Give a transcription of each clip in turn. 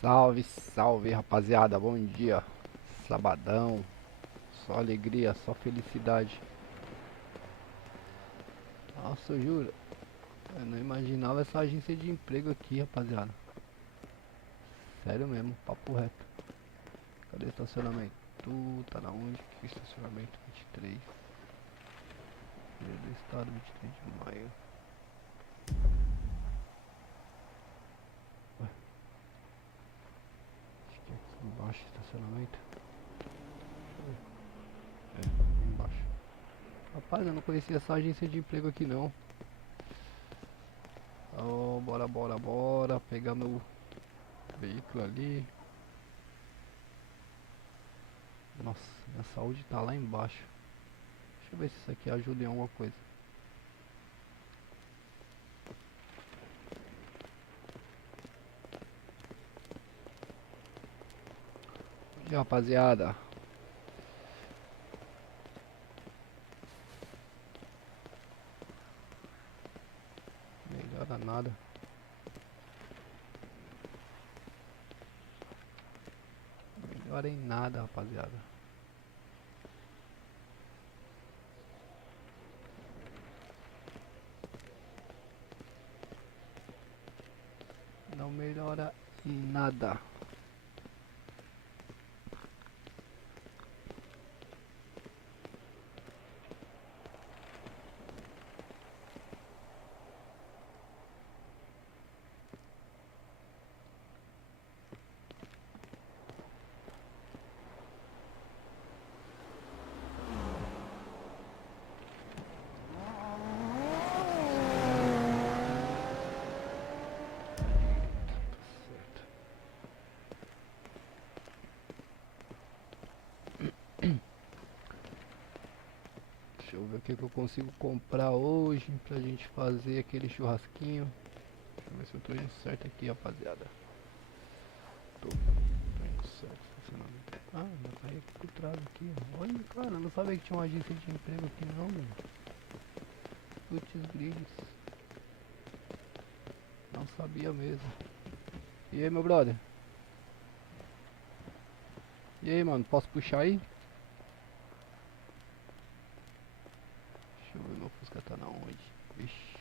Salve, salve rapaziada, bom dia. Sabadão, só alegria, só felicidade. Nossa, eu juro, eu não imaginava essa agência de emprego aqui, rapaziada. Sério mesmo, papo reto. Cadê o estacionamento? Tu tá na onde? Que estacionamento? 23. Dia do estado, 23 de maio. Ué, acho que é aqui embaixo estacionamento. É, aqui embaixo. Rapaz, eu não conhecia essa agência de emprego aqui não. Oh, bora, bora, bora. Pegar meu veículo ali. Nossa, minha saúde tá lá embaixo. Deixa eu ver se isso aqui ajuda em alguma coisa. E aí, rapaziada, melhora nada. Melhora em nada, rapaziada. Não melhora em nada. Certo. Deixa eu ver o que eu consigo comprar hoje pra gente fazer aquele churrasquinho. Deixa eu ver se eu tô indo certo aqui, rapaziada. Tô indo certo, estacionamento. Ah, mas tá aí aqui por trás aqui. Olha, cara, eu não sabia que tinha uma agência de emprego aqui não, mano. Putz, grilos. Não sabia mesmo. E aí, meu brother? E aí, mano, posso puxar aí? Deixa eu ver, meu Fusca tá na onde? Vixe,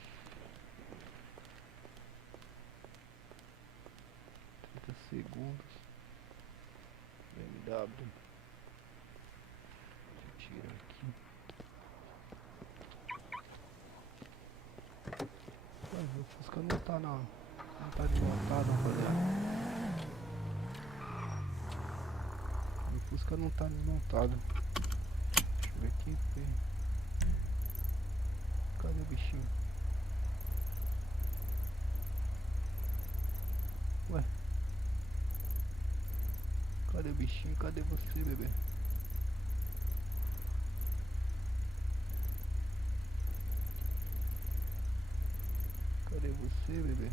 30 segundos. BMW. Tira aqui. Ué, meu Fusca não tá na. Não tá desmontado, rapaziada. Meu Fusca não tá desmontado. Deixa eu ver aqui. Cadê o bichinho? Ué, cadê o bichinho? Cadê você, bebê? Cadê você, bebê?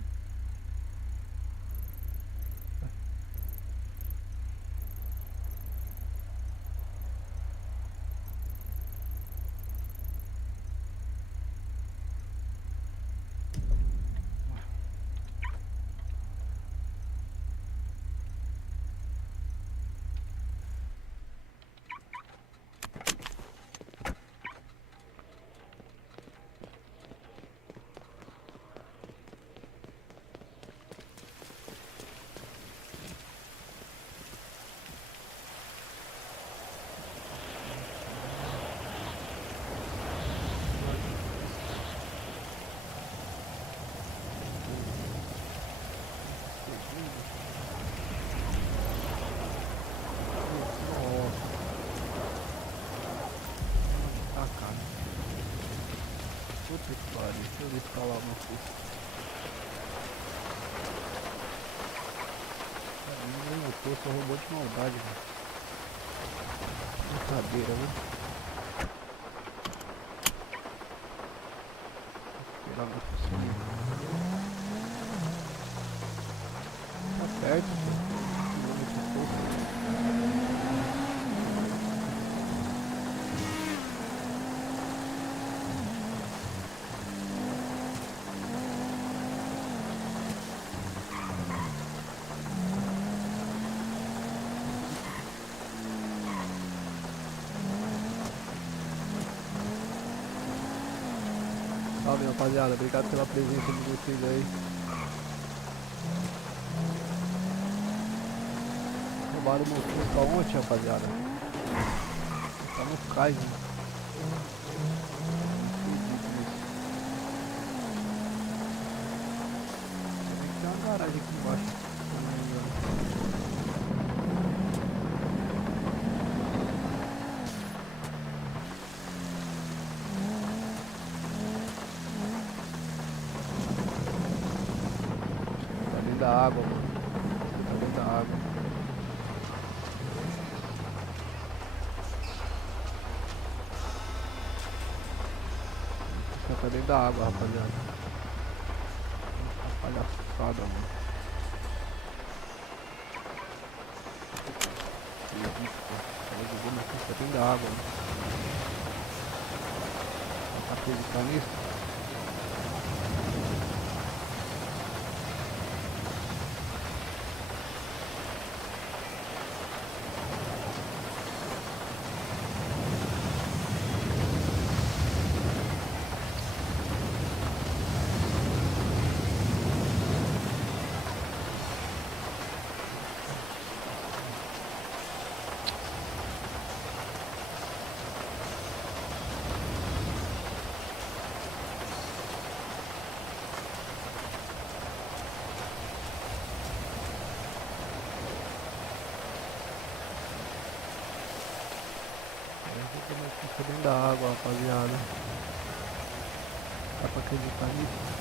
Nossa, tá cara. Puta que pariu, deixa eu escalar uma coisa. Nem motor, só robô de maldade, velho. Brincadeira, viu? Esperar meu funcionário. Tá perto, pô. Quilômetro e pouco. Salve, rapaziada. Obrigado pela presença de vocês aí. Roubaram o meu Fusca ontem, rapaziada. Tá no cais, mano. Tem uma garagem aqui embaixo. Se eu não me engano. Tá dentro da água, mano. Tá dentro da água. Tá dentro da água, rapaziada. Palhaçada, mano. Ela jogou minha pista dentro da água, mano. Não tá acreditando nisso? Fica dentro da água, rapaziada. Dá pra acreditar nisso?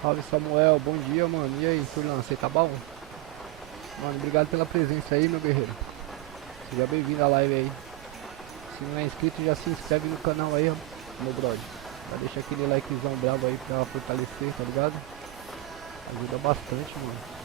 Salve Samuel, bom dia, mano. E aí, Furlan, você tá bom? Mano, obrigado pela presença aí, meu guerreiro. Seja bem-vindo à live aí. Se não é inscrito, já se inscreve no canal aí, ó, meu brother. Já deixa aquele likezão bravo aí pra fortalecer, tá ligado? Ajuda bastante, mano.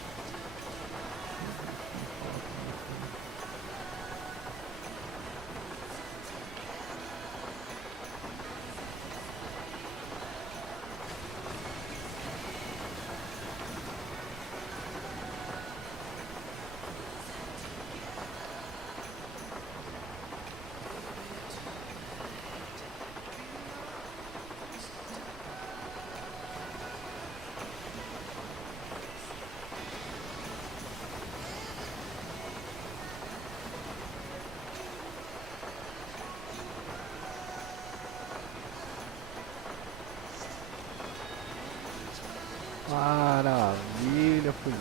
Maravilha, Furlan.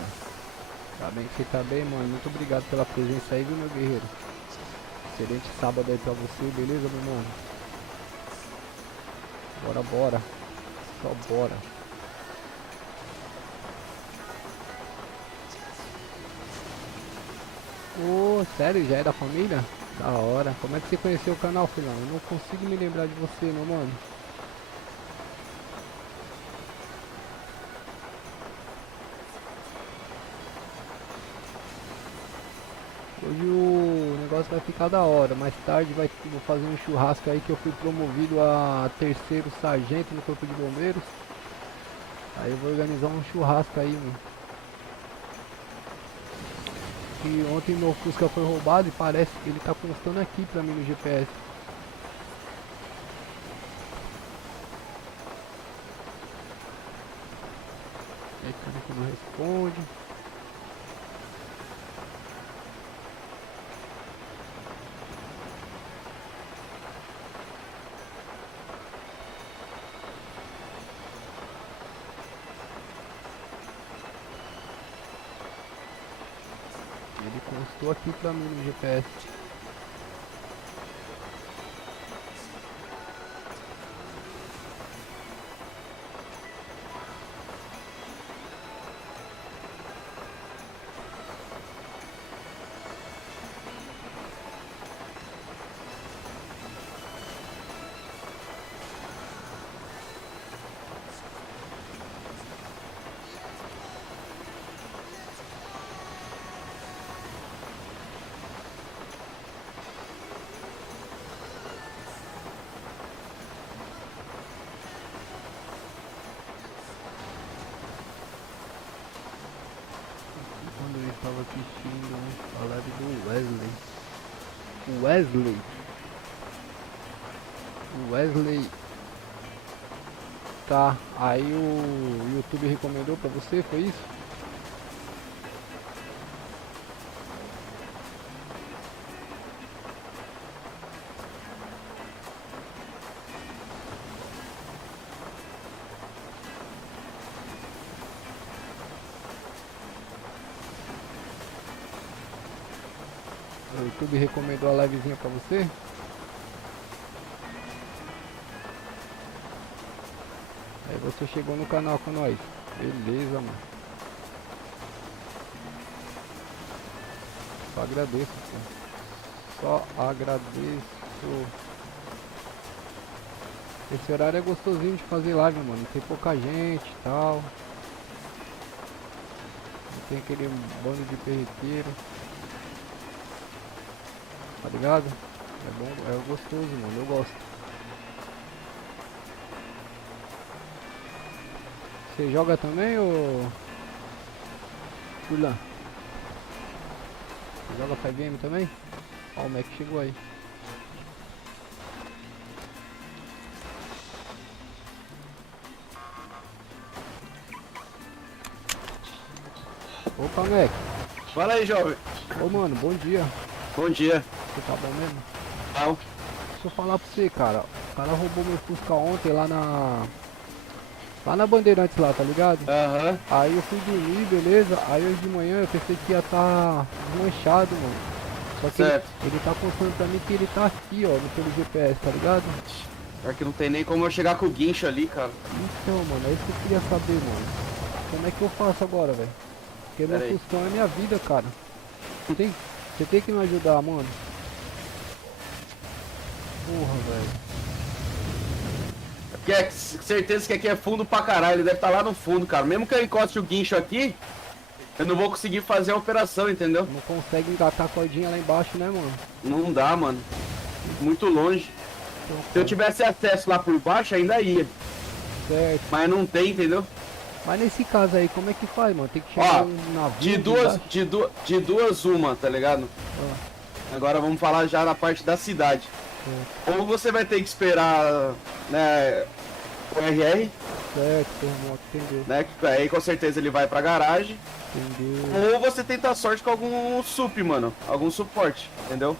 Tá bem que você tá bem, mano. Muito obrigado pela presença aí, viu, meu guerreiro. Excelente sábado aí pra você, beleza, meu mano? Bora, bora. Só bora. Ô, sério? Já é da família? Da hora. Como é que você conheceu o canal, filhão? Eu não consigo me lembrar de você, meu mano. Hoje o negócio vai ficar da hora. Mais tarde vou fazer um churrasco aí que eu fui promovido a terceiro sargento no corpo de bombeiros. Aí eu vou organizar um churrasco aí, mano. Que ontem meu Fusca foi roubado e parece que ele tá constando aqui pra mim no GPS. Mecânico não responde. Ele constou aqui pra mim no GPS. tava assistindo a live do Wesley. O Wesley. Tá, aí o YouTube recomendou pra você, foi isso? O YouTube recomendou a livezinha pra você? Aí você chegou no canal com nós. Beleza, mano. Só agradeço, pô. Só agradeço. Esse horário é gostosinho de fazer live, mano. Tem pouca gente e tal. Não tem aquele bando de perreteiro. Tá ligado? É bom, é gostoso, mano. Eu gosto. Você joga também, ô Furlan? Você joga Five Game também? Ó, o Mac chegou aí. Opa, Mac. Fala aí, jovem. Ô, mano, bom dia. Bom dia. Você tá bom mesmo? Não. Deixa eu falar pra você, cara. O cara roubou meu Fusca ontem lá na Bandeirantes lá, tá ligado? Aham. Aí eu fui dormir, beleza? Aí hoje de manhã eu pensei que ia estar desmanchado, mano. Só que ele tá contando pra mim que ele tá aqui, ó, pelo GPS, tá ligado? Pior que não tem nem como eu chegar com o guincho ali, cara. Então, mano, é isso que eu queria saber, mano. Como é que eu faço agora, velho? Porque meu Fuscão é minha vida, cara. Você tem que me ajudar, mano. Porra, velho. Porque é certeza que aqui é fundo pra caralho. Ele deve estar lá no fundo, cara. Mesmo que eu encoste o guincho aqui, eu não vou conseguir fazer a operação, entendeu? Não consegue engatar a cordinha lá embaixo, né, mano? Não dá, mano. Muito longe. Então, Se eu tivesse acesso lá por baixo, ainda ia. certo. Mas não tem, entendeu? Mas nesse caso aí, como é que faz, mano? Tem que chegar um navio De duas uma, tá ligado? Agora vamos falar já na parte da cidade. Ou você vai ter que esperar, né, o RR, certo, terremoto, entendeu? né, que aí com certeza ele vai pra garagem. Entendeu? Ou você tenta sorte com algum sup, mano, algum suporte, entendeu?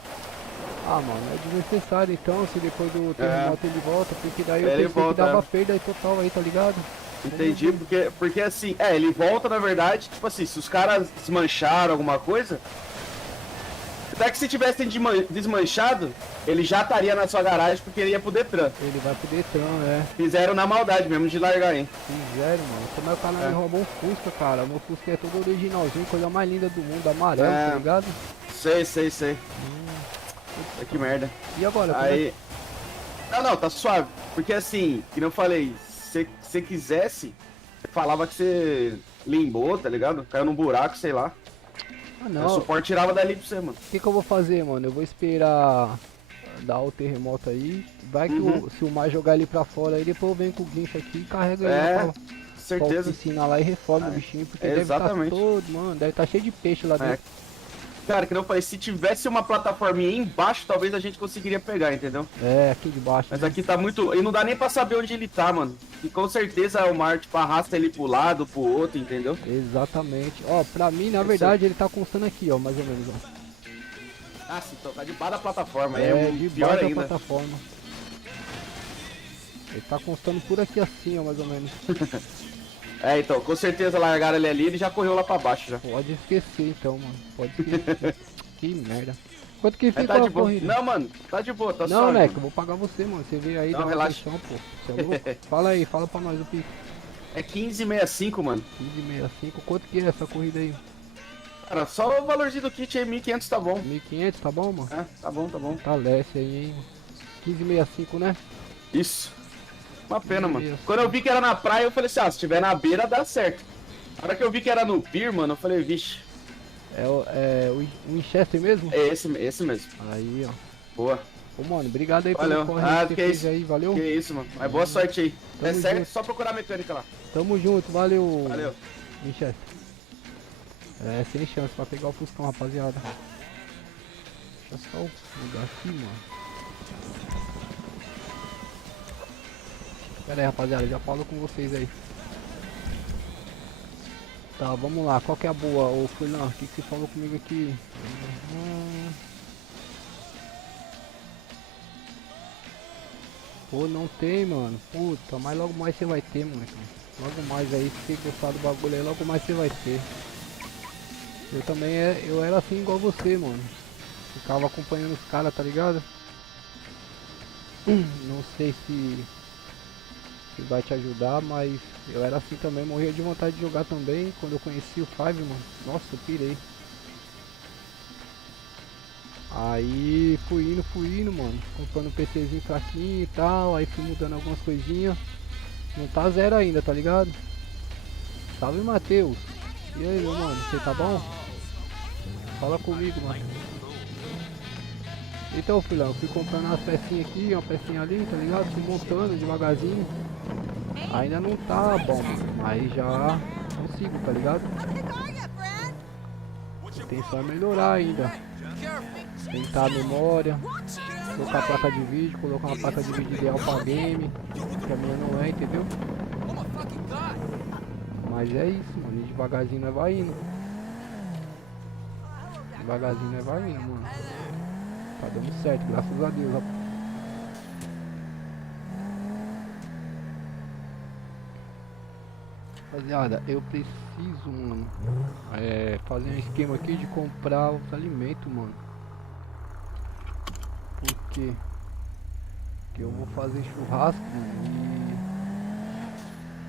Ah, mano, é desnecessário então, se depois do terremoto ele volta, porque daí eu Ele pensei volta, que dava perda aí total aí, tá ligado? Entendi, porque assim, ele volta na verdade, tipo assim, se os caras desmancharam alguma coisa, até que se tivessem desmanchado, ele já estaria na sua garagem porque ele ia pro Detran. Ele vai pro Detran, né? Fizeram na maldade mesmo de largar, hein? Fizeram, mano. Como é que o cara me roubou um Fusca, cara? Meu Fusca é todo originalzinho, coisa mais linda do mundo, amarelo, tá ligado? Sei. Que merda. E agora? Aí. Não, tá suave. Porque assim, que não falei, se você quisesse, você falava que você limbou, tá ligado? Caiu num buraco, sei lá. Ah, não. O suporte tirava dali pra você, mano. O que eu vou fazer, mano? Eu vou esperar dar o terremoto aí. Vai que se o mar jogar ele pra fora aí, depois eu venho com o guincho aqui e carrega ele lá pra certeza. oficina lá e reforma o bichinho, porque deve exatamente. estar todo, mano, deve estar cheio de peixe lá dentro. Cara, que não falei, se tivesse uma plataforminha aí embaixo, talvez a gente conseguiria pegar, entendeu? É, aqui de baixo. Mas né? aqui tá muito. E não dá nem pra saber onde ele tá, mano. E com certeza o mar, tipo, arrasta ele pro lado, pro outro, entendeu? Exatamente. Ó, pra mim, na verdade, ele tá constando aqui, ó, mais ou menos, ó. Ah, sim, então tá debaixo da plataforma, aí É, é de pior baixo da ainda. plataforma. Ele tá constando por aqui assim, ó, mais ou menos. Então, com certeza largaram ele ali, ele já correu lá pra baixo já. Pode esquecer então, mano. Pode esquecer. Que merda. Quanto que Mas fica tá a de boa. corrida? Não, mano, tá de boa, tá Não, suave. Neco, eu vou pagar você, mano. Você veio aí, Não, dá uma relaxa. atenção, pô. Você é louco? Fala aí, fala pra nós o pique. É 15,65, mano. 15,65. Quanto que é essa corrida aí? Cara, só o valorzinho do kit aí, 1.500 tá bom. 1.500, tá bom, mano? Tá bom, tá bom. Tá leste aí, hein? 15,65, né? Isso. Uma pena, mano. Isso. Quando eu vi que era na praia, eu falei assim, se tiver na beira, dá certo. Na hora que eu vi que era no pier, mano, eu falei, vixe. É o Winchester mesmo? É esse mesmo. Aí, ó. Boa. Ô, mano, obrigado aí Valeu. pelo corre que você fez isso. aí, valeu? Que isso, mano. Mas boa sorte aí. Tamo certo, junto. só procurar a mecânica lá. Tamo junto, valeu. Valeu. Winchester. É sem chance pra pegar o Fuscão, rapaziada. Deixa só mudar aqui, mano. Pera aí, rapaziada, já falo com vocês aí. Tá, vamos lá, qual que é a boa? Ô Furlan, o que você falou comigo aqui? Pô, não tem, mano. Puta, mas logo mais você vai ter, mano. Logo mais aí, se você gostar do bagulho aí, logo mais você vai ter. Eu também eu era assim igual você, mano. Ficava acompanhando os caras, tá ligado? Não sei se vai te ajudar, mas eu era assim também, morria de vontade de jogar também. Quando eu conheci o Five, mano, nossa, eu pirei. Aí fui indo, mano, comprando um PCzinho fraquinho e tal, aí fui mudando algumas coisinhas. Não tá zero ainda, tá ligado? Salve, Matheus. E aí, meu mano, você tá bom? Fala comigo, mano. Então, filhão, eu fui comprando umas pecinhas aqui, uma pecinha ali, tá ligado? Fui montando devagarzinho. Ainda não tá bom, mas já consigo, tá ligado? Tem só melhorar ainda. Tentar a memória, colocar a placa de vídeo, colocar uma placa de vídeo ideal pra game, que a minha não é, entendeu? Mas é isso, mano, e devagarzinho nós vai indo. Devagarzinho nós vai indo, mano. Tá dando certo, graças a Deus, rapaz. Rapaziada, eu preciso, mano, fazer um esquema aqui de comprar os alimentos, mano. Por quê? Porque eu vou fazer churrasco, mano,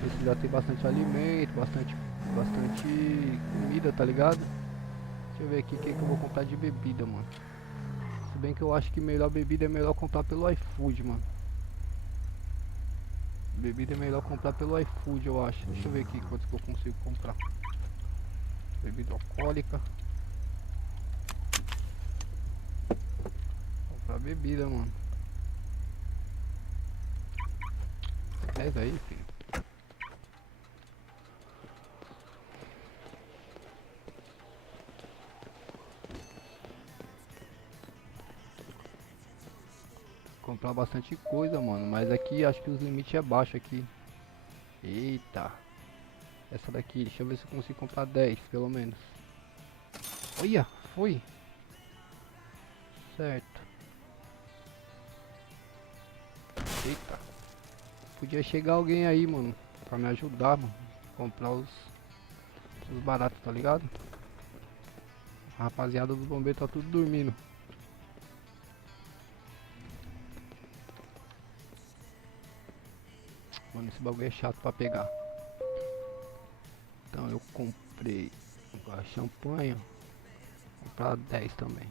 e precisa ter bastante alimento, bastante comida, tá ligado? Deixa eu ver aqui o que eu vou comprar de bebida, mano. Se bem que eu acho que melhor bebida é melhor comprar pelo iFood, mano. Bebida é melhor comprar pelo iFood, eu acho. Deixa eu ver aqui quantos que eu consigo comprar. Bebida alcoólica. Comprar bebida, mano. 10 aí, filho. Comprar bastante coisa, mano. Mas aqui acho que os limites é baixo aqui. Eita. Essa daqui, deixa eu ver se eu consigo comprar 10, pelo menos. Olha, foi. Certo. Eita. Podia chegar alguém aí, mano, pra me ajudar, mano. Comprar os baratos, tá ligado? A rapaziada dos bombeiros tá tudo dormindo. Mano, esse bagulho é chato pra pegar. Então eu comprei a champanhe. Vou comprar 10 também.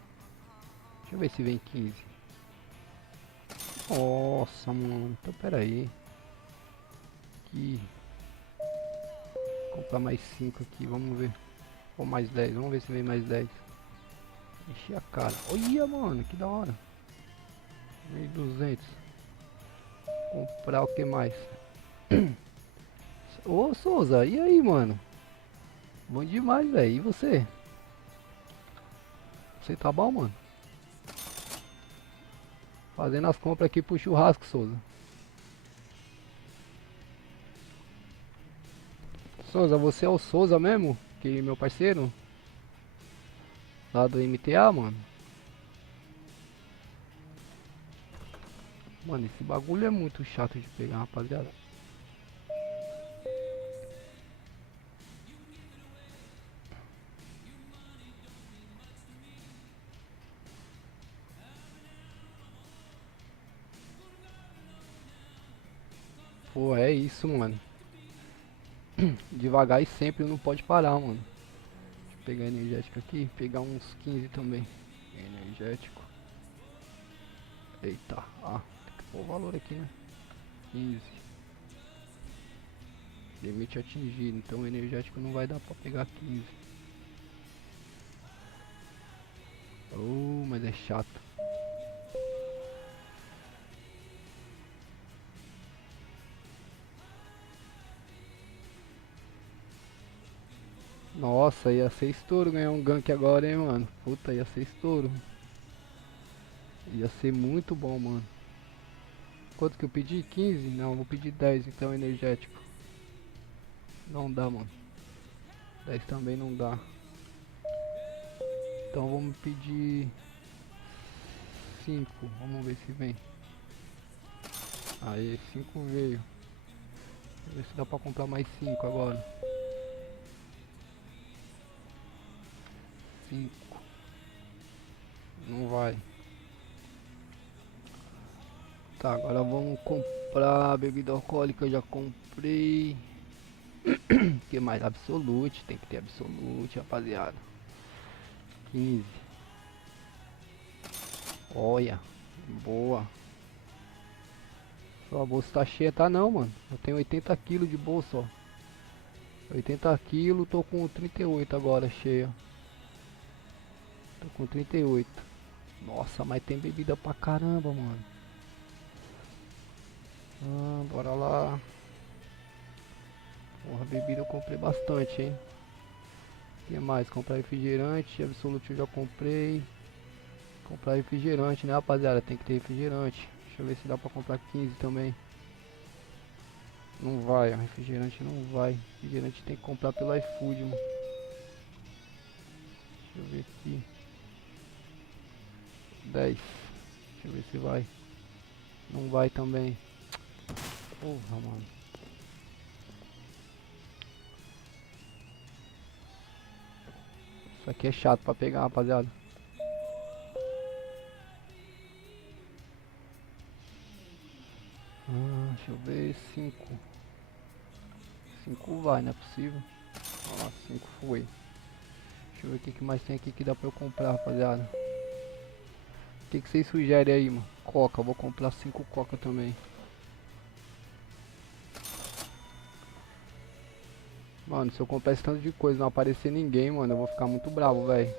Deixa eu ver se vem 15. Nossa, mano. Então pera aí. Aqui. Vou comprar mais 5 aqui, vamos ver. Ou mais 10, vamos ver se vem mais 10. Enchi a cara. Olha, mano, que da hora. 1.200. Comprar o que mais? Ô Souza, e aí, mano? Bom demais, velho. E você? Você tá bom, mano? Fazendo as compras aqui pro churrasco, Souza. Souza, você é o Souza mesmo? Que meu parceiro? Lá do MTA, mano? Mano, esse bagulho é muito chato de pegar, rapaziada. Pô, é isso, mano. Devagar e sempre não pode parar, mano. Deixa eu pegar energético aqui, pegar uns 15 também. Energético. Eita, tem que pôr o valor aqui, né? 15. Limite atingido, então o energético não vai dar pra pegar 15. Oh, mas é chato. Nossa, ia ser estouro ganhar um gank agora, hein, mano. Puta, ia ser estouro. Ia ser muito bom, mano. Quanto que eu pedi? 15? Não, eu vou pedir 10, então, energético. Não dá, mano. 10 também não dá. Então vamos pedir 5. Vamos ver se vem. Aí, 5 veio. Vamos ver se dá pra comprar mais 5 agora. 5. Não vai. Tá, agora vamos comprar bebida alcoólica. Eu já comprei. Que mais? Absolute. Tem que ter Absolute, rapaziada. 15. Olha. Boa. Sua bolsa tá cheia, tá não, mano. Eu tenho 80 kg de bolsa, ó. 80 kg, tô com 38 agora, cheia. Tô com 38. Nossa, mas tem bebida pra caramba, mano. Bora lá. Porra, bebida eu comprei bastante, hein. O que mais? Comprar refrigerante, Absolute eu já comprei. Comprar refrigerante, né, rapaziada? Tem que ter refrigerante. Deixa eu ver se dá pra comprar 15 também. Não vai, ó, refrigerante não vai. Refrigerante tem que comprar pelo iFood, mano. Deixa eu ver aqui. 10. Deixa eu ver se vai. Não vai também. Porra, mano. Isso aqui é chato pra pegar, rapaziada. Deixa eu ver. 5. 5 vai, não é possível. Ó, 5 foi. Deixa eu ver o que mais tem aqui que dá pra eu comprar, rapaziada. O que vocês sugerem aí, mano? Coca, eu vou comprar 5 coca também. Mano, se eu comprar esse tanto de coisa e não aparecer ninguém, mano, eu vou ficar muito bravo, velho.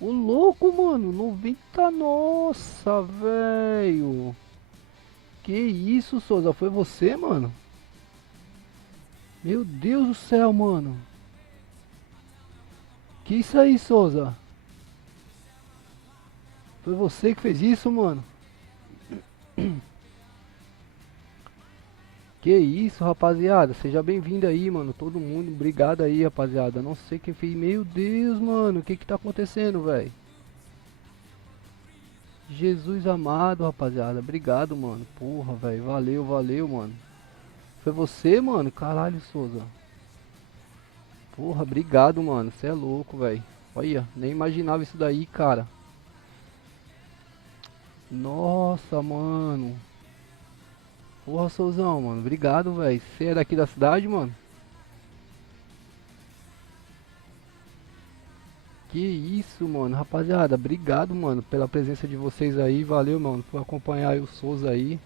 O louco, mano, 90, nossa, velho. Que isso, Souza, foi você, mano? Meu Deus do céu, mano. Que isso aí, Souza? Foi você que fez isso, mano? Que isso, rapaziada. Seja bem-vindo aí, mano. Todo mundo, obrigado aí, rapaziada. Não sei quem fez. Meu Deus, mano. O que que tá acontecendo, velho? Jesus amado, rapaziada. Obrigado, mano. Porra, velho. Valeu, valeu, mano. Foi você, mano? Caralho, Souza. Porra, obrigado, mano. Você é louco, velho. Olha, nem imaginava isso daí, cara. Nossa, mano. Porra, Souzão, mano. Obrigado, velho. Você é daqui da cidade, mano? Que isso, mano. Rapaziada, obrigado, mano, pela presença de vocês aí. Valeu, mano, por acompanhar aí o Souza aí.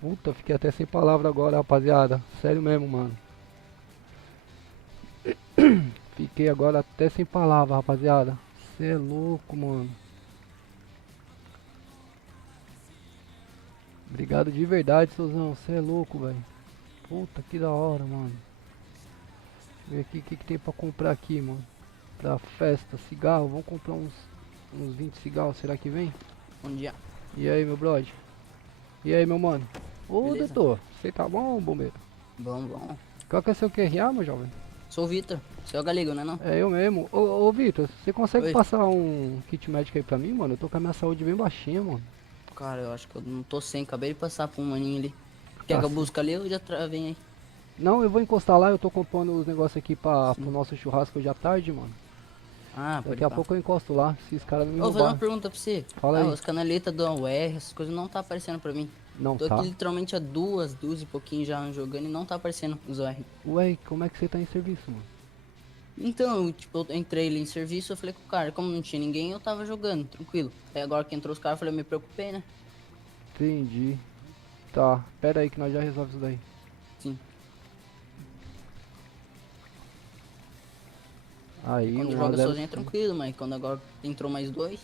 Puta, fiquei até sem palavra agora, rapaziada. Sério mesmo, mano. Fiquei agora até sem palavra, rapaziada. Você é louco, mano. Obrigado de verdade, Souzão. Você é louco, velho. Puta, que da hora, mano. Deixa eu ver aqui o que tem pra comprar aqui, mano. Pra festa, cigarro. Vamos comprar uns 20 cigarros. Será que vem? Bom dia. E aí, meu brother? E aí, meu mano? Ô, Beleza? doutor. Você tá bom, bombeiro? Bom, bom. Qual que é seu QRA, meu jovem? Sou o Vitor, seu galego, né não? É eu mesmo. Ô, Vitor, você consegue Oi. passar um kit médico aí pra mim, mano? Eu tô com a minha saúde bem baixinha, mano. Cara, eu acho que eu não tô sem, acabei de passar por um maninho ali. Quer que eu Tá. busque ali ou já vem aí? Não, eu vou encostar lá, eu tô comprando os negócios aqui pro nosso churrasco hoje à tarde, mano. Ah, pode Daqui a pá. pouco eu encosto lá, se os caras não me Ô, vou fazer uma roubar. pergunta pra você. Fala aí. As canaletas do UR, essas coisas não tá aparecendo pra mim. Não Tô tá. aqui literalmente há duas e pouquinho já jogando e não tá aparecendo os OR. Ué, como é que você tá em serviço, mano? Então, tipo, eu entrei ali em serviço, eu falei com o cara, como não tinha ninguém, eu tava jogando, tranquilo. Aí agora que entrou os caras, eu falei, eu me preocupei, né? Entendi. Tá, pera aí que nós já resolvemos isso daí. Sim. Aí, Quando 1 a joga 0. sozinho é tranquilo, mas quando agora entrou mais dois,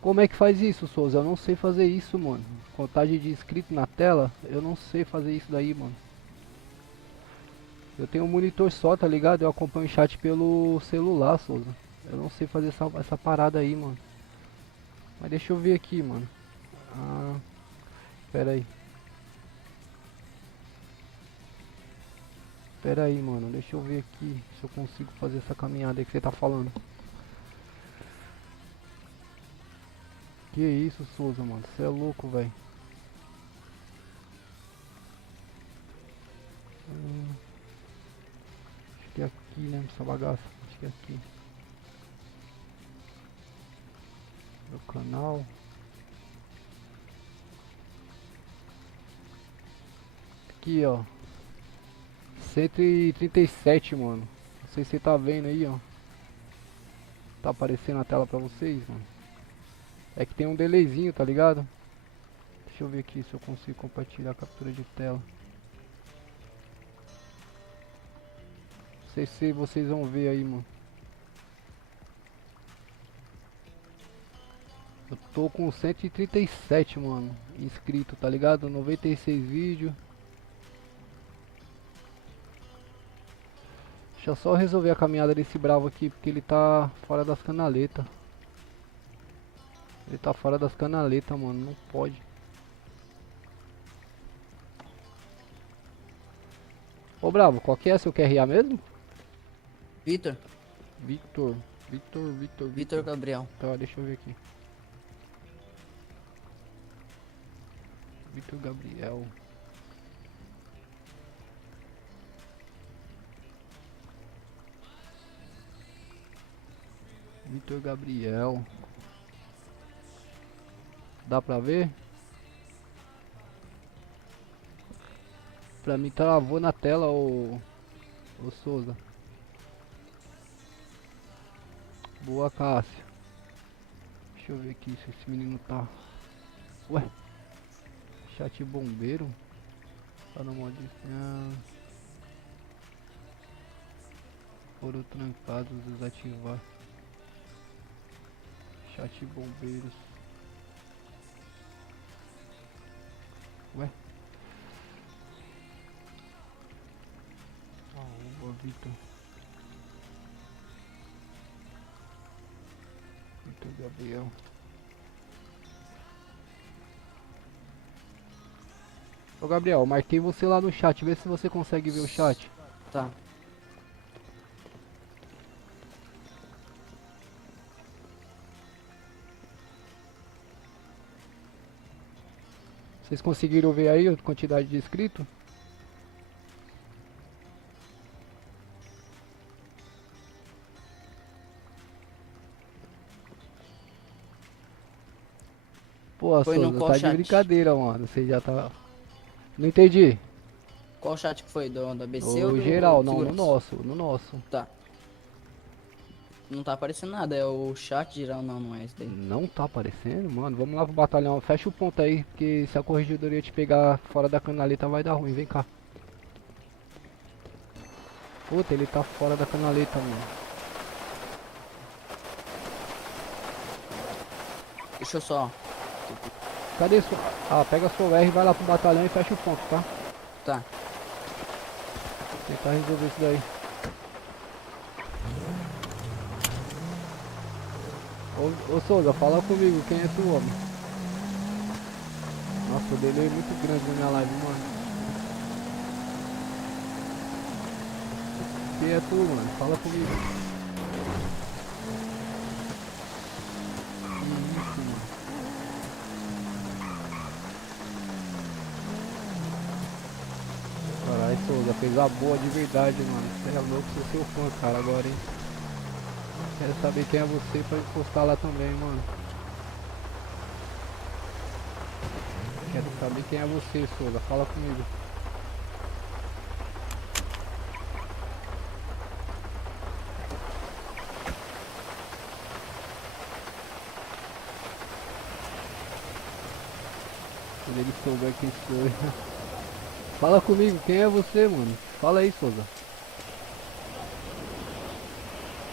Como é que faz isso, Souza? Eu não sei fazer isso, mano. Contagem de inscrito na tela, eu não sei fazer isso daí, mano. Eu tenho um monitor só, tá ligado? Eu acompanho o chat pelo celular, Souza. Eu não sei fazer essa parada aí, mano. Mas deixa eu ver aqui, mano. Ah, pera aí. Pera aí, mano. Deixa eu ver aqui se eu consigo fazer essa caminhada aí que você tá falando. Que isso, Souza, mano. Você é louco, velho. Acho que é aqui, né? Essa bagaça. Acho que é aqui. Meu canal. Aqui, ó. 137, mano. Não sei se você tá vendo aí, ó. Tá aparecendo na tela pra vocês, mano. É que tem um delayzinho, tá ligado? Deixa eu ver aqui se eu consigo compartilhar a captura de tela. Não sei se vocês vão ver aí, mano. Eu tô com 137, mano, inscrito, tá ligado? 96 vídeos. Deixa eu só resolver a caminhada desse bravo aqui, porque ele tá fora das canaletas. Ele tá fora das canaletas, mano, não pode. Ô bravo, qual que é seu QRA mesmo? Vitor. Victor. Vitor Gabriel. Tá, deixa eu ver aqui. Vitor Gabriel. Vitor Gabriel. Dá pra ver? Pra mim travou na tela o Souza. Boa, Cássio. Deixa eu ver aqui se esse menino tá. Ué? Chat bombeiro? Tá no modo. Foram trancados, desativar. Chat bombeiros. Ué? Boa, Vitor. Vitor Gabriel. Ô Gabriel, marquei você lá no chat, vê se você consegue ver o chat. Tá. Vocês conseguiram ver aí a quantidade de inscritos? Pô, Foi no Souza, qual tá chat? de brincadeira, mano. Você já tá. Não entendi. Qual chat que foi? Do ABC ou O do geral, não, no segurança? nosso, no nosso. Tá. Não tá aparecendo nada, é o chat geral, não é esse daí. Não tá aparecendo, mano. Vamos lá pro batalhão. Fecha o ponto aí, porque se a corregedoria te pegar fora da canaleta vai dar ruim. Vem cá. Puta, ele tá fora da canaleta, mano. Deixa eu só. Cadê sua... Ah, pega a sua R, vai lá pro batalhão e fecha o ponto, tá? Tá. Tentar resolver isso daí. Ô Souza, fala comigo, quem é esse homem? Nossa, o delay é muito grande na minha live, mano. Quem é tu, mano? Fala comigo. Que isso, mano? Caralho, Souza, fez a boa de verdade, mano. Você é louco, sou seu fã, cara, agora, hein? Quero saber quem é você pra postar lá também, mano. Quero saber quem é você, Souza. Fala comigo. Quando ele souber quem sou eu. Fala comigo, quem é você, mano? Fala aí, Souza.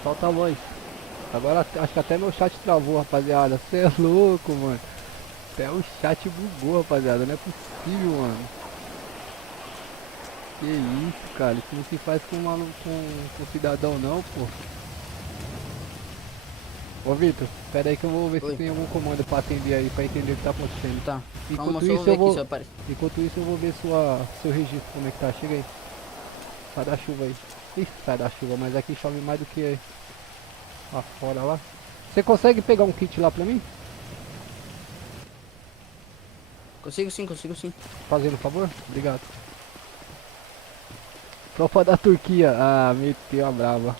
Solta a voz. Agora acho que até meu chat travou, rapaziada. Você é louco, mano. Até o chat bugou, rapaziada. Não é possível, mano. Que isso, cara. Isso não se faz com, com cidadão, não, pô. Ô, Vitor, espera aí que eu vou ver se Oi. tem algum comando pra atender aí, pra entender o que tá acontecendo. Tá. Calma, Enquanto só vou isso, ver eu aqui se vou... aparece. Enquanto isso, eu vou ver seu registro, como é que tá. Chega aí. Sai da chuva aí. Ih, sai da chuva, mas aqui chove mais do que lá fora lá. Você consegue pegar um kit lá pra mim? Consigo sim, consigo sim. Fazendo um favor? Obrigado. Tropa da Turquia. Ah, meteu a brava.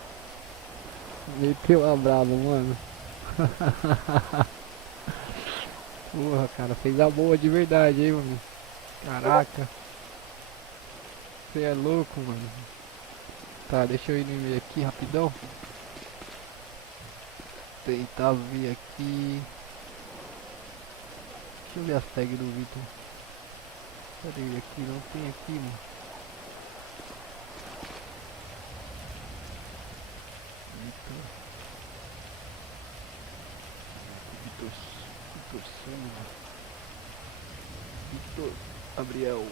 Meteu a brava, mano. Porra, cara, fez a boa de verdade, hein, mano. Caraca. Você é louco, mano. Tá, deixa eu ir no e-mail aqui rapidão. Tentar ver aqui. Deixa eu ver as tags do Vitor. Cadê aqui? Não tem aqui, mano. Vitor. Vitor. Vitor Souza. Vitor Gabriel.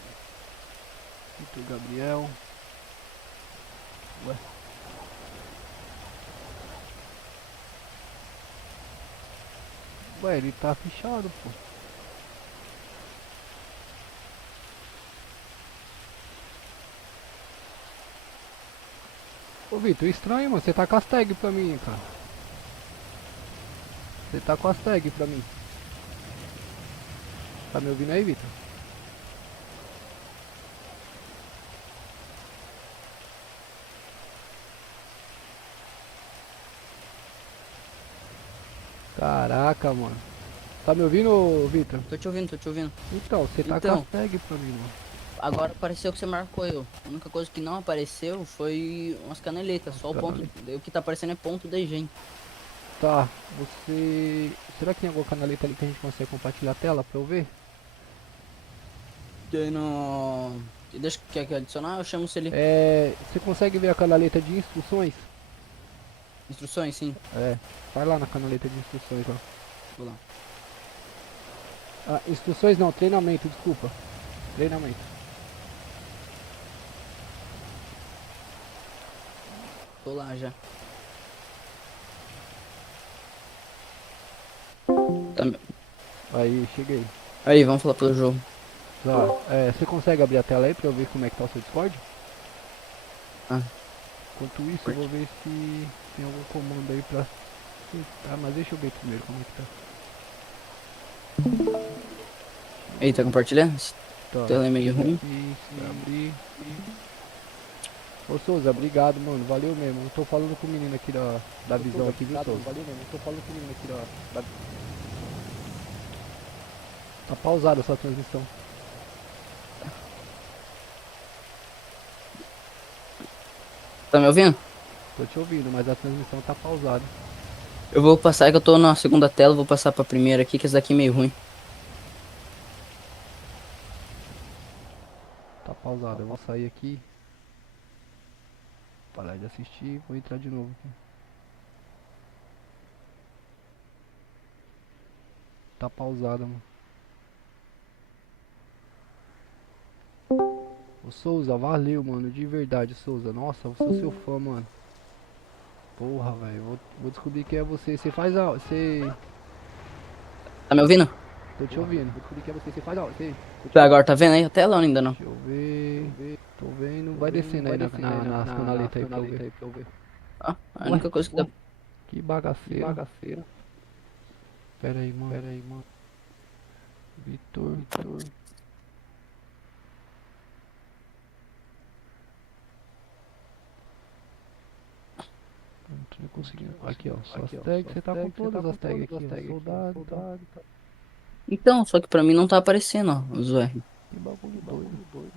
Vitor Gabriel. Ué. Ué, ele tá fechado, pô. Ô Vitor, estranho, mano. Você tá com as tags pra mim, cara. Você tá com as tags pra mim. Tá me ouvindo aí, Vitor? Caraca, mano. Tá me ouvindo, Vitor? Tô te ouvindo, tô te ouvindo. Então, você tá com Então. as tags pra mim, mano. Agora apareceu que você marcou eu. A única coisa que não apareceu foi umas caneletas. Só o ponto. O que tá aparecendo é ponto de gente. Tá, você... Será que tem alguma canaleta ali que a gente consegue compartilhar a tela pra eu ver? Tem no. Deixa quer que adicionar, eu chamo se ele. Você consegue ver a canaleta de instruções? Instruções, sim. Vai lá na canaleta de instruções, ó. Vou lá. Ah, instruções não, treinamento, desculpa. Treinamento. Tô lá já. Tá, Aí, cheguei. aí, vamos falar pelo jogo. Tá, você consegue abrir a tela aí pra eu ver como é que tá o seu Discord? Ah. Enquanto isso, eu vou ver se tem algum comando aí pra... Tá, mas deixa eu ver primeiro como é que tá. Aí, tá compartilhando? Tá. Tela é meio ruim. Isso, abrir. Ô Souza, obrigado, mano. Valeu mesmo. Eu tô falando com o menino aqui da visão aqui, viu, Souza? Valeu mesmo. Eu tô falando com o menino aqui da... Tá pausada essa transmissão. Tá me ouvindo? Tô te ouvindo, mas a transmissão tá pausada. Eu vou passar, que eu tô na segunda tela, vou passar pra primeira aqui, que essa daqui é meio ruim. Tá pausada. Eu vou sair aqui. Parar de assistir. Vou entrar de novo aqui. Tá pausada, mano. Ô Souza, valeu, mano. De verdade, Souza. Nossa, eu sou seu fã, mano. Porra, velho. Vou descobrir quem é você. Você faz a... Você... Tá me ouvindo? Tô te ouvindo. Vou descobrir quem é você. Você faz a... Você... Agora tá vendo aí a tela ou ainda não? Deixa eu ver. Tô vendo. Vai descendo aí nas canaletas aí pra eu ver. Ah, a única coisa que dá. Que bagaceira. Pera aí, mano. Vitor. Não tô conseguindo. Aqui, ó. Suas tags. Você tá com todas as tags aqui, ó. Soldado. Então, só que pra mim não tá aparecendo, ó, os UR. Que bagulho doido.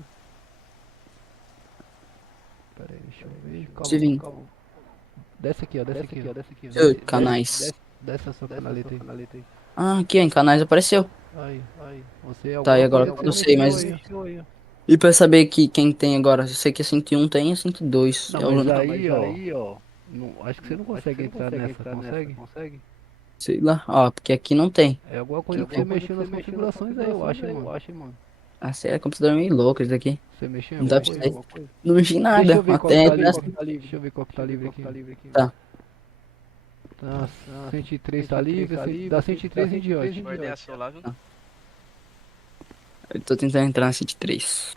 Pera aí, deixa eu ver. Steven. Calma. Desce aqui, ó. Canais. Desce a sua canaleta aí. Ah, aqui, ó, em canais apareceu. Aí. Você é Tá, e alguma agora coisa que eu você sei, não mas. iniciou aí, ó. E pra saber que quem tem agora, eu sei que é 101 tem, é 102. Não, É o mas único. aí, ó. Não, acho que você não consegue entrar nessa, consegue? Sei lá. Ó, porque aqui não tem. É alguma Aqui coisa que tem. você mexeu nas configurações aí, eu acho, hein, mano. Ah, sério, é computador meio louco isso daqui. Você mexeu em Não dá alguma pra coisa? sair. Não mexi em Deixa eu nada. ver qual que Até tá livre. dessa. Deixa eu ver qual que tá livre aqui. Tá. Tá, 103 tá livre, da 103 em diante. Guardei a sua lá, viu? Eu tô tentando entrar na City 3.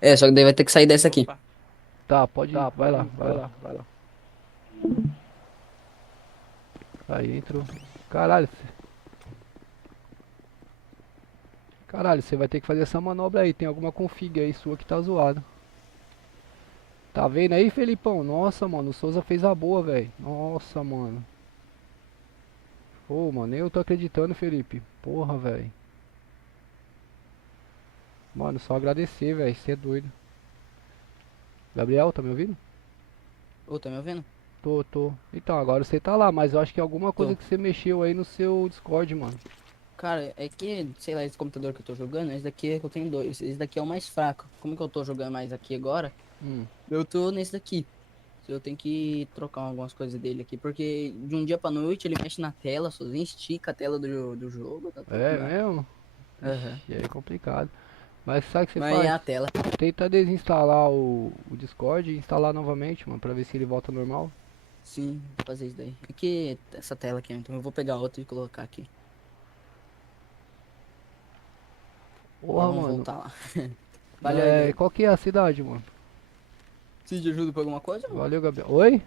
É, só que daí vai ter que sair dessa aqui. Opa. Tá, pode ir, vai lá, vai lá. Aí entrou. Caralho, caralho, você vai ter que fazer essa manobra aí. Tem alguma config aí sua que tá zoada. Tá vendo aí, Felipão? Nossa, mano, o Souza fez a boa, velho. Nossa, mano. Pô, mano, nem eu tô acreditando, Felipe. Porra, velho. Mano, só agradecer, velho. Você é doido. Gabriel, tá me ouvindo? Ô, tá me ouvindo? Tô. Então, agora você tá lá, mas eu acho que é alguma coisa Tô. que você mexeu aí no seu Discord, mano. Cara, é que, sei lá, esse computador que eu tô jogando, esse daqui é que eu tenho dois. Esse daqui é o mais fraco. Como que eu tô jogando mais aqui agora? Hum. Eu tô nesse daqui. Eu tenho que trocar algumas coisas dele aqui, porque de um dia pra noite ele mexe na tela sozinho, estica a tela do jogo, tá tudo É lá. mesmo? Aham. Ixi, aí é complicado. Mas sabe o que você Mas é faz? a tela. Tenta desinstalar o Discord e instalar novamente, mano, pra ver se ele volta normal. Sim, vou fazer isso daí. É que essa tela aqui, então eu vou pegar outra e colocar aqui. Agora Porra, vamos mano. voltar lá. Valeu aí, Gabriel. Qual que é a cidade, mano? Precisa de ajuda pra alguma coisa? Valeu, Gabriel. Oi?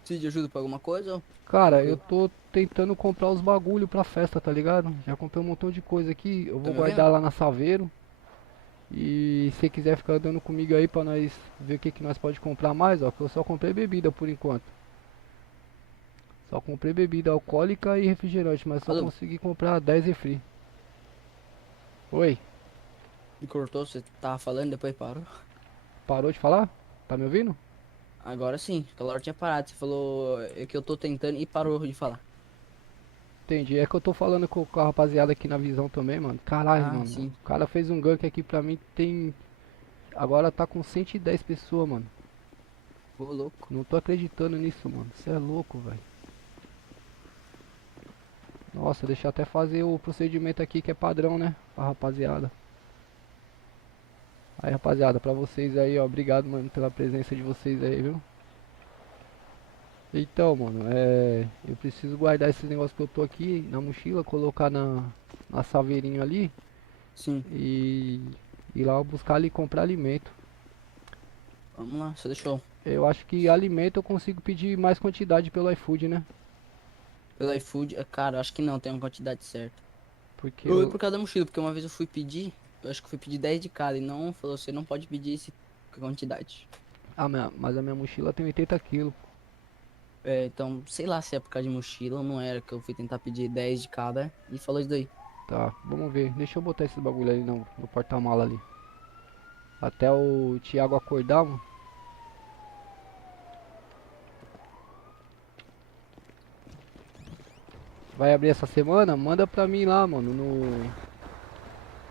Precisa de ajuda pra alguma coisa? Cara, eu Tranquilo. tô tentando comprar os bagulho pra festa, tá ligado? Já comprei um montão de coisa aqui. Eu Tá vou me guardar ouvindo? lá na Saveiro. E se quiser ficar andando comigo aí pra nós ver o que que nós pode comprar mais, ó, que eu só comprei bebida por enquanto. Só comprei bebida alcoólica e refrigerante, mas só Alô? consegui comprar 10 refri. Oi, Me cortou, você tava falando, depois parou. parou de falar? Tá me ouvindo? Agora sim, aquela hora tinha parado. Você falou é que eu tô tentando e parou de falar. Entendi, é que eu tô falando com a rapaziada aqui na visão também, mano. Caralho, Ah, mano. sim. O cara fez um gank aqui pra mim, tem. Agora tá com 110 pessoas, mano. Ô, louco. Não tô acreditando nisso, mano. Você é louco, velho. Nossa, deixa eu até fazer o procedimento aqui que é padrão, né? Pra rapaziada. Aí, rapaziada, pra vocês aí, ó. Obrigado, mano, pela presença de vocês aí, viu? Então, mano, eu preciso guardar esses negócios que eu tô aqui na mochila, colocar na saveirinho ali Sim, e ir lá buscar ali comprar alimento. vamos lá, você deixou. Eu acho que alimento eu consigo pedir mais quantidade pelo iFood, né? Pelo iFood, cara, eu acho que não, tem uma quantidade certa. Porque Eu ia eu. por causa da mochila, porque uma vez eu fui pedir, eu acho que fui pedir 10 de cada e não falou, você não pode pedir essa quantidade. Mas a minha mochila tem 80 quilos. É, então, sei lá se é por causa de mochila ou não era, que eu fui tentar pedir 10 de cada e falou isso daí. Tá, vamos ver. Deixa eu botar esse bagulho ali no porta-mala ali. Até o Thiago acordar, mano. Vai abrir essa semana? Manda pra mim lá, mano. No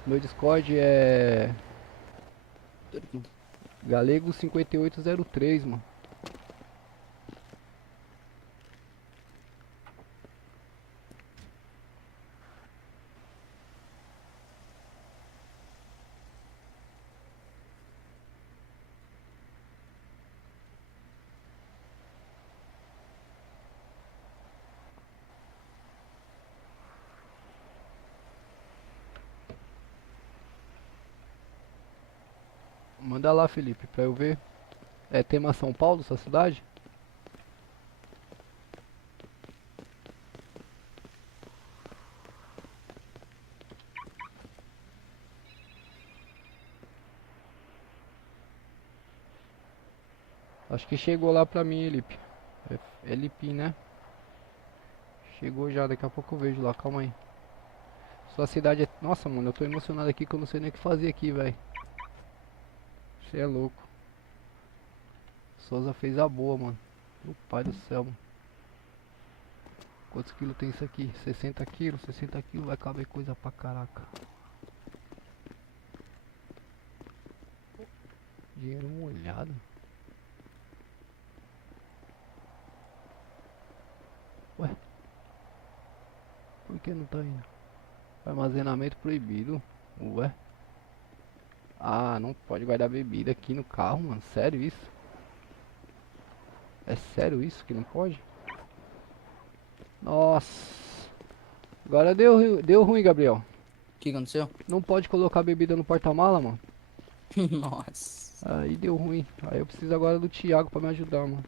meu Discord é Galego 5803, mano. Manda lá, Felipe, pra eu ver. É tema São Paulo, sua cidade? Acho que chegou lá pra mim, Felipe. É Lipim, né? Chegou já, daqui a pouco eu vejo lá, calma aí. Sua cidade é. Nossa, mano, eu tô emocionado aqui que eu não sei nem o que fazer aqui, velho. Você é louco. Souza fez a boa, mano. Meu pai do céu, mano. Quantos quilos tem isso aqui? 60 quilos? 60 quilos vai caber coisa pra caraca. Dinheiro molhado. que não tá indo? Armazenamento proibido. Ué. Ah, não pode guardar bebida aqui no carro, mano. Sério isso? É sério isso que não pode? Nossa. Agora deu ruim, Gabriel. O que aconteceu? Não pode colocar bebida no porta-mala, mano. Nossa. Aí deu ruim. Aí eu preciso agora do Thiago pra me ajudar, mano.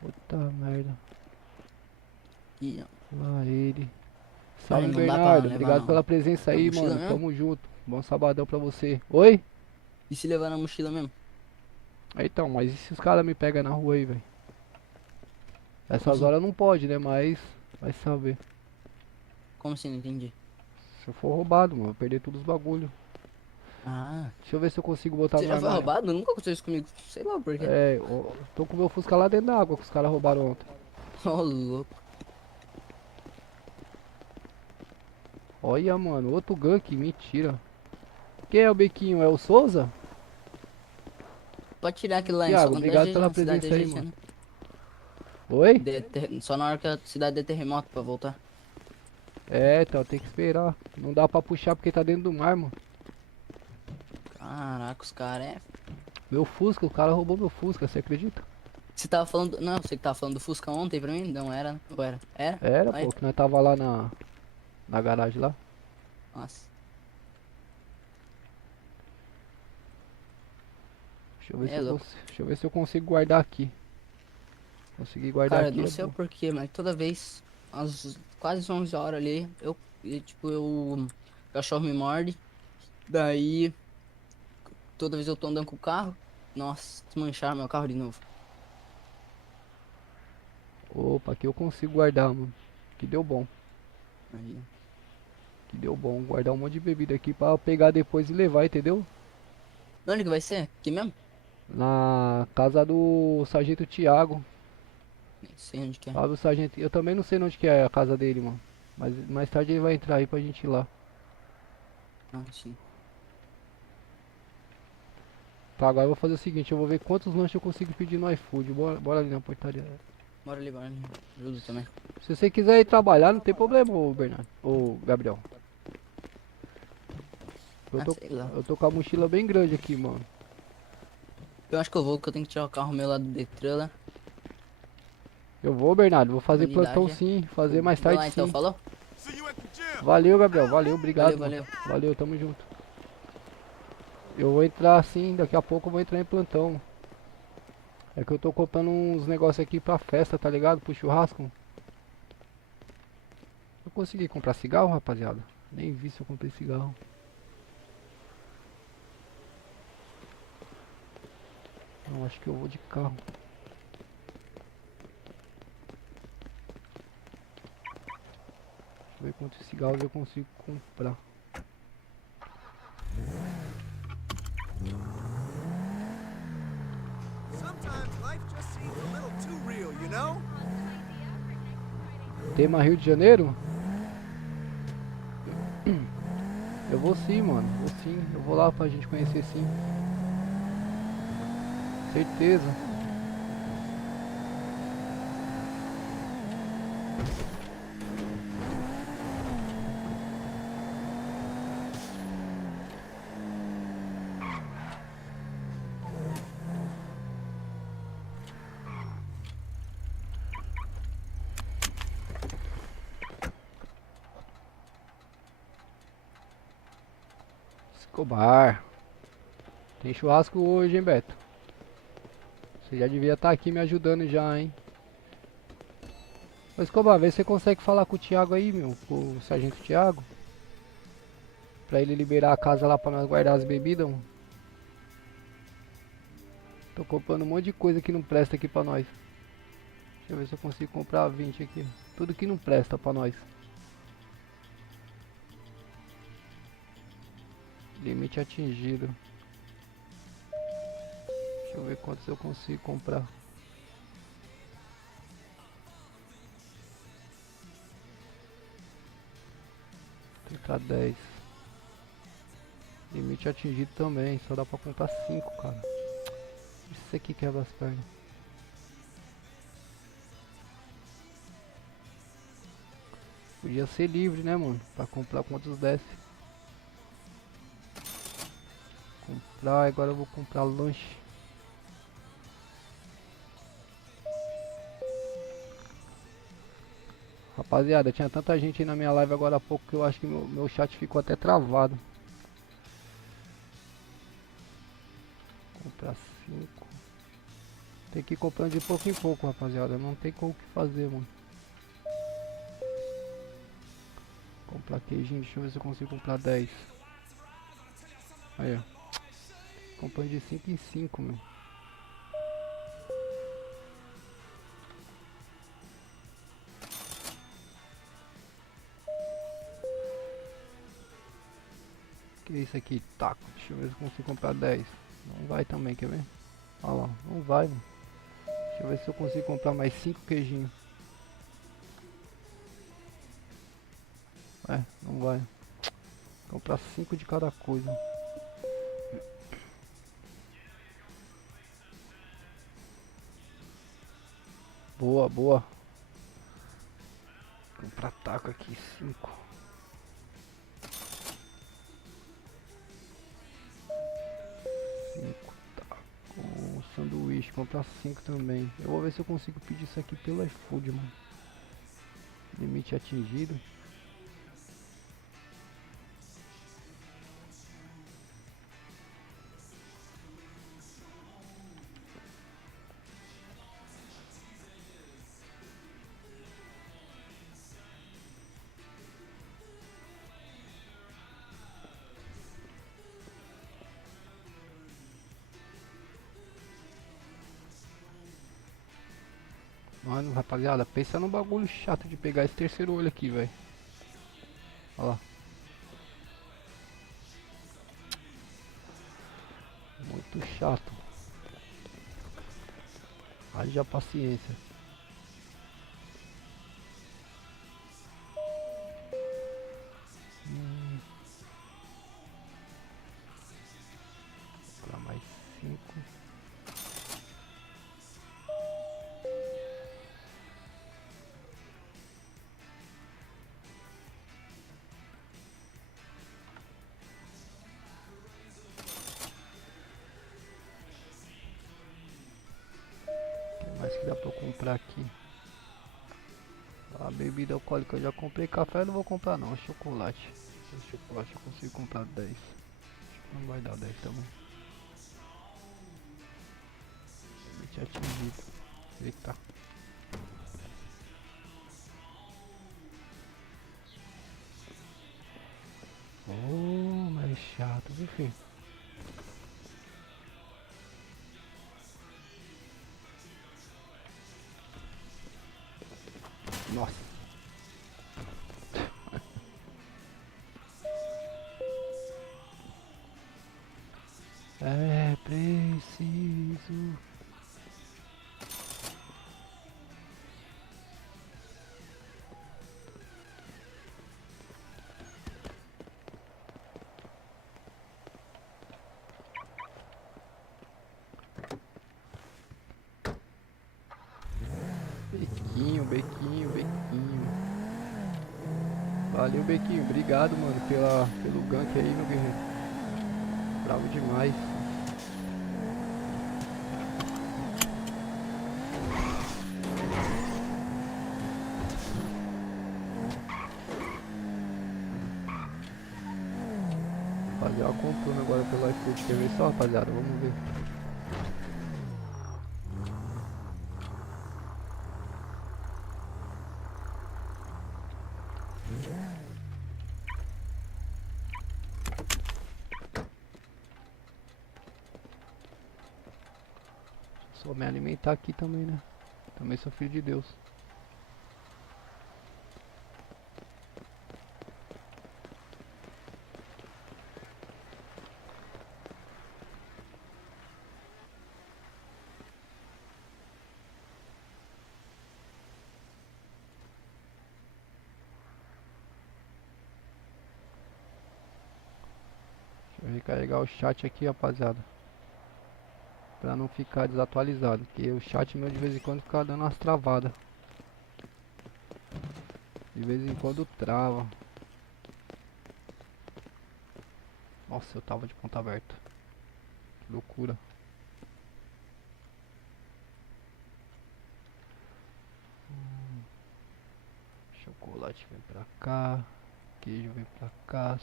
Puta merda. Ih, ó. Lá ele. Cara, Salve, não dá pra Bernardo. levar Obrigado pela presença na aí, mochila mano. mesmo? Tamo junto. Bom sabadão pra você. Oi? E se levar na mochila mesmo? Então, mas e se os caras me pegam na rua aí, velho? Essas assim? horas não pode, né? Mas vai saber. Como assim? Não entendi. Se eu for roubado, mano, vou perder todos os bagulho. Ah, Deixa eu ver se eu consigo botar você no já foi armário. roubado? Nunca aconteceu isso comigo. Sei lá por quê. É, eu tô com o meu Fusca lá dentro da água que os caras roubaram ontem. Ô, louco. Olha, mano, outro gank, mentira. Quem é o Bequinho? É o Souza? Pode tirar aquilo lá, hein? Thiago, Só quando obrigado der pela cidade presença aí, GG, mano. né? Oi? Só na hora que a cidade der terremoto pra voltar. É, então tem que esperar. Não dá pra puxar porque tá dentro do mar, mano. Caraca, os caras é. Meu Fusca, o cara roubou meu Fusca, você acredita? Você tava falando. Não, você que tava falando do Fusca ontem pra mim? Não era, né? Ou era? Era? Era, Aí. pô, que nós tava lá na garagem lá. Nossa. Deixa eu ver, É se eu, louco. deixa eu ver se eu consigo guardar aqui. Consegui guardar Cara, aqui. não É sei o bom. porquê, mas toda vez, às quase 11 horas ali, o cachorro me morde. Daí, toda vez eu tô andando com o carro, nossa, desmancharam meu carro de novo. Opa, aqui eu consigo guardar, mano. Que deu bom. Aí. Que deu bom. Guardar um monte de bebida aqui pra pegar depois e levar, entendeu? Onde que vai ser? Aqui mesmo? Na casa do Sargento Thiago. Nem sei onde que é. Sabe o Sargento? Eu também não sei onde que é a casa dele, mano. Mas mais tarde ele vai entrar aí pra gente ir lá. Ah, sim. Tá, agora eu vou fazer o seguinte, eu vou ver quantos lanches eu consigo pedir no iFood. Bora ali na portaria. Bora ali, bora ali. Ajuda também. Se você quiser ir trabalhar, não tem problema, ô Bernardo. Ô Gabriel. Eu Ah, tô, sei lá. eu tô com a mochila bem grande aqui, mano. Eu acho que eu vou, porque eu tenho que tirar o carro meu lá do Detran lá. Eu vou, Bernardo, vou fazer Unidade, plantão é? sim, fazer mais Vai tarde lá então, sim. falou? Valeu, Gabriel, valeu, obrigado. Valeu, mano. Valeu, tamo junto. Eu vou entrar sim, daqui a pouco eu vou entrar em plantão. É que eu tô comprando uns negócios aqui pra festa, tá ligado? Pro churrasco. Eu consegui comprar cigarro, rapaziada? Nem vi se eu comprei cigarro. Não, acho que eu vou de carro. Deixa eu ver quantos cigarros eu consigo comprar. Sometimes life just seems a little too real, you know? Tema Rio de Janeiro? Eu vou sim, mano. Vou sim. Eu vou lá pra gente conhecer sim. Certeza. Escobar. Tem churrasco hoje, hein, Beto? Você já devia estar aqui me ajudando já, hein? Ô, Escobar, vê se você consegue falar com o Thiago aí, meu. Com o Sargento Thiago. Pra ele liberar a casa lá pra nós guardar as bebidas, mano. Tô comprando um monte de coisa que não presta aqui pra nós. Deixa eu ver se eu consigo comprar 20 aqui. Tudo que não presta pra nós. Limite atingido. Deixa eu ver quantos eu consigo comprar. Tentar 10. Limite atingido também. Só dá pra comprar 5, cara. Isso aqui quebra as pernas. Podia ser livre, né, mano? Pra comprar quantos desce. Comprar, agora eu vou comprar lanche. Rapaziada, tinha tanta gente aí na minha live agora há pouco que eu acho que meu chat ficou até travado. Comprar 5. Tem que ir comprando de pouco em pouco, rapaziada. Não tem como que fazer, mano. Comprar queijinho, deixa eu ver se eu consigo comprar 10. Aí, ó. Comprando de 5 em 5, meu. Que é isso aqui? Taco. Deixa eu ver se eu consigo comprar 10. Não vai também, quer ver? Olha lá, não vai, mano. Deixa eu ver se eu consigo comprar mais 5 queijinhos. É, não vai. Comprar 5 de cada coisa. Boa, boa. Comprar taco aqui, 5. 5 taco. Sanduíche, comprar 5 também. Eu vou ver se eu consigo pedir isso aqui pelo iFood, mano. Limite atingido. Mano, rapaziada, pensa no bagulho chato de pegar esse terceiro olho aqui, velho. Olha lá. Muito chato. Haja paciência. Comprar mais 5. O que mais que dá pra eu comprar aqui? A bebida alcoólica eu já comprei. Café eu não vou comprar não, chocolate. Chocolate eu consigo comprar 10. Não vai dar 10 também. Limite atingido. Eita. Oh, mas é chato, viu, filho? Nossa. É preciso. Bequinho, bequinho, bequinho. Valeu, bequinho. Obrigado, mano, pelo gank aí, meu guerreiro. Bravo demais. Rapaziada, comprando agora pelo iFood. Quer ver só, rapaziada? Vamos ver. Só me alimentar aqui também, né? Também sou filho de Deus. Deixa eu recarregar o chat aqui, rapaziada. Pra não ficar desatualizado. Porque o chat meu de vez em quando fica dando umas travadas. De vez em quando trava. Nossa, eu tava de ponta aberta. Que loucura. Chocolate vem pra cá. Queijo vem pra cá.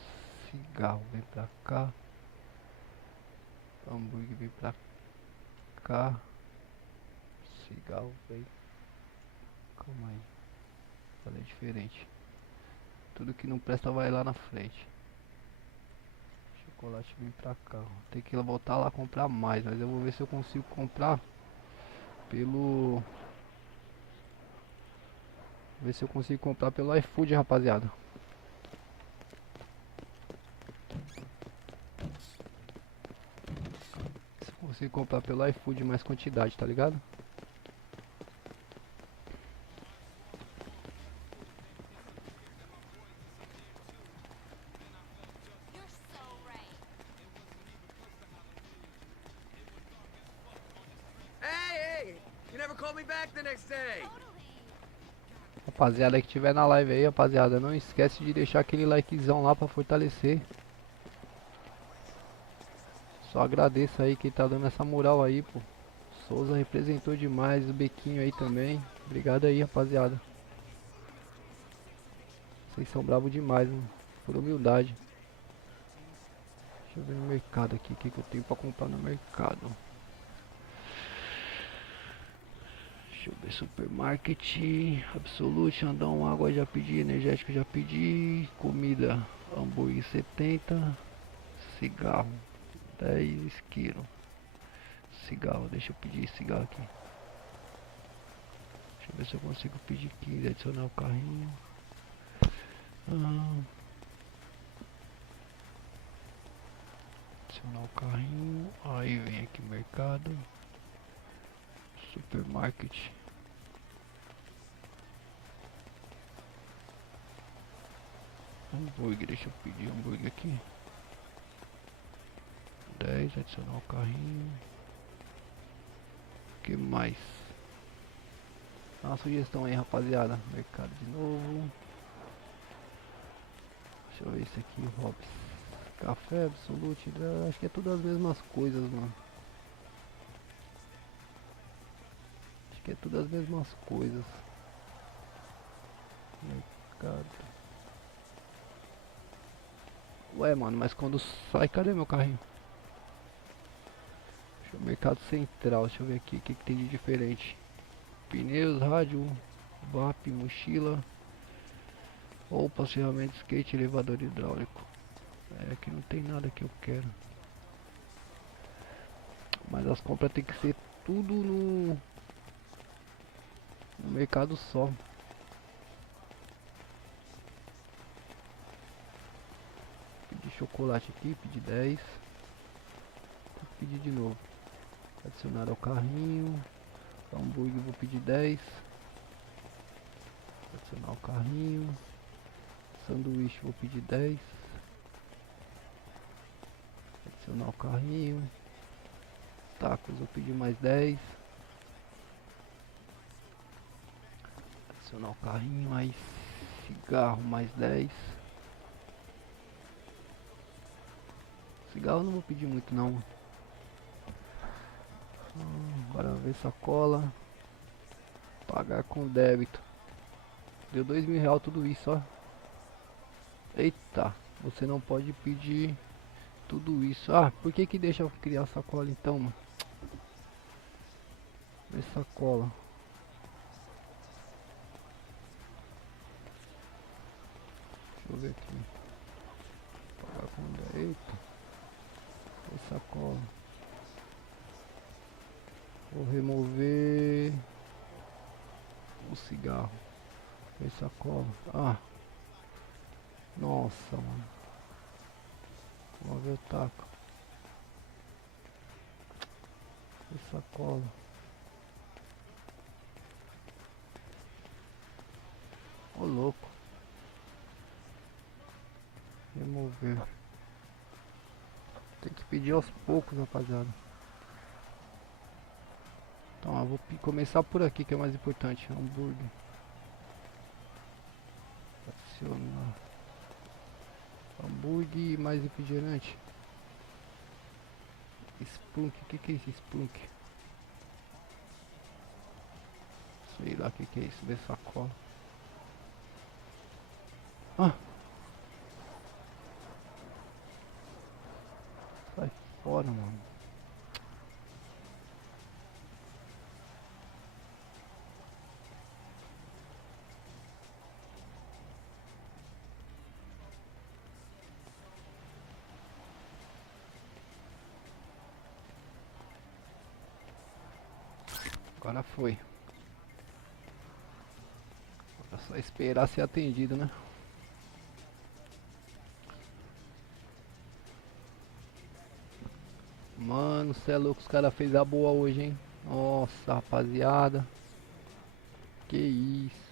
Cigarro vem pra cá. Hambúrguer vem pra cá. Cigarro vem. Calma aí. Falei diferente. Tudo que não presta vai lá na frente. Chocolate vem pra cá. Tem que voltar lá comprar mais. Mas eu vou ver se eu consigo comprar pelo... Ver se eu consigo comprar pelo iFood, rapaziada. Se eu consigo comprar pelo iFood mais quantidade, tá ligado? You're so right. Hey! You never called me back the next day! Totally. Rapaziada que tiver na live aí, rapaziada, não esquece de deixar aquele likezão lá pra fortalecer. Só agradeço aí quem tá dando essa moral aí, pô. Souza representou demais, o Bequinho aí também. Obrigado aí, rapaziada. Vocês são bravos demais, mano. Por humildade. Deixa eu ver no mercado aqui, o que eu tenho pra comprar no mercado. Deixa eu ver, supermarket, Absolute, Andão, água já pedi, energético já pedi, comida, hambúrguer 70, cigarro 10 quilos, cigarro, deixa eu pedir cigarro aqui, deixa eu ver se eu consigo pedir 15, adicionar o carrinho, adicionar o carrinho, aí vem aqui o mercado, supermarket. Hambúrguer, deixa eu pedir hambúrguer aqui. 10, adicionar o carrinho. O que mais? Dá uma sugestão aí, rapaziada. Mercado de novo. Deixa eu ver esse aqui, Hobbs. Café, Absolute, acho que é tudo as mesmas coisas, mano. Acho que é tudo as mesmas coisas. Mercado. Ué, mano, mas quando sai, cadê meu carrinho? Deixa eu ver, mercado central, deixa eu ver aqui o que tem de diferente. Pneus, rádio, VAP, mochila, roupas, ferramentas, skate, elevador hidráulico. É, aqui não tem nada que eu quero. Mas as compras tem que ser tudo no mercado só. Chocolate aqui, pedi 10. Vou pedir de novo. Adicionar ao carrinho. Hambúrguer vou pedir 10. Adicionar ao carrinho. Sanduíche vou pedir 10. Adicionar ao carrinho. Tacos vou pedir mais 10. Adicionar ao carrinho. Aí cigarro mais 10. Cigarro eu não vou pedir muito não. Agora ver sacola. Pagar com débito. Deu R$2.000 tudo isso, ó. Eita, você não pode pedir tudo isso. Ah, por que que deixa eu criar sacola então, mano? Ver sacola. Deixa eu ver aqui. Pagar com débito. Eita. Sacola. Vou remover o cigarro. Foi sacola. Ah. Nossa, mano. Vamos ver o taco. Foi sacola. Ô louco. Remover. Tem que pedir aos poucos, rapaziada. Então, eu vou começar por aqui que é mais importante. Hambúrguer. Seleciona. Hambúrguer e mais refrigerante. Splunk, o que é esse Splunk? Sei lá o que é isso, vê sacola. Ah! Sai fora, mano. Agora foi. Agora é só esperar ser atendido, né? Mano, cê é louco, os caras fez a boa hoje, hein? Nossa, rapaziada. Que isso.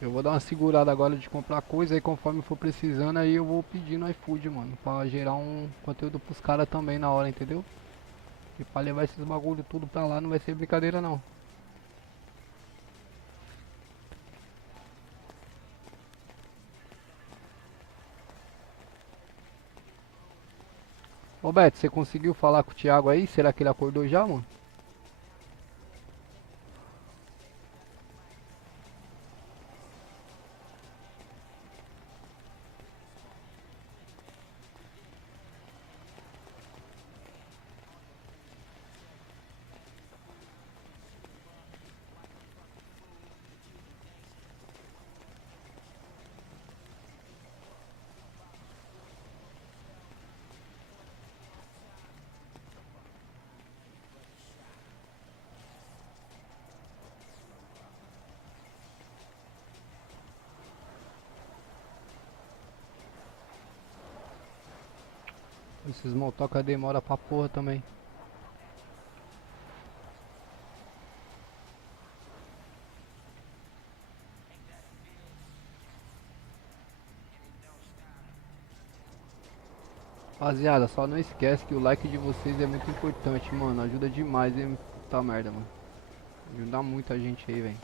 Eu vou dar uma segurada agora de comprar coisa aí conforme for precisando, aí eu vou pedir no iFood, mano, pra gerar um conteúdo pros caras também na hora, entendeu? E pra levar esses bagulho tudo pra lá não vai ser brincadeira não. Ô Beto, você conseguiu falar com o Thiago aí? Será que ele acordou já, mano? Esses motoca demora pra porra também. Rapaziada, só não esquece que o like de vocês é muito importante, mano. Ajuda demais, hein? Puta merda, mano. Ajuda muita gente aí, velho.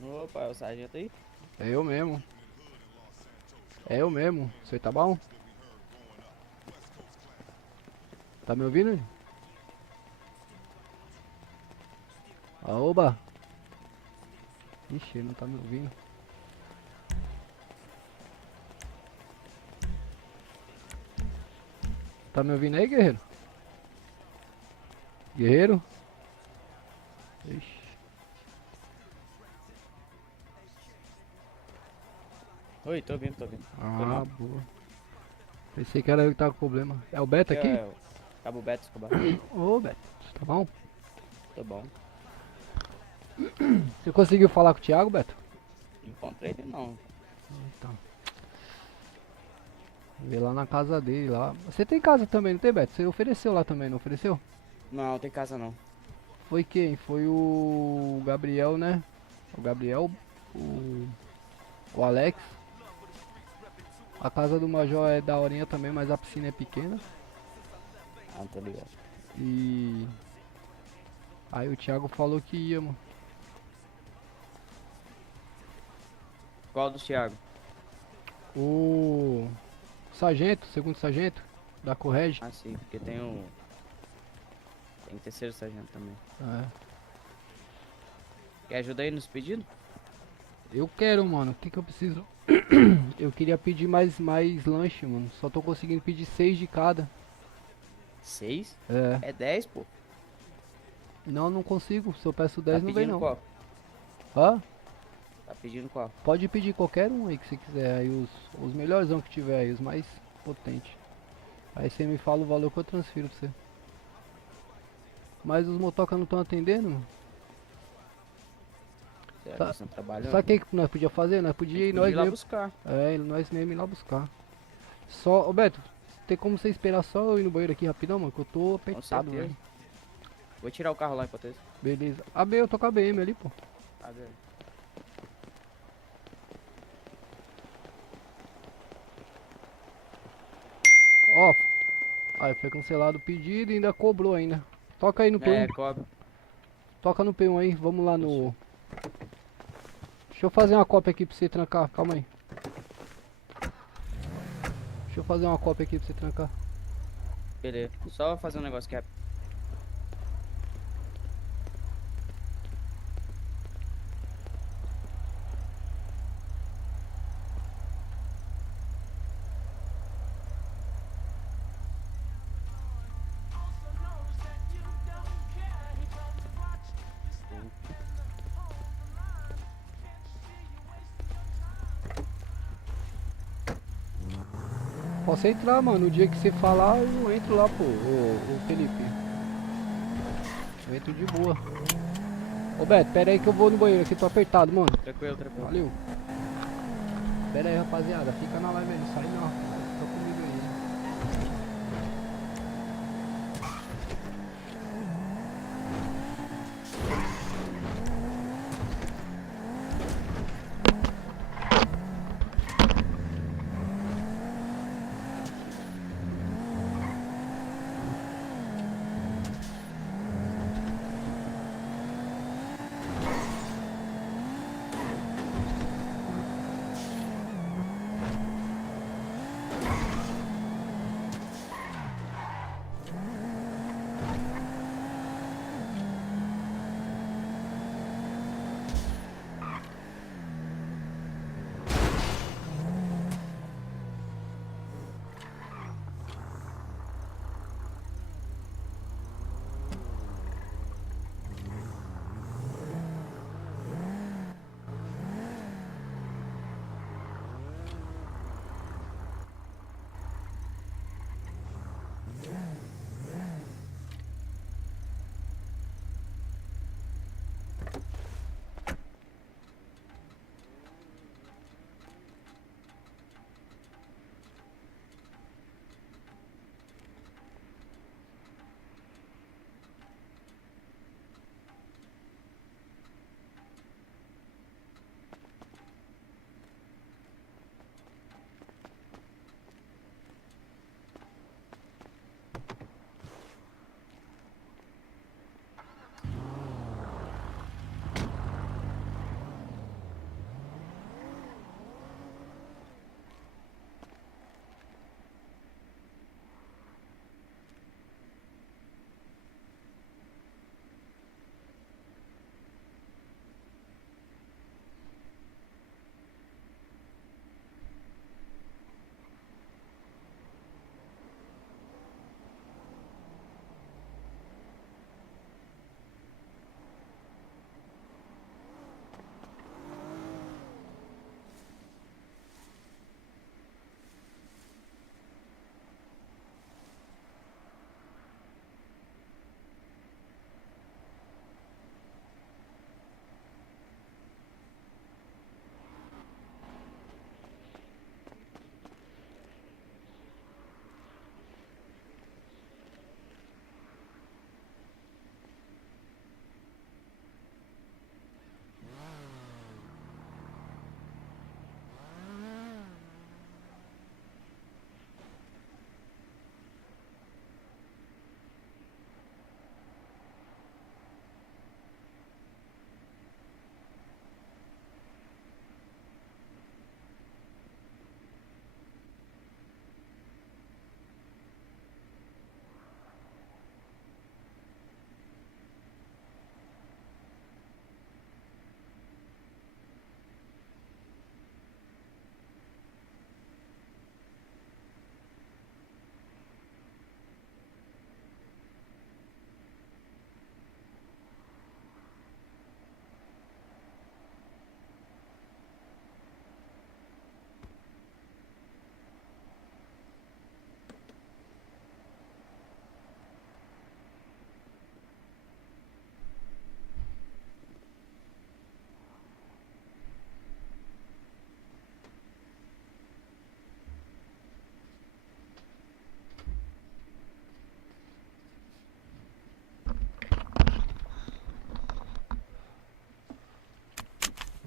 Opa, é o sargento aí? É eu mesmo. É eu mesmo. Você tá bom? Tá me ouvindo? Aoba! Ixi, ele não tá me ouvindo. Tá me ouvindo aí, guerreiro? Guerreiro? Ixi. Oi, tô ouvindo, tô ouvindo. Ah, boa. Pensei que era eu que tava com problema. É o Beto aqui? É o Cabo Beto Escobar. Ô, Beto, tá bom? Tô bom. Você conseguiu falar com o Thiago, Beto? Encontrei ele não. Então. Vê lá na casa dele lá. Você tem casa também, não tem, Beto? Você ofereceu lá também, não ofereceu? Não, tem casa não. Foi quem? Foi o Gabriel, né? O Gabriel, o Alex. A casa do Major é daorinha também, mas a piscina é pequena. Ah, tô ligado. E aí o Thiago falou que ia, mano. Qual do Thiago? O sargento, segundo sargento da Correge. Ah, sim, porque tem o... Tem terceiro sargento também. É. Quer ajuda aí nos pedidos? Eu quero, mano. O que que eu preciso? Eu queria pedir mais lanche, mano. Só tô conseguindo pedir 6 de cada. 6? É. É 10, pô. Não, não consigo. Se eu peço Tá 10 não vem pedindo não. qual? Hã? Tá pedindo qual? Pode pedir qualquer um aí que você quiser, aí os melhorzão que tiver aí, os mais potentes. Aí você me fala o valor que eu transfiro pra você. Mas os motoca não estão atendendo, mano. Será Tá. que eles estão trabalhando? Sabe o que nós podia fazer? Nós podia ir, Tem que nós ir lá mesmo. buscar. É, nós mesmo ir lá buscar. Só, ô Beto, tem como você esperar só eu ir no banheiro aqui rapidão, mano? Que eu tô Com apertado, certeza. velho. Vou tirar o carro lá enquanto isso. Beleza. Eu tô com a BM ali, pô. Tá vendo? Ó, aí foi cancelado o pedido e ainda cobrou ainda. Toca aí no P1. É, cobra. Toca no P1 aí, vamos lá no... Deixa eu fazer uma cópia aqui pra você trancar, calma aí. Deixa eu fazer uma cópia aqui pra você trancar. Beleza. Só fazer um negócio que é. Posso entrar, mano, o dia que você falar eu entro lá, pô, ô Felipe. Eu entro de boa. Ô Beto, pera aí que eu vou no banheiro aqui, tô apertado, mano. Tranquilo, tranquilo. Valeu. Pera aí, rapaziada, fica na live aí, não sai não. Fica comigo aí.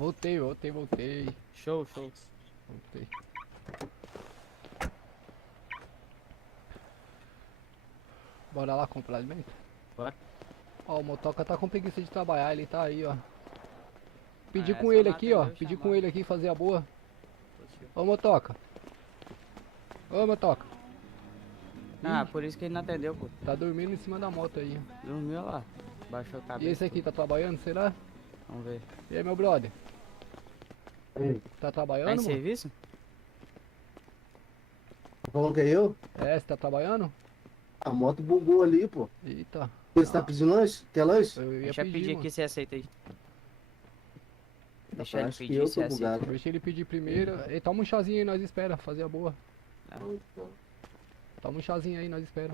Voltei. Show, show. Voltei. Bora lá comprar alimento? Bora. Ó, o motoca tá com preguiça de trabalhar, ele tá aí, ó. Pedi Ah, com só ele não aqui, ó. atendeu o Pedi com chamado. ele aqui fazer a boa. Ô, motoca. Ô, motoca. Ah, por isso que ele não atendeu, pô. Tá dormindo em cima da moto aí. Dormiu lá. Baixou a E cabeça. esse aqui tá trabalhando, será? Vamos ver. E aí, meu brother? Ei, Tá Tá trabalhando, em mano? serviço? falou que é eu? É, você tá trabalhando? A moto bugou ali, pô. Eita. Você tá pedindo lanche? Quer lanche? Eu ia Deixa eu pedir pedir, aqui, você aceita aí. Deixa ele Acho que pedir, eu você tô aceita. bugado. Deixa ele pedir primeiro. Ei, toma um chazinho aí, nós espera. Fazer a boa. Toma um chazinho aí, nós espera.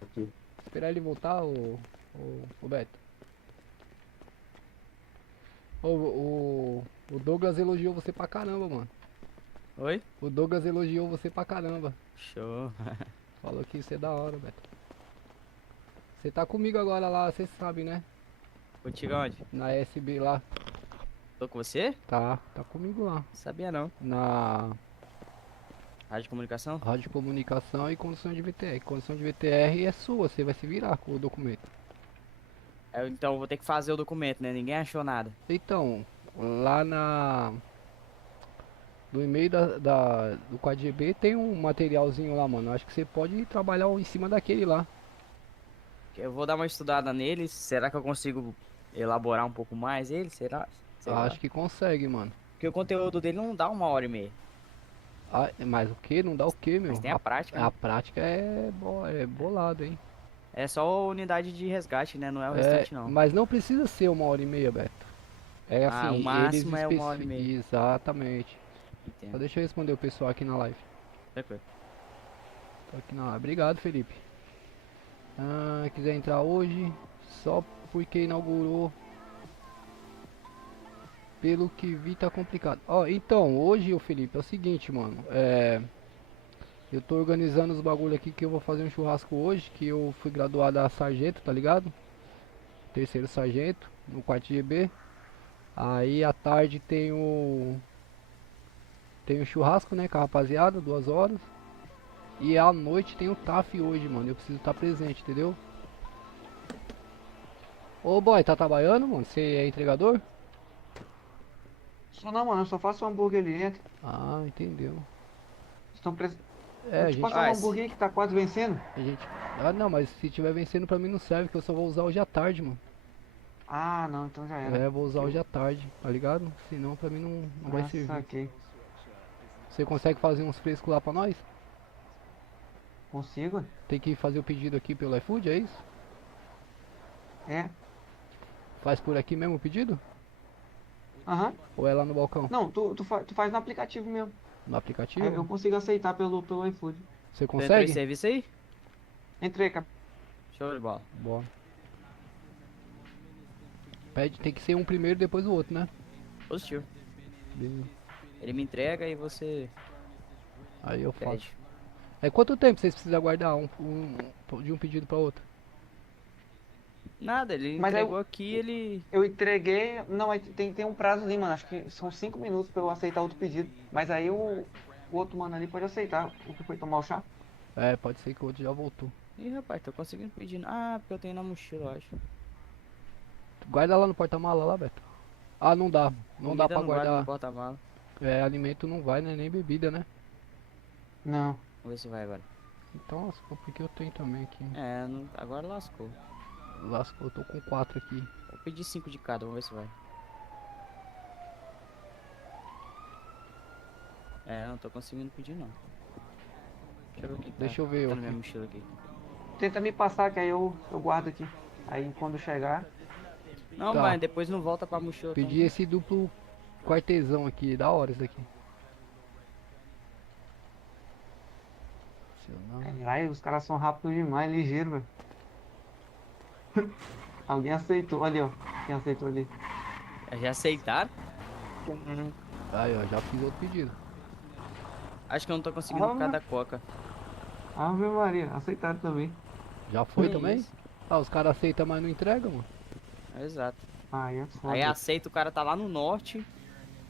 Aqui. Esperar ele voltar, o Beto. O Douglas elogiou você pra caramba, mano. Oi? O Douglas elogiou você pra caramba. Show. Falou que você é da hora, Beto. Você tá comigo agora lá, você sabe, né? Contigo onde? Na SB lá. Tô com você? Tá comigo lá. Sabia não. Na Rádio de comunicação? Rádio de Comunicação e Condução de VTR. Condução de VTR é sua, você vai se virar com o documento. Então eu vou ter que fazer o documento, né? Ninguém achou nada. Então, lá no e-mail do 4GB tem um materialzinho lá, mano. Acho que você pode trabalhar em cima daquele lá. Eu vou dar uma estudada nele. Será que eu consigo elaborar um pouco mais ele? Será? Sei lá. Acho que consegue, mano. Porque o conteúdo dele não dá 1h30. Ah, mas o que? Não dá o que, meu? Mas tem a prática, né? A prática é bolado, hein? É só unidade de resgate, né? Não é o restante, não. Mas não precisa ser 1h30, Beto. É Ah, assim, o máximo eles é 1h30. Exatamente. Só Entendo. deixa eu responder o pessoal aqui na live. Tranquilo. Tô aqui na live. Obrigado, Felipe. Quiser entrar hoje, só porque inaugurou. Pelo que vi, tá complicado. Ó, então, hoje, o Felipe, é o seguinte, mano. Eu tô organizando os bagulho aqui que eu vou fazer um churrasco hoje. Que eu fui graduado a sargento, tá ligado? Terceiro sargento, no 4GB. Aí à tarde tem o churrasco, né, com a rapaziada, 2 horas. E à noite tem o TAF hoje, mano. Eu preciso estar presente, entendeu? Ô boy, tá trabalhando, mano? Você é entregador? Só não, mano, eu só faço um hambúrguer ali dentro. Ah, entendeu. Estão pres... É, a Vou te gente, passar um faz. hambúrguer aí que tá quase vencendo. a gente. Ah, não, mas se tiver vencendo pra mim não serve, que eu só vou usar hoje à tarde, mano. Ah, não, então já era. Vou usar hoje à tarde, tá ligado? Senão pra mim não vai servir. Saquei. Você consegue fazer uns frescos lá pra nós? Consigo? Tem que fazer o pedido aqui pelo iFood, é isso? É. Faz por aqui mesmo o pedido? Aham. Ou é lá no balcão? Não, tu faz no aplicativo mesmo. No aplicativo? Aí eu consigo aceitar pelo iFood. Você Tu entrou em consegue? serviço aí? Entrei, cara. Show de bola. Bora. Tem que ser um primeiro e depois o outro, né? Positivo. Beleza. Ele me entrega e você Aí eu faço. pede. Quanto tempo vocês precisam aguardar de um pedido para outro? Nada, ele Mas entregou aqui, Eu entreguei. Não, tem um prazo ali, mano. Acho que são 5 minutos pra eu aceitar outro pedido. Mas aí o outro mano ali pode aceitar. O que foi tomar o chá? Pode ser que o outro já voltou. Ih, rapaz, tô conseguindo pedir. Ah, porque eu tenho na mochila, eu acho. Guarda lá no porta-mala lá, Beto. Ah, não dá. Não dá Comida pra não guarda guardar. no porta-mala. Alimento não vai, né? Nem bebida, né? Não. Vamos ver se vai agora. Então lascou, porque eu tenho também aqui. É, agora lascou. Lascou, eu tô com 4 aqui. Vou pedir 5 de cada, vamos ver se vai. É, não tô conseguindo pedir não. Deixa eu ver o que tá. Deixa eu ver Tá eu na minha aqui. mochila aqui. Tenta me passar que aí eu guardo aqui. Aí quando chegar. Não, Tá. mas depois não volta pra mochila. Pedi esse duplo quartezão aqui, da hora isso daqui. Se eu não... Ai, os caras são rápidos demais, ligeiro, velho. Alguém aceitou, ali ó. Quem aceitou ali? Já aceitaram? Aí, ó, já fiz outro pedido. Acho que eu não tô conseguindo por causa da coca. Ave Maria, aceitaram também. Já foi Que também? isso? Ah, os caras aceitam, mas não entregam, mano. Exato. Aí é foda. Aí aceita, o cara tá lá no norte,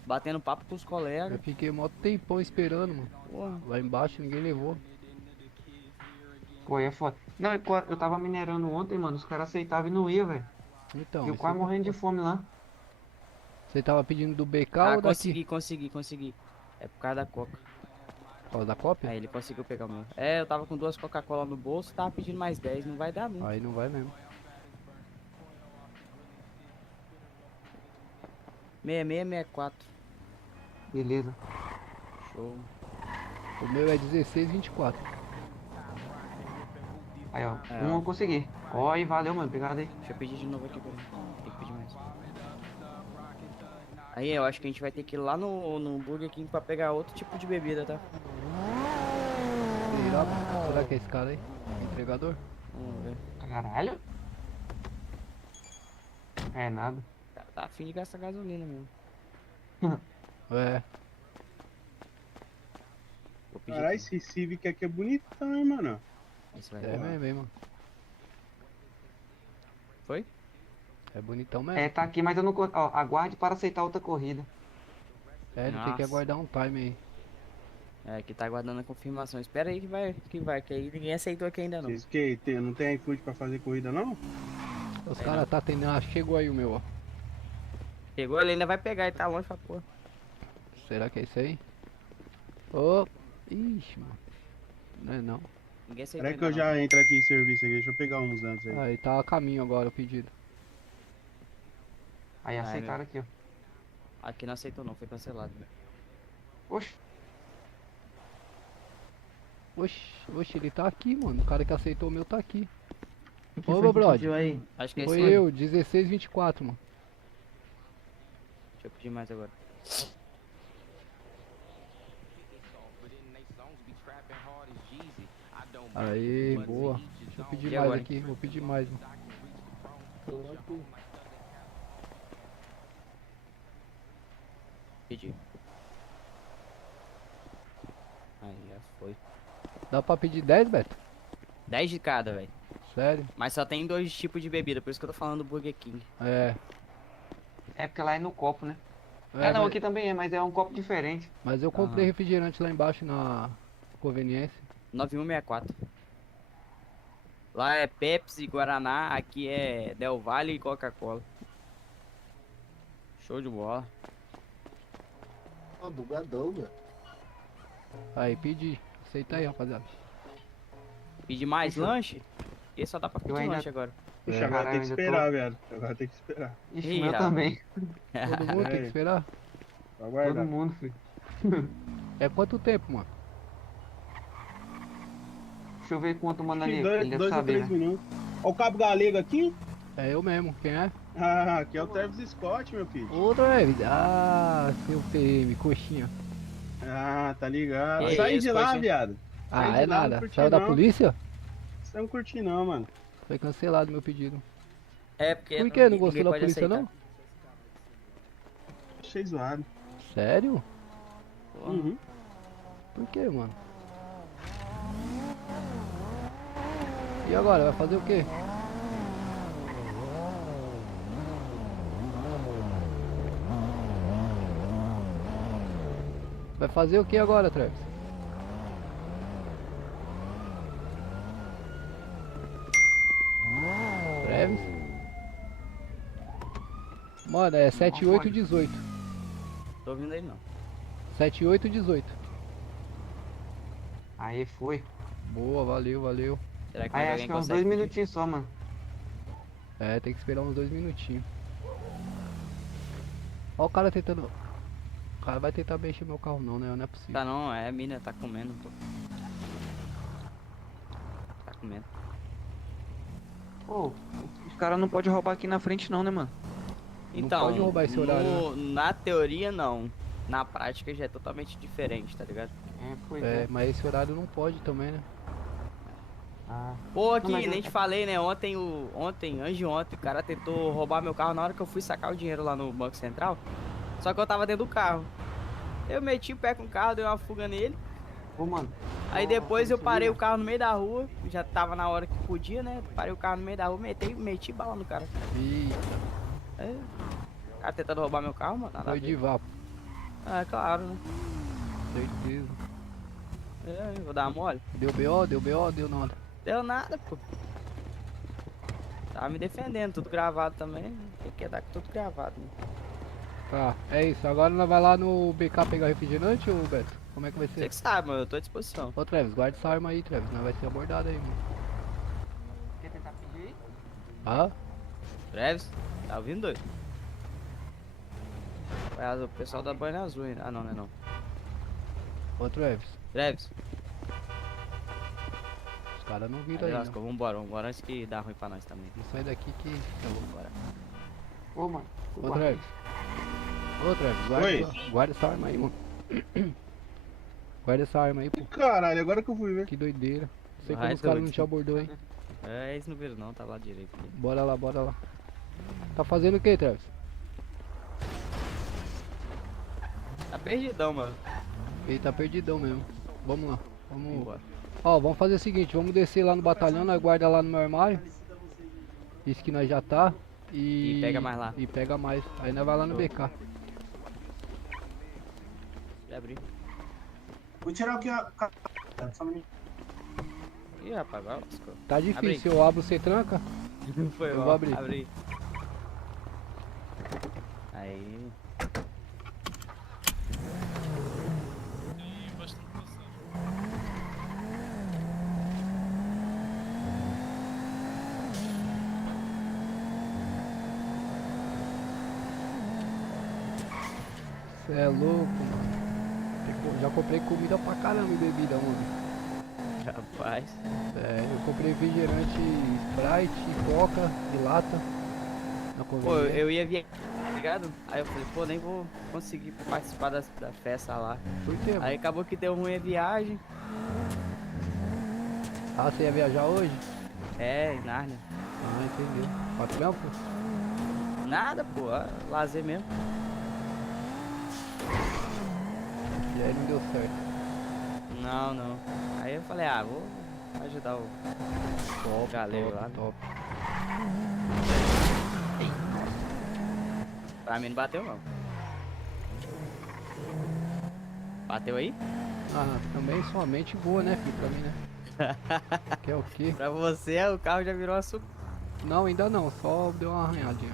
batendo papo com os Eu colegas. fiquei mó tempão esperando, mano. Porra. Lá embaixo ninguém levou. Pô, aí é foda. Não, eu tava minerando ontem, mano. Os caras aceitavam e não ia, velho. Então, E eu isso quase é- morrendo de fome lá. Você tava pedindo do BK Ah, ou daqui? consegui. É por causa da Coca. Por causa da cópia? Aí ele conseguiu pegar o meu. É, eu tava com 2 Coca-Cola no bolso, tava pedindo mais 10, não vai dar não. Aí não vai mesmo. 6664. Beleza. Show. O meu é 1624. Aí, ó. É, Um ó. eu consegui. Ó, e valeu, mano. Obrigado aí. Deixa eu pedir de novo aqui pra mim. Tem que pedir mais. Aí eu acho que a gente vai ter que ir lá no Burger King pra pegar outro tipo de bebida, tá? Será que é esse cara aí? Entregador? Vamos ver. Caralho. É nada. O cara tá afim de gastar gasolina mesmo. É. Vou pedir Caralho, aqui. esse Civic aqui é bonitão, hein, mano. Esse vai É rolar. mesmo, hein, mano. Foi? É bonitão mesmo. É, tá aqui, mas eu não. Ó, aguarde para aceitar outra corrida. É, ele tem que Nossa. aguardar um time aí. É, que tá aguardando a confirmação. Espera aí que aí ninguém aceitou aqui ainda não. Vocês que não tem iFood pra fazer corrida, não? Os caras tá atendendo. Ah, chegou aí o meu, ó. Pegou, ele ainda vai pegar, ele tá longe pra porra. Será que é isso aí? Ô, ixi, mano. Não é não. Ninguém aceitou Peraí que ainda eu não. já entro aqui em serviço aqui, deixa eu pegar uns antes aí. Aí tá a caminho agora o pedido. Aí Ai, aceitaram aqui, ó. Aqui não aceitou não, foi cancelado. Oxe, Oxe, ele tá aqui, mano. O cara que aceitou o meu tá aqui. o que Ô, foi meu que brother. pediu aí? Acho que é Foi esse aí. eu, 1624, mano. Deixa eu pedir mais agora. Aí, boa. Deixa eu pedir E mais agora, aqui. Vou pedir mais, mano. Pedi. Aí, já foi. Dá pra pedir 10, Beto? 10 de cada, velho. Sério? Mas só tem 2 tipos de bebida, por isso que eu tô falando do Burger King. É. É porque lá é no copo, né? É, Ah, não, mas, aqui também é, mas é um copo diferente. mas eu comprei refrigerante lá embaixo na conveniência. 9164. Lá é Pepsi, Guaraná, aqui é Del Valle e Coca-Cola. Show de bola. Ó, bugadão, velho. Aí, pedi. Aceita aí, rapaziada. Pedir mais lanche? E só dá pra pedir ainda- lanche agora. Puxa, É. agora Caralho, tem que ainda tô- esperar, velho. Agora tem que esperar. Ixi, Ih, o meu rapaz. também. Todo mundo tem que É. esperar? Só Todo aguardar. mundo, filho. É quanto tempo, mano? Deixa eu ver quanto manda ali. Dois, Ele deve dois ou saber, 3 né? minutos. Ó o Cabo Galego aqui. É eu mesmo. Quem é? Ah, aqui é o Travis Scott, meu filho. Ô, Travis. Ah, seu PM, coxinha. Ah, tá ligado. Que Sai isso, de lá, coxinha? viado. Sai Ah, de é lá, não nada. curti Saiu da não. polícia? Você não curti não, mano. Foi cancelado meu pedido. É, porque Por que? Não ninguém gostou da pode polícia, aceitar. não? Achei zoado. Sério? Pô, Uhum. Por que, mano? E agora? Vai fazer o quê? Vai fazer o que agora, Travis? Travis? Mano, é 7818. tô ouvindo aí não. 7818. Aí foi. Boa, valeu, valeu. Será que Aí mais acho alguém que é uns consegue 2 pedir? minutinhos só, mano. É, tem que esperar uns 2 minutinhos. Ó o cara tentando. O cara vai tentar mexer meu carro não, né? Não é possível. Tá não, é a mina tá comendo, pô. Tá comendo. Pô, os caras não podem roubar aqui na frente não, né, mano? Então, pode roubar esse horário, na teoria não. Na prática já é totalmente diferente, tá ligado? É, pois É, é. mas esse horário não pode também, né? Ah, Pô, aqui, mas nem eu- te falei, né? Antes de ontem, o cara tentou roubar meu carro na hora que eu fui sacar o dinheiro lá no Banco Central. Só que eu tava dentro do carro. Eu meti o pé com o carro, dei uma fuga nele. pô, mano. Aí depois eu parei o carro no meio da rua. Já tava na hora que podia, né? Parei o carro no meio da rua, meti bala no cara. Eita. É. O cara tentando roubar meu carro, mano. Nada a Foi de ver. vapo, É, claro, né? certeza. É, eu vou dar uma mole. Deu BO, deu BO, deu nada. Deu nada, pô. Tava me defendendo, tudo gravado também. Tem que dar com tudo gravado, né? Tá, é isso. Agora nós vai lá no BK pegar refrigerante, ô Beto? Como é que vai Você ser? que sabe, mano. Eu tô à disposição. Ô Travis, guarda essa arma aí, Travis. Nós vai ser abordado aí, mano. Quer tentar pedir aí? Ah? Travis, tá ouvindo, doido? O pessoal da banha azul ainda. Ah, não, não é não. Ô Travis, Travis, os caras não viram aí aí, não. lascou. Vambora antes que dá ruim pra nós também. Vou sair daqui que... Então vambora. Ô, mano. Ô Travis. Ô Travis, Oi. guarda essa arma aí, mano. Guarda essa arma aí, pô. Caralho, agora que eu fui ver. Que doideira. Não sei Vai, como os caras não doido. te abordou, hein? É, eles não viram não, tá lá direito. Ali. Bora lá, bora lá. Tá fazendo o que, Travis? Tá perdidão, mano. Ele tá perdidão mesmo. Vamos lá. Vamos. Vambora. Ó, vamos fazer o seguinte, vamos descer lá no batalhão, nós guarda lá no meu armário. Isso que nós já tá. E pega mais lá. E pega mais. Aí nós vai lá no Show. BK. Já abri. Vou tirar aqui a. Só um minutinho. Ih, rapaz, vai lascou. Tá difícil, eu abro, você tranca? Não foi Eu mal. vou abrir. Abri. Aí. Cê é louco, mano. Já comprei comida pra caramba e bebida ontem. Rapaz. É, eu comprei refrigerante, Sprite, Coca de lata. Na Pô, conveniência. eu ia vir, tá ligado? Aí eu falei, pô, nem vou conseguir participar da festa lá. Por quê, mano? Aí acabou que deu ruim a viagem. Ah, você ia viajar hoje? É, em Nárnia. Ah, entendeu. Pra trampo? Nada, pô, lazer mesmo. E aí não deu certo. Não, não. Aí eu falei, ah, vou ajudar o galego lá. né? Top. Pra mim não bateu não. Bateu aí? Ah, também sua mente boa, né, filho? Pra mim, né? Quer o quê? Pra você, o carro já virou açúcar. Não, ainda não. Só deu uma arranhadinha.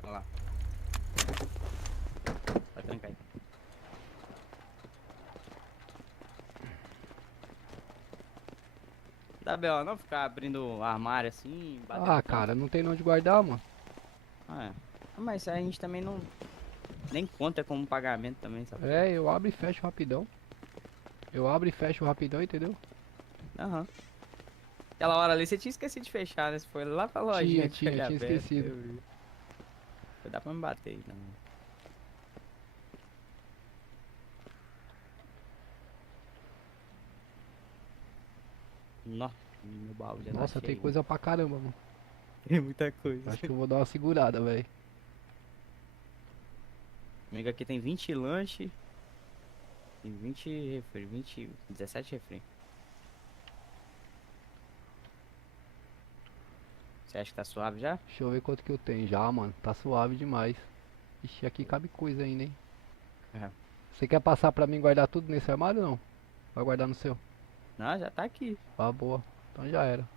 Bora lá. Vai trancar aí. Dá B.O. não ficar abrindo armário assim, batendo Ah, tanto. cara, não tem onde guardar, mano. Ah, é. Mas a gente também não... Nem conta como pagamento também, sabe? É, eu abro e fecho rapidão. Eu abro e fecho rapidão, entendeu? Aham. Aquela hora ali você tinha esquecido de fechar, né? Você foi lá pra lojinha. que Tinha fica ali aberto, esquecido. eu vi. Dá pra me bater aí também. Nossa, meu baú já tá Nossa, tem cheio. coisa pra caramba, mano. Tem muita coisa. Acho que eu vou dar uma segurada, velho. Amigo, aqui tem 20 lanche. Tem 20 refri, 17 refri. Você acha que tá suave já? Deixa eu ver quanto que eu tenho já, mano. Tá suave demais. Ixi, aqui cabe coisa ainda, hein? É. Você quer passar pra mim guardar tudo nesse armário ou não? Vai guardar no seu? Não, já tá aqui. Ah, boa. Então já era.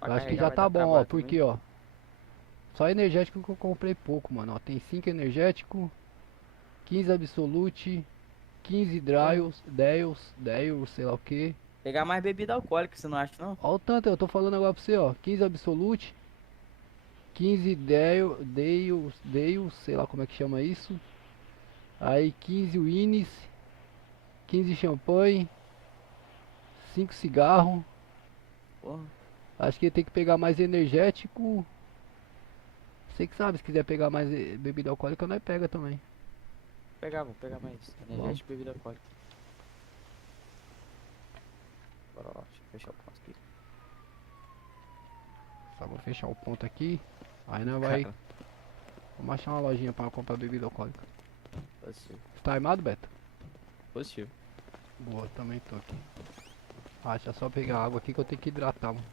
Pra Eu acho que carregar já vai tá dar bom, ó. trabalho também. Porque, ó. Só energético que eu comprei pouco, mano. Ó, tem 5 energético, 15 Absolute, 15 Dryos, sei lá o que. Pegar mais bebida alcoólica, você não acha não? Ó o tanto, eu tô falando agora pra você, ó. 15 Absolute, 15 Dales, sei lá como é que chama isso. Aí 15 Winnis, 15 champanhe, 5 cigarro. Porra. Acho que tem que pegar mais energético. Você que sabe, se quiser pegar mais bebida alcoólica, nós pega também. Vou pegar mais energético e bebida alcoólica. Bora lá, deixa eu fechar o ponto aqui. Só vou fechar o ponto aqui. Aí nós vai. Cara, Vamos achar uma lojinha pra comprar bebida alcoólica. positivo. Você tá armado, Beto? Positivo. Boa, também tô aqui. Ah, deixa eu só pegar água aqui que eu tenho que hidratar, mano.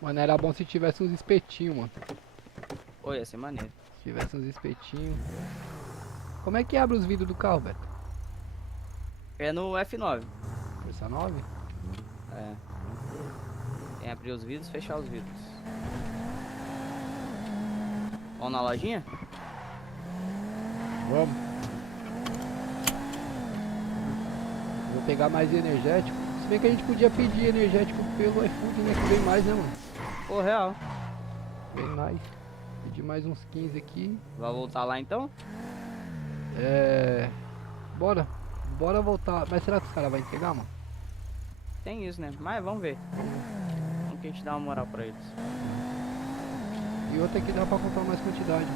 Mano, era bom se tivesse uns espetinhos, mano. Oi, ia ser maneiro. Se tivesse uns espetinhos. Como é que abre os vidros do carro, Beto? É no F9. Força 9? É. Tem que abrir os vidros e fechar os vidros. Vamos na lojinha? Vamos. Vou pegar mais energético. Se bem que a gente podia pedir energético pelo iFood, né? Que vem mais, né, mano? Pô, real. Vem mais. Pedir mais uns 15 aqui. Vai voltar lá então? Bora. Bora voltar. Mas será que os caras vão entregar, mano? Tem isso, né? Mas vamos ver. Vamos que a gente dá uma moral pra eles. E outra que dá pra comprar mais quantidade.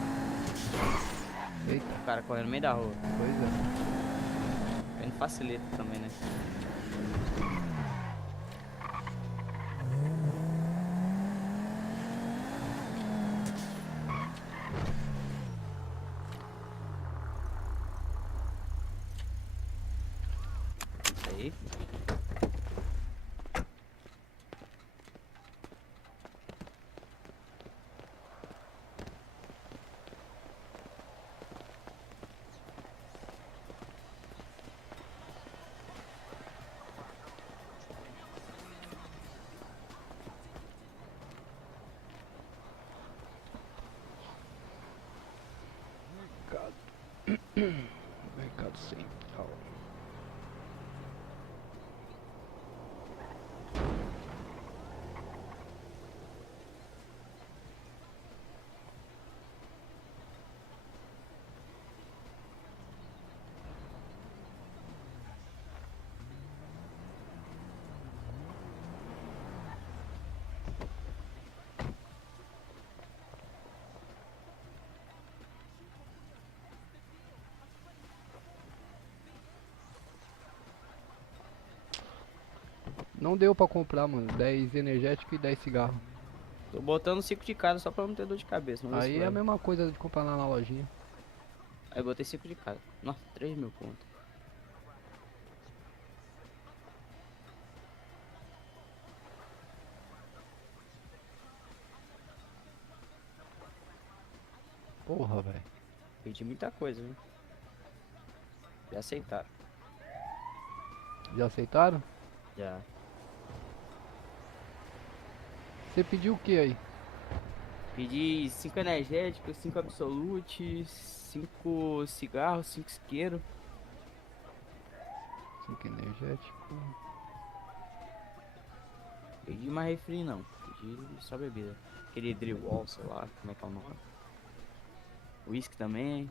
Eita, O cara correndo no meio da rua. pois é. Ele facilita também, né? Isso aí. Mercado Central. Não deu pra comprar, mano. 10 energético e 10 cigarro. Tô botando 5 de cada só pra não ter dor de cabeça. Vamos ver se Aí é vai. a mesma coisa de comprar lá na lojinha. Aí eu botei 5 de cada. Nossa, 3.000 pontos. Porra, velho. Pedi muita coisa, viu? Já aceitaram. Já aceitaram? Já. Você pediu o que aí? Pedi 5 energéticos, 5 absolutes, 5 cigarros, 5 isqueiro. 5 energético. Pedi mais refri não. Pedi só bebida. Aquele drywall, sei lá, como é que é o nome. Whisky também.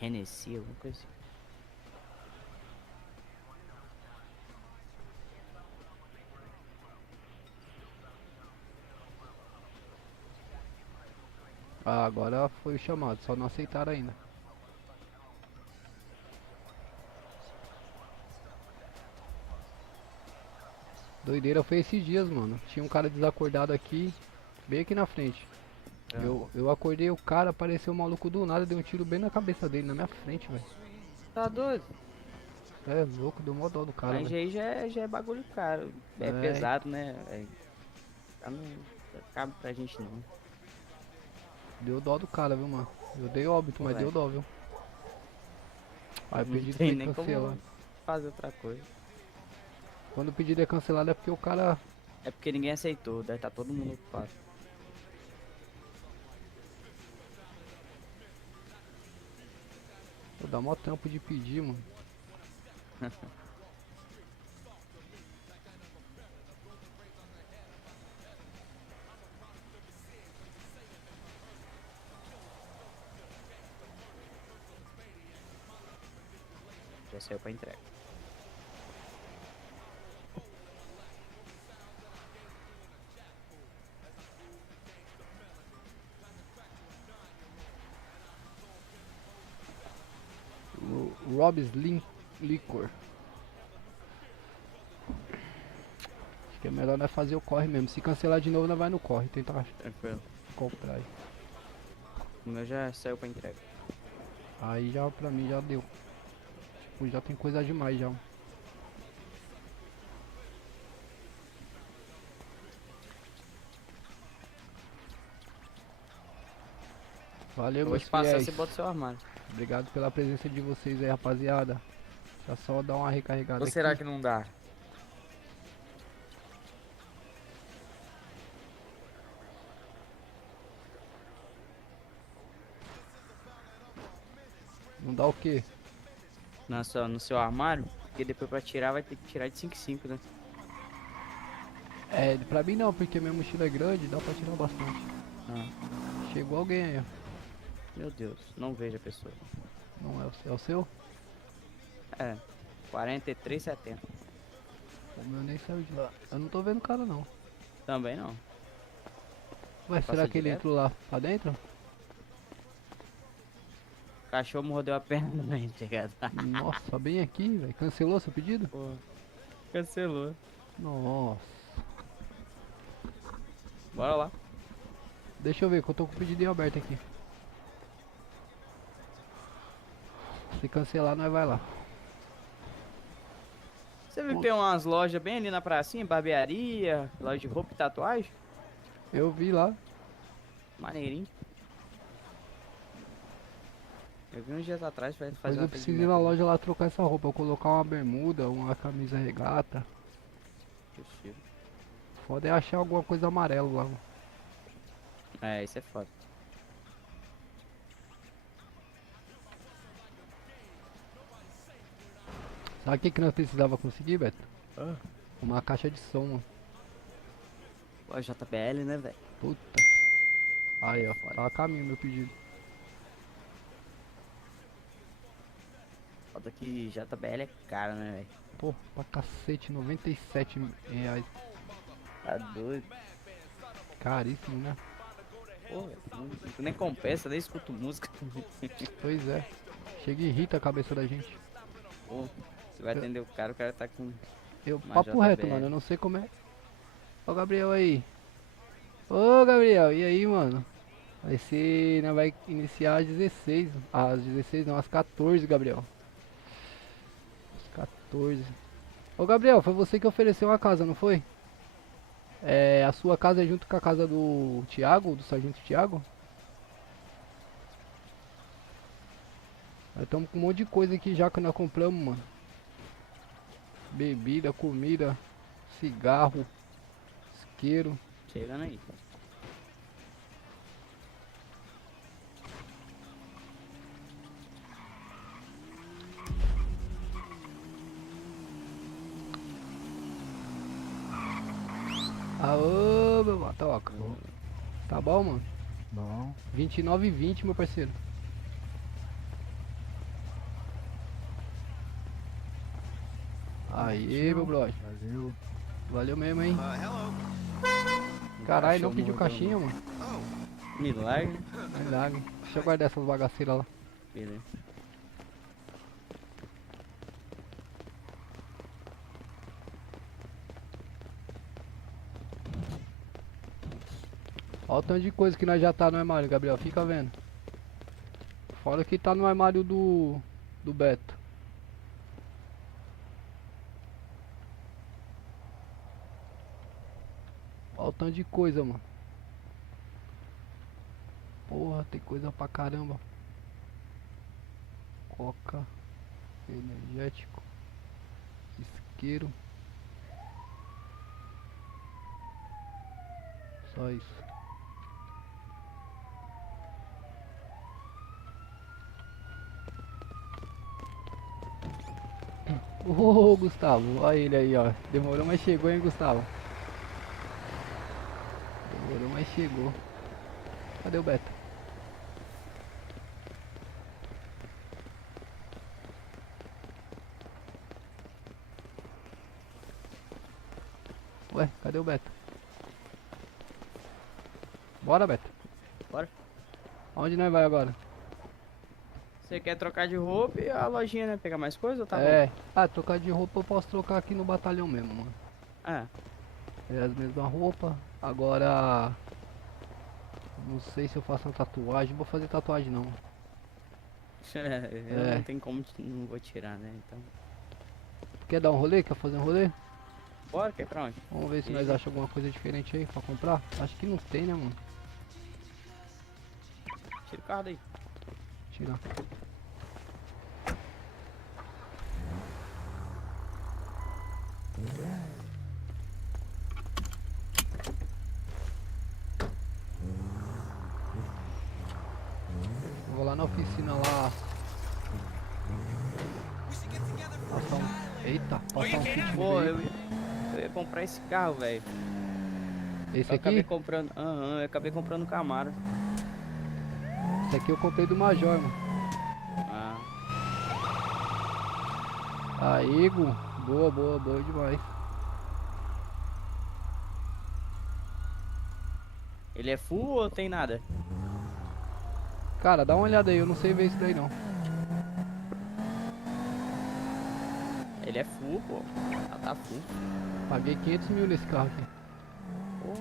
Hennessy, alguma coisa assim. Ah, agora foi o chamado, só não aceitaram ainda. Doideira foi esses dias, mano. Tinha um cara desacordado aqui, bem aqui na frente. Eu acordei o cara, apareceu um maluco do nada, deu um tiro bem na cabeça dele, na minha frente, velho. Tá doido? É louco, deu mó dó do cara, Mas velho. aí já é bagulho caro. É, É. pesado, né? Não cabe pra gente não. Deu dó do cara, viu, mano. Eu dei óbito, Pô, mas velho. deu dó, viu. Aí eu Não pedi tem de nem cancelar. como fazer outra coisa. Quando o pedido é cancelado é porque o cara... É porque ninguém aceitou, deve estar todo mundo ocupado. Pô, dá mó tempo de pedir, mano. Já saiu pra entrega. Rob's Liquor. Acho que é melhor nós fazer o corre mesmo. Se cancelar de novo, nós vai no corre. Tentar Tranquilo. comprar aí. O meu já saiu pra entrega. Aí já pra mim já deu. Tipo, já tem coisa demais já. Valeu, Eu vou meus te passar, fiéis. você bota o seu armário. Obrigado pela presença de vocês aí, rapaziada. Deixa só dar uma recarregada Ou aqui. será que não dá? Não dá o quê? No seu armário, porque depois pra tirar vai ter que tirar de 5 em 5, né? É, pra mim não, porque minha mochila é grande, dá pra tirar bastante. Ah, Chegou alguém aí, ó. meu Deus, não vejo a pessoa. Não é o seu? É o seu? É, 43,70. O meu nem saiu de lá. Eu não tô vendo o cara não. Também não. Ué, Passa será que ele direto? entrou lá pra dentro? O cachorro mordeu a perna também, tá ligado? Nossa, bem aqui, velho. Cancelou seu pedido? Pô, cancelou. Nossa. Bora lá. Deixa eu ver, que eu tô com o pedido em aberto aqui. Se cancelar, nós vai lá. Você viu que tem umas lojas bem ali na pracinha, barbearia, loja de roupa e tatuagem? Eu vi lá. Maneirinho. Eu vi uns dias atrás, vai Mas fazer eu uma preciso ir na loja lá trocar essa roupa. Eu colocar uma bermuda, uma camisa regata. Foda é achar alguma coisa amarela lá. É, isso é foda. Sabe o que nós precisava conseguir, Beto? Uma caixa de som, mano. Pô, JBL, né, velho? Puta. Aí, ó. Tá a caminho meu pedido. Foda que JBL é caro, né, velho? Pô, pra cacete, R$ 97. Tá doido. Caríssimo, né? Pô, nem compensa, nem escuto música. Pois é. Chega e irrita a cabeça da gente. Pô, você vai atender o cara tá com... Eu, Uma papo reto, JBL. mano. Eu não sei como é. Ó o Gabriel aí. Ô, Gabriel. E aí, mano? Vai ser... Nós vai iniciar às 16. Às 16 não, às 14, Gabriel. Às 14. Ô, Gabriel, foi você que ofereceu a casa, não foi? É, a sua casa é junto com a casa do Thiago, do Sargento Thiago? Nós estamos com um monte de coisa aqui já que nós compramos, mano. Bebida, comida, cigarro, isqueiro. Chegando aí. Aô, meu matoca. Tá bom, mano? Bom. 29,20, meu parceiro. Aê, meu brother. Valeu. Valeu mesmo, hein? Hello. Caralho, não cachorro pediu mordeu, caixinha, mano. Milagre. Milagre. Deixa eu guardar essas bagaceiras lá. Beleza. Olha o tanto de coisa que nós já tá no armário, Gabriel. Fica vendo. Fora que tá no armário do Beto. Olha o tanto de coisa, mano. Porra, tem coisa pra caramba. Coca, energético, isqueiro. Só isso. Ô, Gustavo, olha ele aí, ó. Demorou, mas chegou, hein, Gustavo? Demorou, mas chegou. Cadê o Beto? Ué, cadê o Beto? Bora, Beto. Bora. Aonde nós vai agora? Você quer trocar de roupa e a lojinha, né? Pegar mais coisa ou tá É. Ah, trocar de roupa eu posso trocar aqui no batalhão mesmo, mano. bom? É. É as mesmas roupas. Agora. Não sei se eu faço uma tatuagem. Não vou fazer tatuagem não. Eu É. não tem como, não vou tirar, né? Então. Quer dar um rolê? Quer fazer um rolê? Bora, quer ir pra onde? Vamos ver se nós achamos alguma coisa diferente aí pra comprar. Acho que não tem, né, mano? Tira o carro daí. Tira. Vou lá na oficina lá. Passar um... Eita, passar um kit de Pô, veículo. eu ia comprar esse carro, velho. Esse Eu acabei aqui? comprando. Aham, eu acabei comprando o Camaro. Esse aqui eu comprei do Major, mano. Ah, Aí, Gu. Boa, boa, boa demais. ele é full ou tem nada? Cara, dá uma olhada aí, eu não sei ver isso daí não. Ele é full, pô. Ah, tá full. Paguei 500 mil nesse carro aqui. Pô.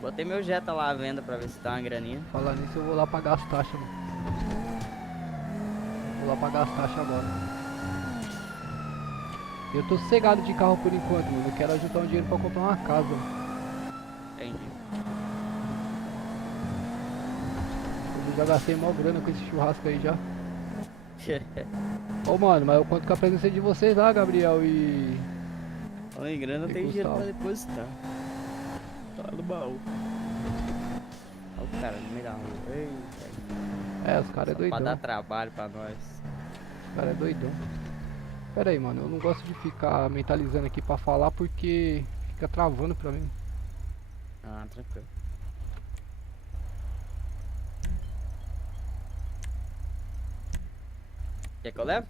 Botei meu Jetta lá à venda pra ver se dá uma graninha. Falar nisso, eu vou lá pagar as taxas, mano. Vou lá pagar as taxas agora. Eu tô sossegado de carro por enquanto, mano. Eu quero ajudar um dinheiro pra comprar uma casa, mano. Entendi. Eu já gastei mó grana com esse churrasco aí já. Ô, mano, mas eu conto com a presença de vocês lá, Gabriel e... Falando em grana, E tem dinheiro pra Gustavo? depositar. Tá no baú. Olha o cara no meio da rua. Eita. É, os caras é Só pra dar doidão. trabalho pra nós. Os caras é doidão. Pera aí, mano. Eu não gosto de ficar mentalizando aqui pra falar porque fica travando pra mim. Ah, tranquilo. Quer que eu leve?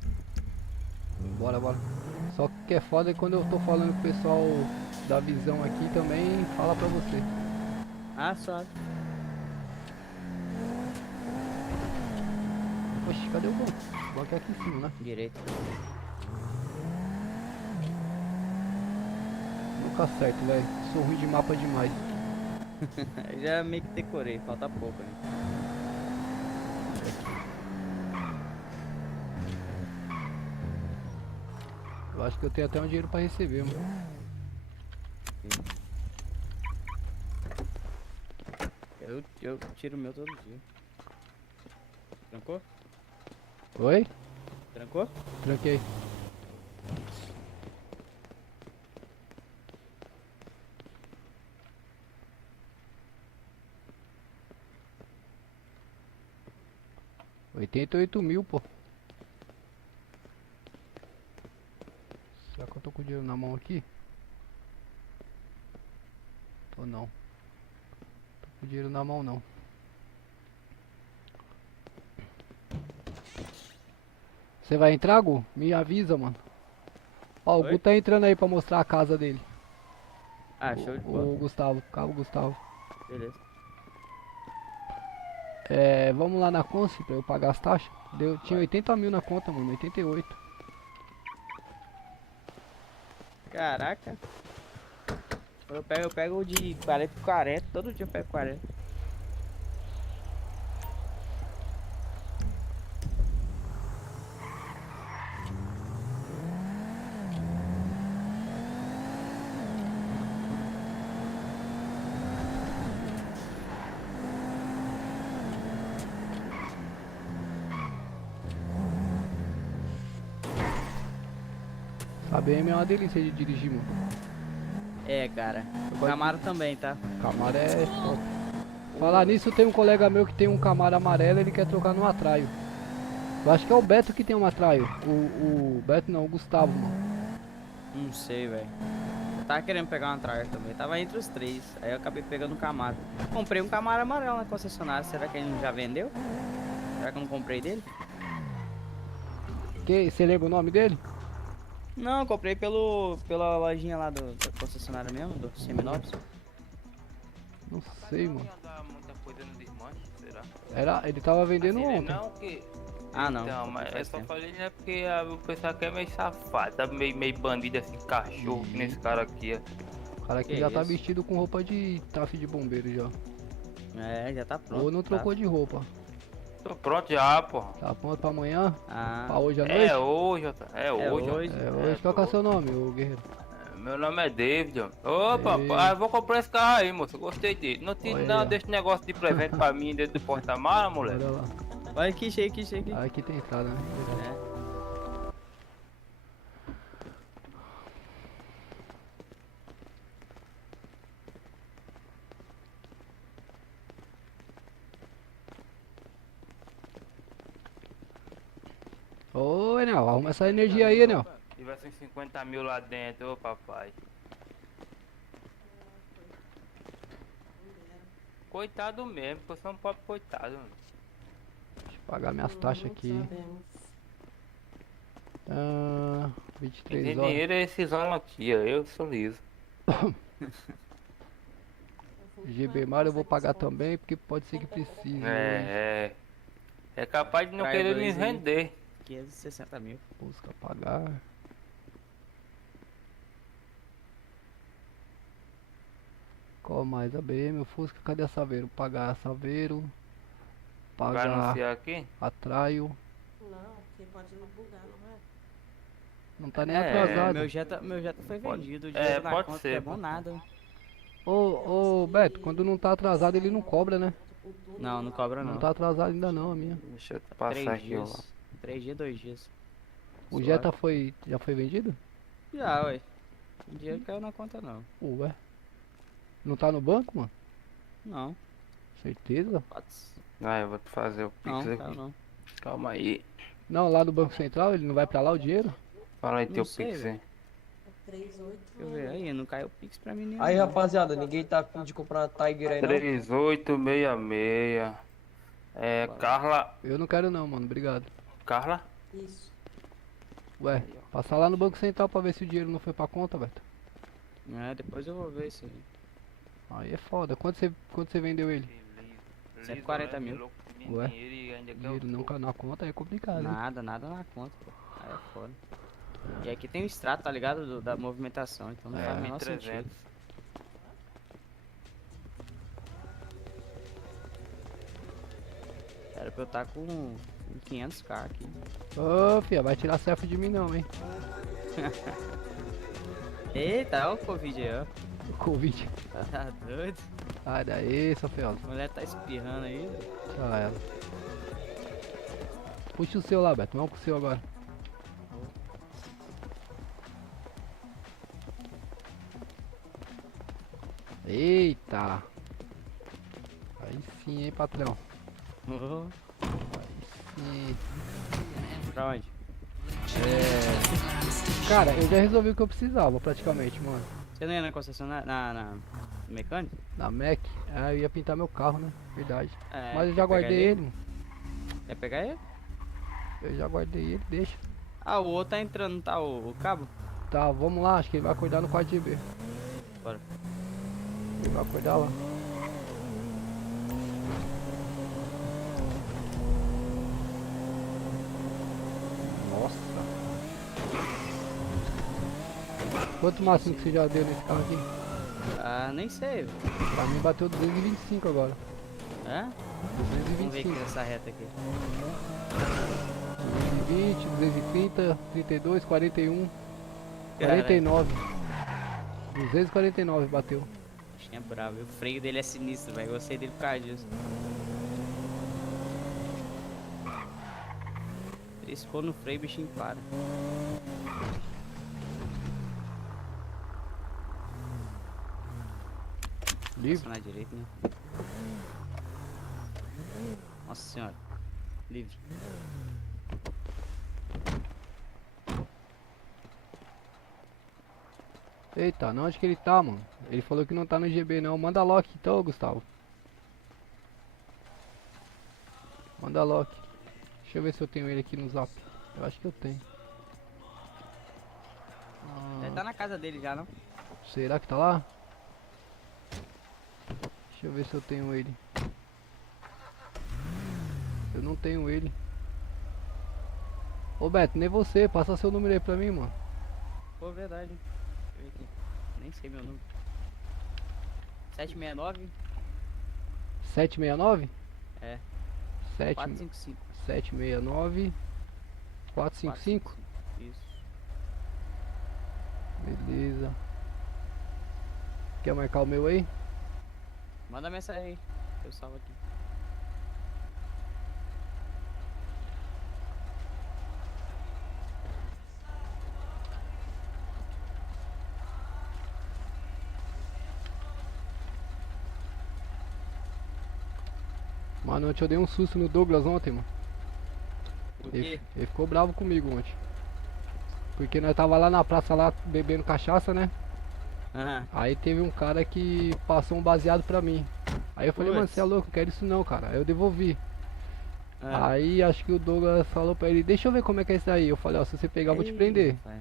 Bora, bora. Só que é foda é quando eu tô falando com o pessoal da visão aqui também fala pra você. Ah, suave. Oxi, cadê o banco? O banco é aqui em cima, né? Direito. Nunca acerto, velho. Sou ruim de mapa demais. Já meio que decorei, falta pouco, né? Eu acho que eu tenho até um dinheiro pra receber, mano. Eu tiro o meu todo dia. Trancou? Oi? Trancou? Tranquei. R$ 88.000, pô. Será que eu tô com o dinheiro na mão aqui? Tô não. Tô com o dinheiro na mão não. Você vai entrar, Gu? Me avisa, mano. Ó, o Oi? Gu tá entrando aí pra mostrar a casa dele. Ah, show de bola. O Gustavo, cabo Gustavo. Beleza. É, vamos lá na Conce pra eu pagar as taxas. Tinha 80 mil na conta, mano, 88. Caraca. Eu pego o de 40 por 40, todo dia eu pego 40. A BM é uma delícia de dirigir, mano. É, cara. O gosto Camaro também, tá? Camaro é top. Falar nisso, tem um colega meu que tem um Camaro amarelo, ele quer trocar no Atraio. Eu acho que é o Beto que tem um Atraio. O Beto não, o Gustavo, mano. Não sei, velho. Eu tava querendo pegar uma Tracker também. Tava entre os três. Aí eu acabei pegando um Camaro. Comprei um Camaro amarelo na concessionária. Será que ele não já vendeu? Será que eu não comprei dele? Você lembra o nome dele? Não, eu comprei pela lojinha lá da concessionária mesmo, do Seminovos. Não sei, mano. Andar muita coisa no desmanche, será? Ele tava vendendo Assim, ontem. não, que... Ah, não. Então, mas Faz eu só tempo. falei, né, porque o pessoal aqui é meio safado, tá meio bandido assim, cachorro, que nesse cara aqui, ó. O cara aqui Que já tá isso? vestido com roupa de TAF de bombeiro já. É, já tá pronto. Ou não trocou de roupa. Tô pronto já, porra. Tá pronto pra amanhã? Ah, Pra hoje à noite? É hoje, ó. É hoje, ó. hoje. É hoje. Qual que é o seu nome, ô guerreiro? Meu nome é David, homem. Opa, Ei. pai, vou comprar esse carro aí, moço. Eu gostei dele. Não te Olha não aí, ó. deixa negócio de presente pra mim dentro do porta-mala, moleque. Bora lá. Olha aqui, cheio aqui. Ah, aqui tem entrada, né? Verdade. É. Ô, Enel, arruma essa energia aí, Enel. Se tivesse uns 50 mil lá dentro, ô papai. Coitado mesmo, você é um pobre coitado, mano. Deixa eu pagar minhas taxas aqui. Ah, Quem 23 tem horas. dinheiro é esses homens aqui, ó. Eu sou liso. GB Mario eu vou pagar também, porque pode ser que precise. né? É capaz de não Traz querer me dois aí. render. 560 mil. Busca pagar. Qual mais? A BM, o Fusca, cadê a Saveiro? Pagar Saveiro. Vai Pagar anunciar aqui? Atraio. Não, porque pode bugar, não é? Não tá nem É, atrasado. Meu Jetta foi Pode- vendido. O é, dinheiro na pode conta ser, que é bom pode. nada. Ô, Beto, quando não tá atrasado ele não cobra, né? Não cobra não. Não tá atrasado ainda não, a minha. Deixa eu passar 3 aqui, ó. dias. 3 dias, 2 dias. O Suave. Jetta já foi vendido? Já, ué. O dinheiro caiu na conta não. Ué. Não tá no banco, mano? Não. Certeza? Pode. Vai, eu vou te fazer o pix Não, aqui. caiu não. Calma aí. Não, lá do Banco Central, ele não vai pra lá o dinheiro? Fala aí Não teu sei, pix aí. velho. 38. Deixa eu ver aí, não caiu o Pix pra mim nenhum. Aí, não. rapaziada, ninguém tá afim de comprar Tiger aí, não? 3866. É, Carla. Eu não quero não, mano, obrigado. Carla? Isso. Ué, passar lá no Banco Central pra ver se o dinheiro não foi pra conta, Beto. É, depois eu vou ver isso aí. Aí é foda. Quanto você vendeu ele? 140 mil. Ué? Dinheiro Dinheiro não na conta é complicado, hein? Nada na conta, pô. Aí é foda. E aqui tem o extrato, tá ligado? Da movimentação, então não faz o menor 1.300. sentido. Era pra eu estar com 500k aqui. Ô, fia, vai tirar selfie de mim não, hein? Eita, olha o Covid aí, ó. O Covid. Tá doido? Sai daí, Sofiosa. A mulher tá espirrando aí. Tchau, ela. Puxa o seu lá, Beto. Vamos pro seu agora. Eita. Aí sim, hein, patrão. Oh, Sim. pra onde? Cara, eu já resolvi o que eu precisava, praticamente, mano. Você não ia na concessionária, na mecânica? Na Mac, eu ia pintar meu carro, né? Verdade. É, Mas eu já quer pegar guardei ele, mano. Quer pegar ele? Eu já guardei ele, deixa. Ah, o outro tá entrando, não tá o cabo? Tá, vamos lá, acho que ele vai acordar no 4GB. Bora. Ele vai acordar lá. Nossa. Quanto máximo que você já deu nesse carro aqui? Ah, nem sei, velho. Pra mim bateu 225 agora. É? Vamos ver aqui 225. nessa reta aqui. 220, 230, 32, 41, Caralho. 49. 249 bateu. Bichinho é bravo, e o freio dele é sinistro, velho. Gostei dele por causa disso. Triscou no freio, o bichinho para. Livre. Passar na direita, né? Nossa senhora. Livre. Eita, não, onde que ele tá, mano? Ele falou que não tá no GB não. Manda lock então, Gustavo. Manda lock. Deixa eu ver se eu tenho ele aqui no zap. Eu acho que eu tenho. Ele tá na casa dele já, não? Será que tá lá? Deixa eu ver se eu tenho ele. Eu não tenho ele. Ô Beto, nem você, passa seu número aí pra mim, mano. Pô, verdade. Deixa eu ver aqui. Nem sei meu número. 769 769? É. 769 455. 455? Isso. Beleza. Quer marcar o meu aí? Manda mensagem aí. Eu salvo aqui. Mano, ontem eu dei um susto no Douglas ontem, mano. Por Ele, quê? ele ficou bravo comigo ontem. Porque nós tava lá na praça lá bebendo cachaça, né? Ah, Aí teve um cara que passou um baseado pra mim. Aí eu falei, mano, Putz. você é louco, não quero isso não, cara. Aí eu devolvi. ah. Aí acho que o Douglas falou pra ele, deixa eu ver como é que é isso aí. Eu falei, ó, se você pegar eu vou te prender. rapaz.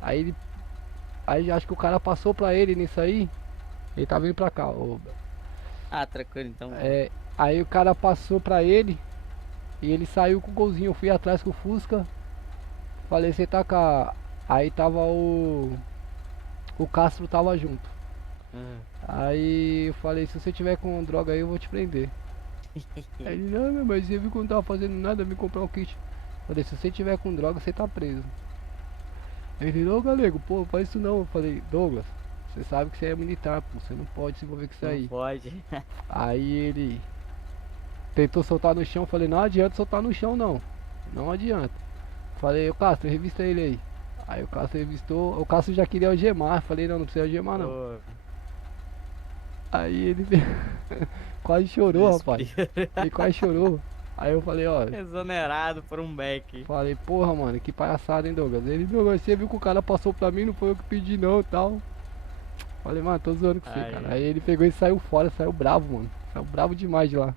Aí ele. Aí acho que o cara passou pra ele nisso aí. Ele tá vindo pra cá, ô. Ah, tranquilo então. É, aí o cara passou pra ele e ele saiu com o golzinho. Eu fui atrás com o Fusca. Falei, você tá com a... Aí tava o Castro tava junto. Aí eu falei, se você tiver com droga aí eu vou te prender. Aí ele, não, mas você viu que eu não tava fazendo nada, me comprar um kit. Falei, se você tiver com droga você tá preso. Ele, ô galego, pô, faz isso não. Eu falei, Douglas, você sabe que você é militar, pô, você não pode se envolver com isso aí. Não pode. Aí ele tentou soltar no chão, falei, não adianta soltar no chão não. Não adianta. Falei, ô Castro, revista ele aí. Aí o Castro revistou, o Castro já queria algemar, falei, não, não precisa algemar não. Pô, Aí ele quase chorou, rapaz. Ele quase chorou. Aí eu falei, ó, exonerado por um beck. falei, porra, mano, que palhaçada, hein, Douglas. Ele, Douglas, você viu que o cara passou pra mim, não foi eu que pedi não, tal. Falei, mano, tô zoando com você, Ai. cara. Aí ele pegou e saiu fora, saiu bravo, mano. Saiu bravo demais de lá.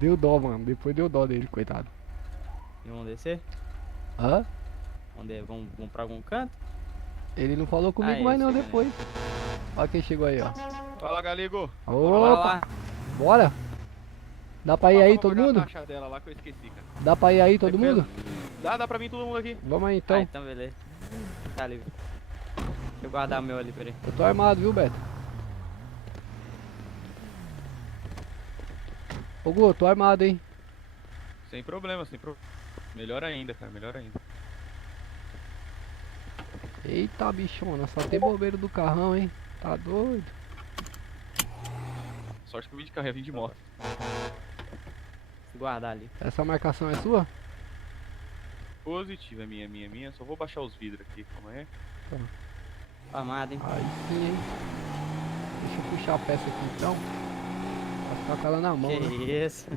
Deu dó, mano. Depois deu dó dele, coitado. E vamos descer? Hã? Vamos pra algum canto? Ele não falou comigo Ah, mais não esse, né? depois. Olha quem chegou aí, ó. Fala, galego. Bora Opa! lá. Bora? Dá pra ir aí todo mundo? A taxa dela lá que eu esqueci, cara. Dá pra ir aí todo Tranquilo? mundo? Dá pra vir todo mundo aqui. Vamos aí Ah, então. então beleza. Tá livre. Deixa eu guardar o meu ali, peraí. Eu tô armado, viu, Beto? Ô Gu, eu tô armado, hein? Sem problema, sem problema. Melhor ainda, cara, melhor ainda. Eita, bichona, só tem bobeiro do carrão, hein? Tá doido? Sorte que eu vim de carro, eu vim de moto. Se guardar ali. Essa marcação é sua? Positiva, minha. Só vou baixar os vidros aqui, como é? Armado, hein? Aí sim, hein? Deixa eu puxar a peça aqui então. Pra ficar com ela na mão, Que né? isso?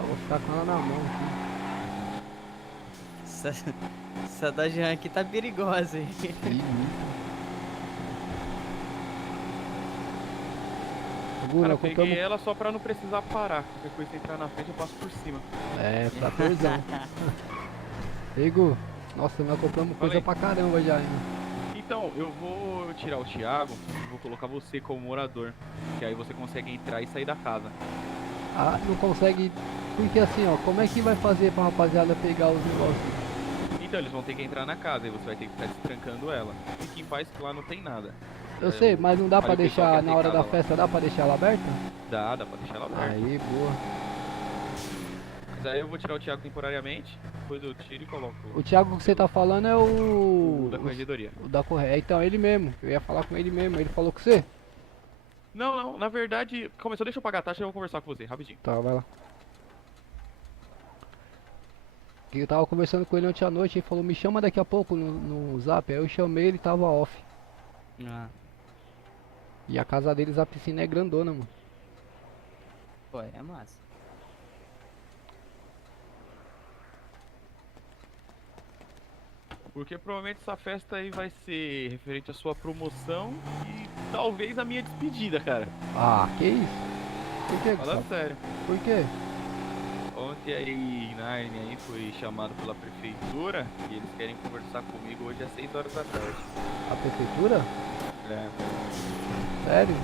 Eu vou ficar com ela na mão aqui. Essa da Jean aqui tá perigosa, hein? Gu, Cara, eu nós peguei compramos... ela só pra não precisar parar. Qualquer coisa, se entrar na frente, eu passo por cima. É, tratorzão. Ei, Gu. Nossa, nós compramos coisa Falei. pra caramba já ainda. Então, eu vou tirar o Thiago e vou colocar você como morador. Que aí você consegue entrar e sair da casa. Ah, não consegue... Porque assim, ó, como é que vai fazer pra rapaziada pegar os negócios? Então, eles vão ter que entrar na casa e você vai ter que ficar destrancando ela. Fique em paz que lá não tem nada. Eu sei, mas não dá Aí pra o pessoal deixar quer na hora ter da casa lá. festa, dá pra deixar ela aberta? Dá pra deixar ela aberta. Aí, boa. Mas aí eu vou tirar o Thiago temporariamente, depois eu tiro e coloco O Thiago que você tá falando é o da corregedoria. o da correia. Então, ele mesmo. Eu ia falar com ele mesmo. Ele falou com você? Não, na verdade, começou, deixa eu pagar a taxa e eu vou conversar com você, rapidinho. Tá, vai lá. Que eu tava conversando com ele ontem à noite, ele falou, me chama daqui a pouco no zap. Aí eu chamei, ele tava off. Ah, E a casa deles, a piscina é grandona, mano. pô, é massa. Porque provavelmente essa festa aí vai ser referente à sua promoção e talvez a minha despedida, cara. Ah, que isso? Por que, Falando Gustavo? sério. Por quê? Ontem aí Narnia aí foi chamado pela prefeitura e eles querem conversar comigo hoje às 6 horas da tarde. A prefeitura? É, Sério?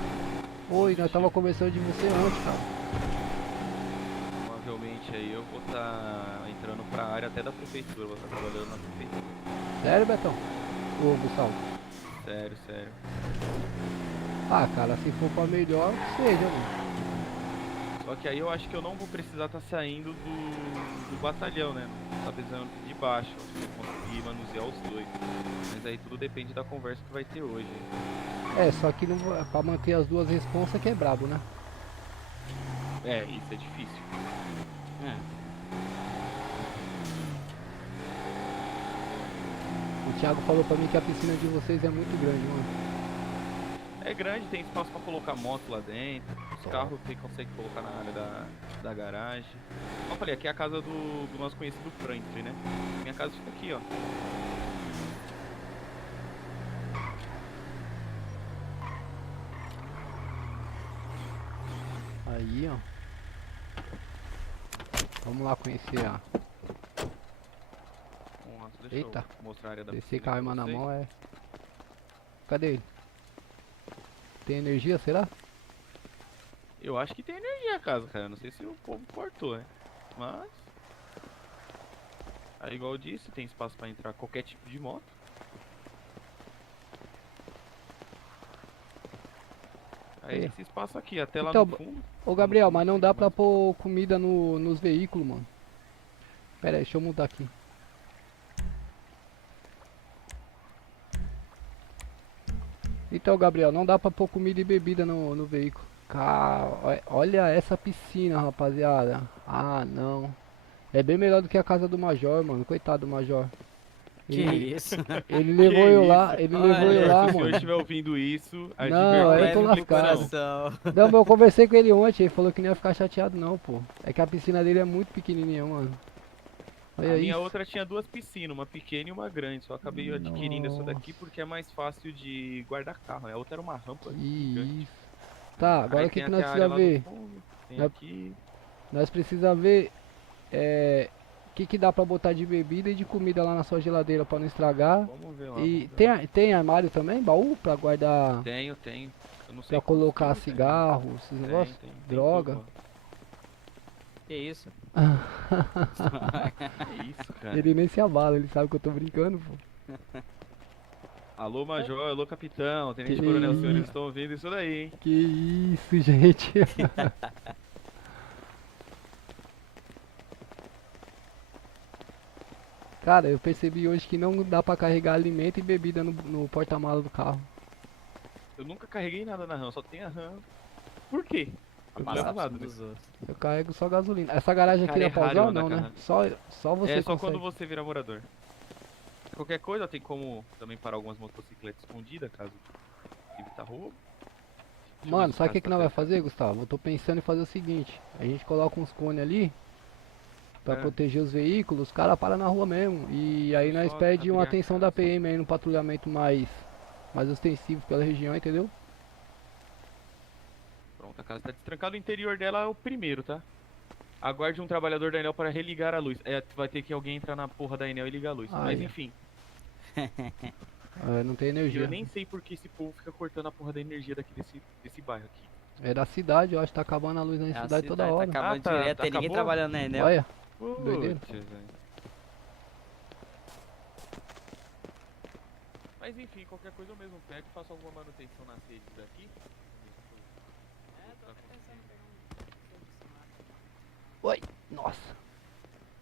Oi, nós tava conversando de você ontem, cara. provavelmente aí eu vou estar entrando pra área até da prefeitura, vou estar trabalhando na prefeitura. Sério, Betão? Ô, Gustavo. Sério. Ah, cara, se for pra melhor, que seja, mano. Só que aí eu acho que eu não vou precisar estar saindo do batalhão, né? Tá precisando de baixo. Acho que eu vou conseguir conseguir manusear os dois. Mas aí tudo depende da conversa que vai ter hoje. É, só que não, pra manter as duas responsas que é brabo, né? É, isso é difícil. O Thiago falou pra mim que a piscina de vocês é muito grande, mano. É grande, tem espaço pra colocar moto lá dentro. Os carros você consegue colocar na área da garagem. Como eu falei, aqui é a casa do nosso conhecido Franklin, né? Minha casa fica aqui, ó. Aí, ó. Vamos lá conhecer a... Nossa, deixa Eita. eu mostrar a área da Descer piscina com a pra arma na vocês. mão é... Cadê ele? Tem energia, será? Eu acho que tem energia a casa, cara. Não sei se o povo cortou, né? Mas... Aí, igual eu disse, tem espaço pra entrar qualquer tipo de moto. Aí, É. esse espaço aqui, até lá Então, no fundo. Ô Gabriel, mas não dá pra pôr comida nos veículos, mano. Pera aí, deixa eu mudar aqui. Então, Gabriel, não dá pra pôr comida e bebida no veículo. Olha essa piscina, rapaziada. Ah, não. É bem melhor do que a casa do Major, mano. Coitado do Major. Que isso? Ele levou eu lá, ele levou eu lá, Se o senhor mano. estiver ouvindo isso, a Não, eu tô lascado. Não, mas eu conversei com ele ontem, ele falou que não ia ficar chateado não, pô. É que a piscina dele é muito pequenininha, mano. Olha A minha isso. outra tinha duas piscinas, uma pequena e uma grande. Só acabei adquirindo essa daqui porque é mais fácil de guardar carro. A outra era uma rampa gigante. Isso. Tá, agora Aí o que tem que até nós a área precisa lá do ver? fundo, tem Nós- aqui. Nós precisa ver o que que dá pra botar de bebida e de comida lá na sua geladeira pra não estragar. Vamos ver lá. E vamos ver lá. tem armário também, baú pra guardar, Tenho. Eu não sei pra quantos colocar quilos tem. cigarro, esses negócios, Tem droga. tudo, Que isso? mano. Que isso, cara. Ele nem se abala, ele sabe que eu tô brincando, pô. Alô, Major, alô, Capitão, Tenente Que Coronel, os isso? senhores estão ouvindo isso daí, hein? Que isso, gente. Cara, eu percebi hoje que não dá pra carregar alimento e bebida no porta-mala do carro. Eu nunca carreguei nada na RAM, só tem a RAM. Por quê? Eu não levo nada, né? Eu carrego só gasolina. Essa garagem aqui Cara, é é raro pausar andar não, né? carregando. Só você É só consegue. quando você vira morador. Qualquer coisa tem como também parar algumas motocicletas escondidas, caso evitar roubo. Deixa eu ver Mano, se sabe o o que cara que nós tá vai fazer, Gustavo? Eu tô pensando em fazer o seguinte. A gente coloca uns cones ali pra É. proteger os veículos, os caras param na rua mesmo. E aí nós Só pede uma abrir a atenção da PM aí no patrulhamento mais ostensivo pela região, entendeu? Pronto, a casa tá destrancada. O interior dela é o primeiro, tá? Aguarde um trabalhador da Enel para religar a luz. É, vai ter que alguém entrar na porra da Enel e ligar a luz. Mas Ai. enfim, Não tem e energia. eu nem sei por que esse povo fica cortando a porra da energia daqui desse bairro aqui. É da cidade, eu acho que tá acabando a luz na cidade toda hora. Tá acabando Ah, tá, direto, tem ninguém acabou? trabalhando na Enel. Olha, doideira. Putz, velho. Mas enfim, qualquer coisa eu mesmo pego e faço alguma manutenção nas redes daqui. Oi, nossa.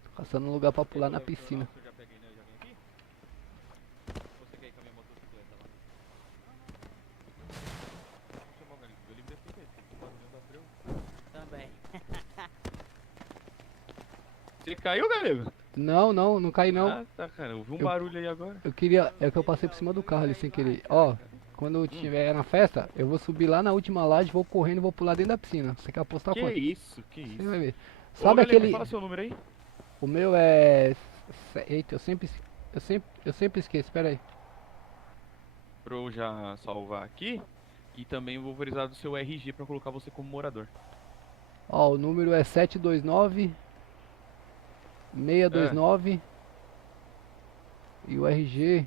Tô caçando um lugar pra pular na piscina. Você já pega a Enel e já vem aqui? Ou você quer ir com a minha motocicleta lá? Vamos chamar o Galinho, eu livre defesa, esse barulho da Abreu. Também. Você caiu, galego? Não cai não. Ah, tá, cara. Eu vi um Eu- barulho aí agora. Eu queria, é que eu passei por cima do carro ali sem querer. Ó, quando eu tiver na festa, eu vou subir lá na última laje, vou correndo e vou pular dentro da piscina. Você quer apostar Que quanto? isso, que Você isso. vai ver. Ô, Sabe galego, aquele... fala seu número aí. O meu é... Eita, eu sempre esqueço, pera aí. Pra eu já salvar aqui. E também vou precisar do seu RG pra colocar você como morador. Ó, o número é 729 629 e o RG...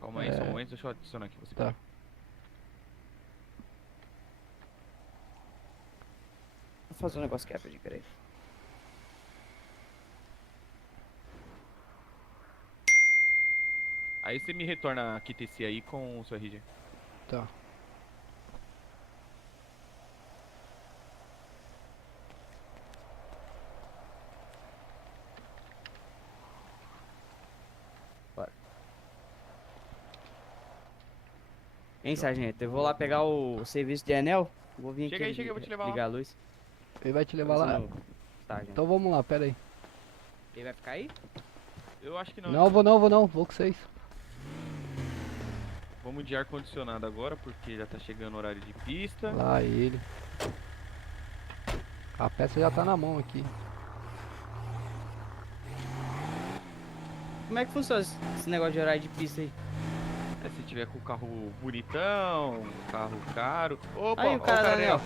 Calma aí, só um momento, deixa eu adicionar aqui você. Tá. Vou fazer um negócio que é rapidinho, peraí. Aí você me retorna a QTC aí com o seu RG. Tá. Vai. Hein, sargento? Eu vou lá pegar o serviço de Enel. Vou vir Chega aqui aí, chega aí, eu vou te levar lá. ligar a luz. Ele vai te levar lá. Sargento. Então vamos lá, pera aí. Ele vai ficar aí? Eu acho que não. Não, vou não, vou não. Vou com vocês. Vamos de ar-condicionado agora, porque já tá chegando o horário de pista. Lá ele. A peça já tá na mão aqui. Como é que funciona esse negócio de horário de pista aí? É, se tiver com o carro bonitão, carro caro. Opa, Aí o ó cara da Enel.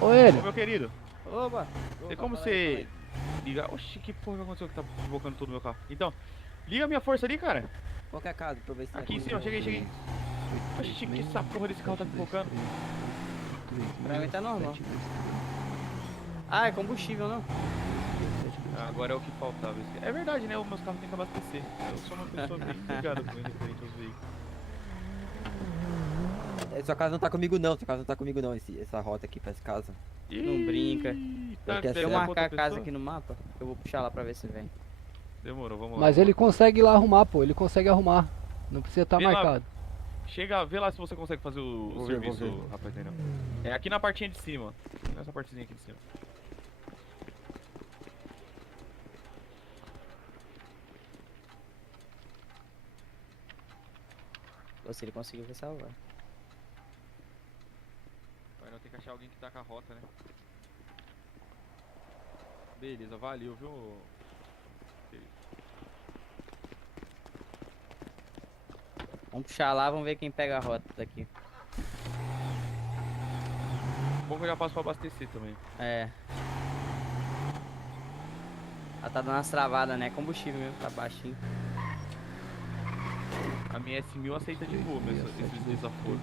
Ô ele. Ô, meu querido. Opa. Tem como você ligar? Oxi, que porra que aconteceu que tá desbocando todo o meu carro? Então, liga a minha força ali, cara. Qual que é a casa pra ver se tá Aqui em cima, cheguei, cheguei. Oxi, que essa porra desse carro tá desbocando? Pra mim tá normal. Ah, é combustível, não? Agora é o que faltava. É verdade, né? Os meus carros têm que abastecer. Eu sou uma pessoa bem ligada com referente aos veículos. Sua casa não tá comigo não, essa rota aqui pra essa casa. Não brinca. Tá, quero Se eu ser marcar a casa aqui no mapa, eu vou puxar lá pra ver se vem. Demorou, vamos lá. Mas ele consegue ir lá arrumar, pô. Ele consegue arrumar. Não precisa estar Vê lá. marcado. Chega, vê lá se você consegue fazer o Vou ver, serviço, vou ver. rapaz, entendeu? É aqui na partinha de cima. Nessa partezinha aqui de cima. Ou se ele conseguiu, vai salvar. Vai não ter que achar alguém que tá com a rota, né? Beleza, valeu, viu? Vamos puxar lá, vamos ver quem pega a rota daqui. Bom que eu já passo pra abastecer também. É. Ela tá dando umas travadas, né? Combustível mesmo, tá baixinho. A minha S1000 aceita de boa, mas esses desaforos.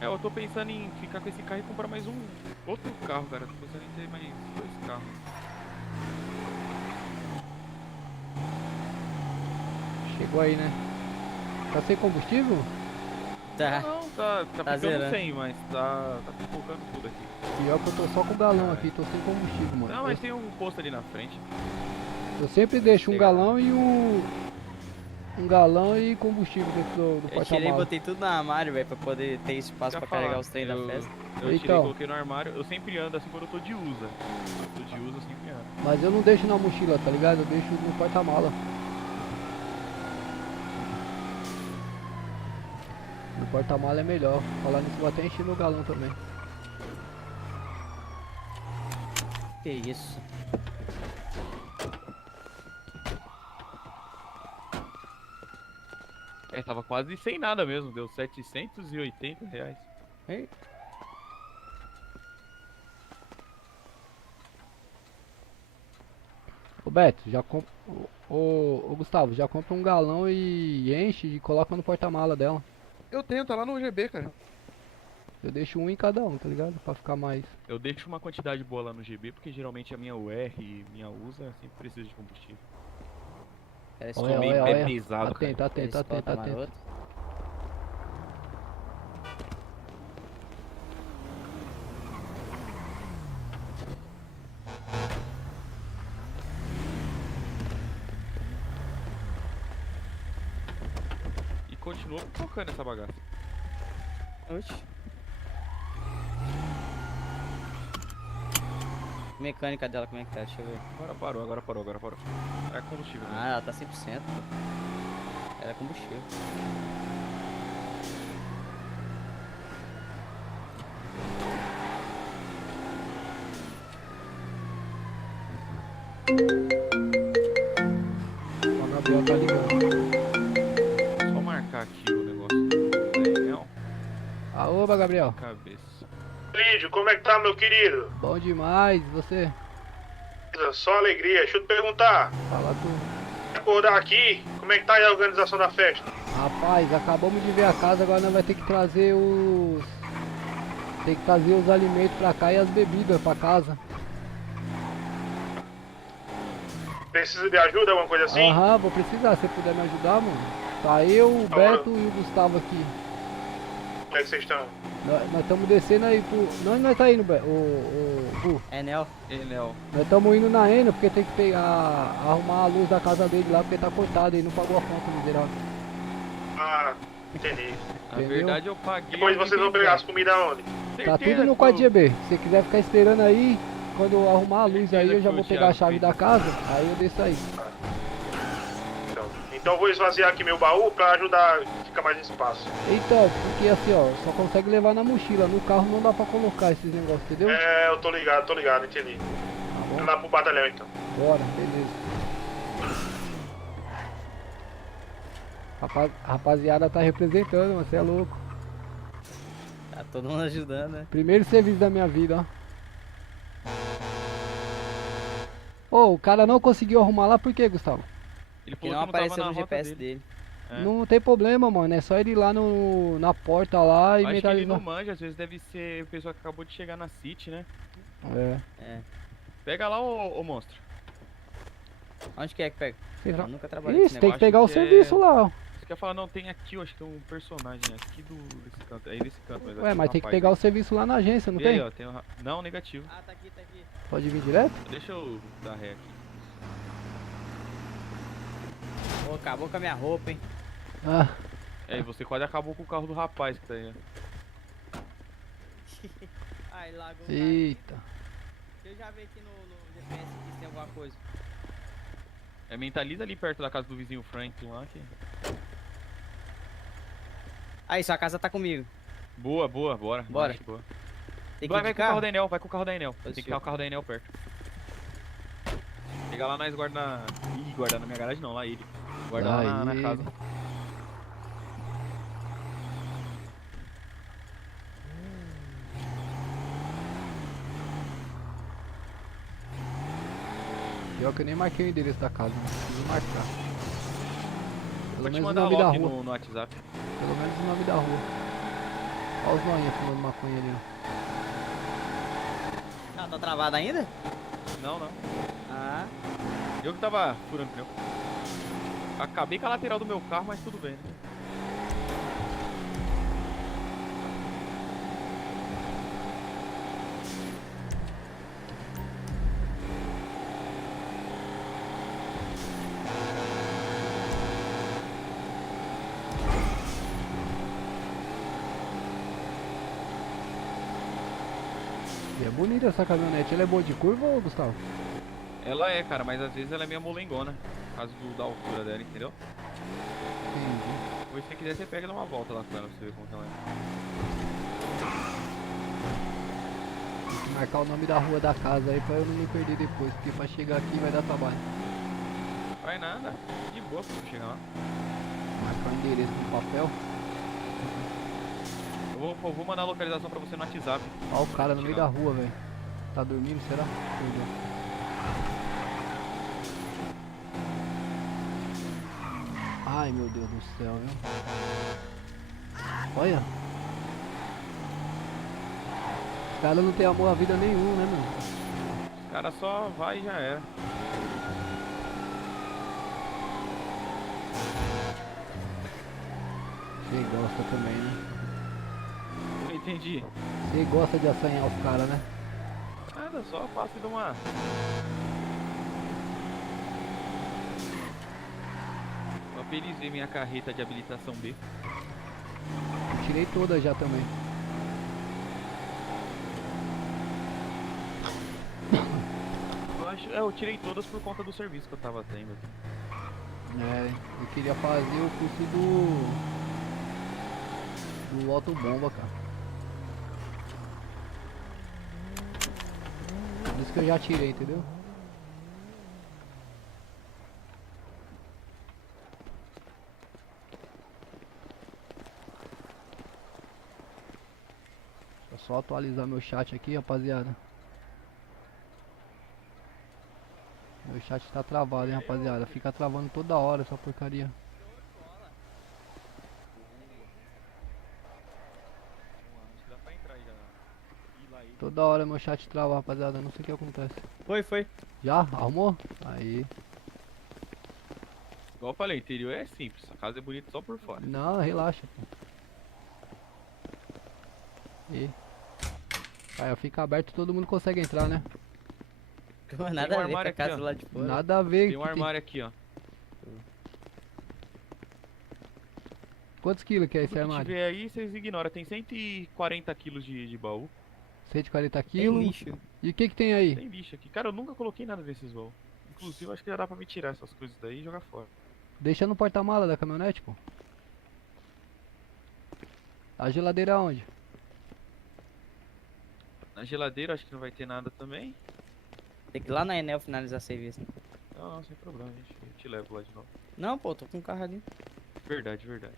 É, eu tô pensando em ficar com esse carro e comprar mais outro carro, cara. Tô pensando em ter mais 2 carros. Chegou aí, né? Tá sem combustível? Tá. Não, tá ficando zerando. 100, mas tá pipocando tudo aqui. Pior que eu tô só com galão aqui, tô sem combustível, mano. Não, mas tem um posto ali na frente. Eu sempre deixo um galão e um galão e combustível dentro do Eu tirei e porta-malas. botei tudo no armário, velho, pra poder ter espaço Já pra falar, carregar os trem da eu- festa. Eu tirei, Então. coloquei no armário. Eu sempre ando assim quando eu tô de usa. Eu tô de usa, eu sempre ando. Mas eu não deixo na mochila, tá ligado? Eu deixo no porta-mala. No porta-mala é melhor. Falar nisso, vou até encher meu galão também. Que isso? É, tava quase sem nada mesmo. Deu R$780. Ei. Ô Beto, já compra. Ô Gustavo, já compra um galão e enche e coloca no porta-mala dela. Eu tenho, tá lá no GB, cara. Eu deixo um em cada um, tá ligado? Pra ficar mais. Eu deixo uma quantidade boa lá no GB, porque geralmente a minha UR e minha USA sempre precisa de combustível. Parece Sou Olha, meio olha, pé olha. pesado, Atento, cara. atento, atento, atento. E continua tocando essa bagaça. Oxi. Mecânica dela, como é que tá? Deixa eu ver. Agora parou. É combustível. né? Ah, ela tá 100%. Pô. Ela é combustível. O Gabriel tá ligando. Só marcar aqui o negócio. Não, Aoba, Gabriel. cabeça. Lídio, como é que tá, meu querido? Bom demais, e você? Só alegria. Deixa eu te perguntar. Fala tu. Acordar aqui, como é que tá aí a organização da festa? Rapaz, acabamos de ver a casa, agora nós vamos ter que trazer os... Tem que trazer os alimentos pra cá e as bebidas pra casa. Precisa de ajuda, alguma coisa assim? Aham, vou precisar, se você puder me ajudar, mano. Tá eu, o Tá, Beto e o Gustavo aqui. Como é que vocês estão? Nós estamos descendo aí pro... Onde nós tá indo, Bu? Enel. Enel. Nós estamos indo na Eno porque tem que pegar, arrumar a luz da casa dele lá porque tá cortado e não pagou a conta, miserável. Ah, entendi. Na Entendeu? verdade eu paguei. Depois vocês vão pegar as comidas onde? Tá tudo no quarto GB. Se você quiser ficar esperando aí, quando eu arrumar a luz aí, eu já vou pegar a chave da casa, aí eu desço aí. Então eu vou esvaziar aqui meu baú pra ajudar a ficar mais espaço. Então, porque assim, ó, só consegue levar na mochila. No carro não dá pra colocar esses negócios, entendeu? É, eu tô ligado, entendi. Vamos lá pro batalhão então. Bora, beleza. Rapaziada tá representando, você é louco. Tá todo mundo ajudando, né? Primeiro serviço da minha vida, ó. Ô, o cara não conseguiu arrumar lá, por quê, Gustavo? Ele Que não apareceu no GPS dele. É. Não tem problema, mano. É só ele ir lá na porta lá e Acho que ele não mentalizar. manja, às vezes deve ser pessoa que acabou de chegar na City, né? É. Pega lá, ô monstro. Onde que é que pega? Sei lá. Eu nunca trabalhei com Isso, esse tem que negócio. pegar o serviço lá, ó. Você quer falar, não, tem aqui, eu acho que tem um personagem aqui desse canto. É desse canto, mas Ué, mas tem que pegar o serviço lá na agência, não e tem? aí, ó, tem um... Não, negativo. Ah, tá aqui, tá aqui. Pode vir direto? Deixa eu dar ré aqui. Pô, acabou com a minha roupa, hein? Ah, É, e você quase acabou com o carro do rapaz que tá aí, ó. Ai, lagou. eita. Eu já vi aqui no GPS se tem alguma coisa. É, mentaliza ali perto da casa do vizinho Franklin lá que... Aí, sua casa tá comigo. Boa, bora. Bora. Acho boa. Tem que Vai ir de com o carro carro? da Enel, vai com o carro da Enel. Tem que Fechou. pegar o carro da Enel perto. Pegar lá nós guarda na... Ih, guardar na minha garagem não, lá ele. Guardar lá na Aí. casa. Pior que eu nem marquei o endereço da casa, né? Preciso marcar. Vou Pelo te menos o mandar nome da logo rua. no WhatsApp. Pelo menos o nome da rua. Olha os noinhas fumando maconha ali, ó. Ah, tá travado ainda? Não. Ah. Eu que tava furando pneu. Acabei com a lateral do meu carro, mas tudo bem, né? E é bonita essa caminhonete. Ela é boa de curva, ô Gustavo? Ela é, cara, mas às vezes ela é meio molengona. Por causa da altura dela, entendeu? Entendi. Depois se você quiser, você pega e dá uma volta lá com ela pra você ver como que ela é. Tem que marcar o nome da rua da casa aí pra eu não me perder depois. Porque pra chegar aqui vai dar trabalho. Vai nada, de boa pra você chegar lá. Marcar o endereço no papel. Eu vou mandar a localização pra você no WhatsApp. Olha o cara no meio da rua, velho. Tá dormindo, será? Perdeu. Ai, meu Deus do céu, viu? Olha. Os caras não tem amor à vida nenhum, né, mano? Os caras só vai e já era. Você gosta também, né? Eu entendi. Você gosta de assanhar os caras, né? Nada, só passo e dou uma... Eu apelizei minha carreta de habilitação B. Eu tirei todas já também. Eu tirei todas por conta do serviço que eu tava tendo aqui. É, eu queria fazer o curso do autobomba, cara. Por isso que eu já tirei, entendeu? Deixa eu só atualizar meu chat aqui, rapaziada. Meu chat tá travado, hein, rapaziada. Fica travando toda hora essa porcaria. Toda hora meu chat trava, rapaziada. Não sei o que acontece. Foi. Já? Arrumou? Aí. Igual eu falei, interior é simples. A casa é bonita só por fora. Não, relaxa, pô. E. Aí fica aberto, todo mundo consegue entrar, né? Nada um a ver com a armário aqui, casa ó. lá de fora. Nada a ver. Tem um que armário aqui, ó. Quantos quilos que é Tudo esse que armário? tiver aí, vocês ignoram. Tem 140 quilos de baú. 140 Tem quilos. lixo. E o que que tem aí? Tem lixo aqui. Cara, eu nunca coloquei nada desses baús. Inclusive, acho que já dá pra me tirar essas coisas daí e jogar fora. Deixa no porta-mala da caminhonete, pô. A geladeira onde? Na geladeira, acho que não vai ter nada também. Tem que ir lá na Enel finalizar serviço. Não, sem problema, gente. Eu te levo lá de novo. Não, pô, tô com um carro ali. Verdade, verdade.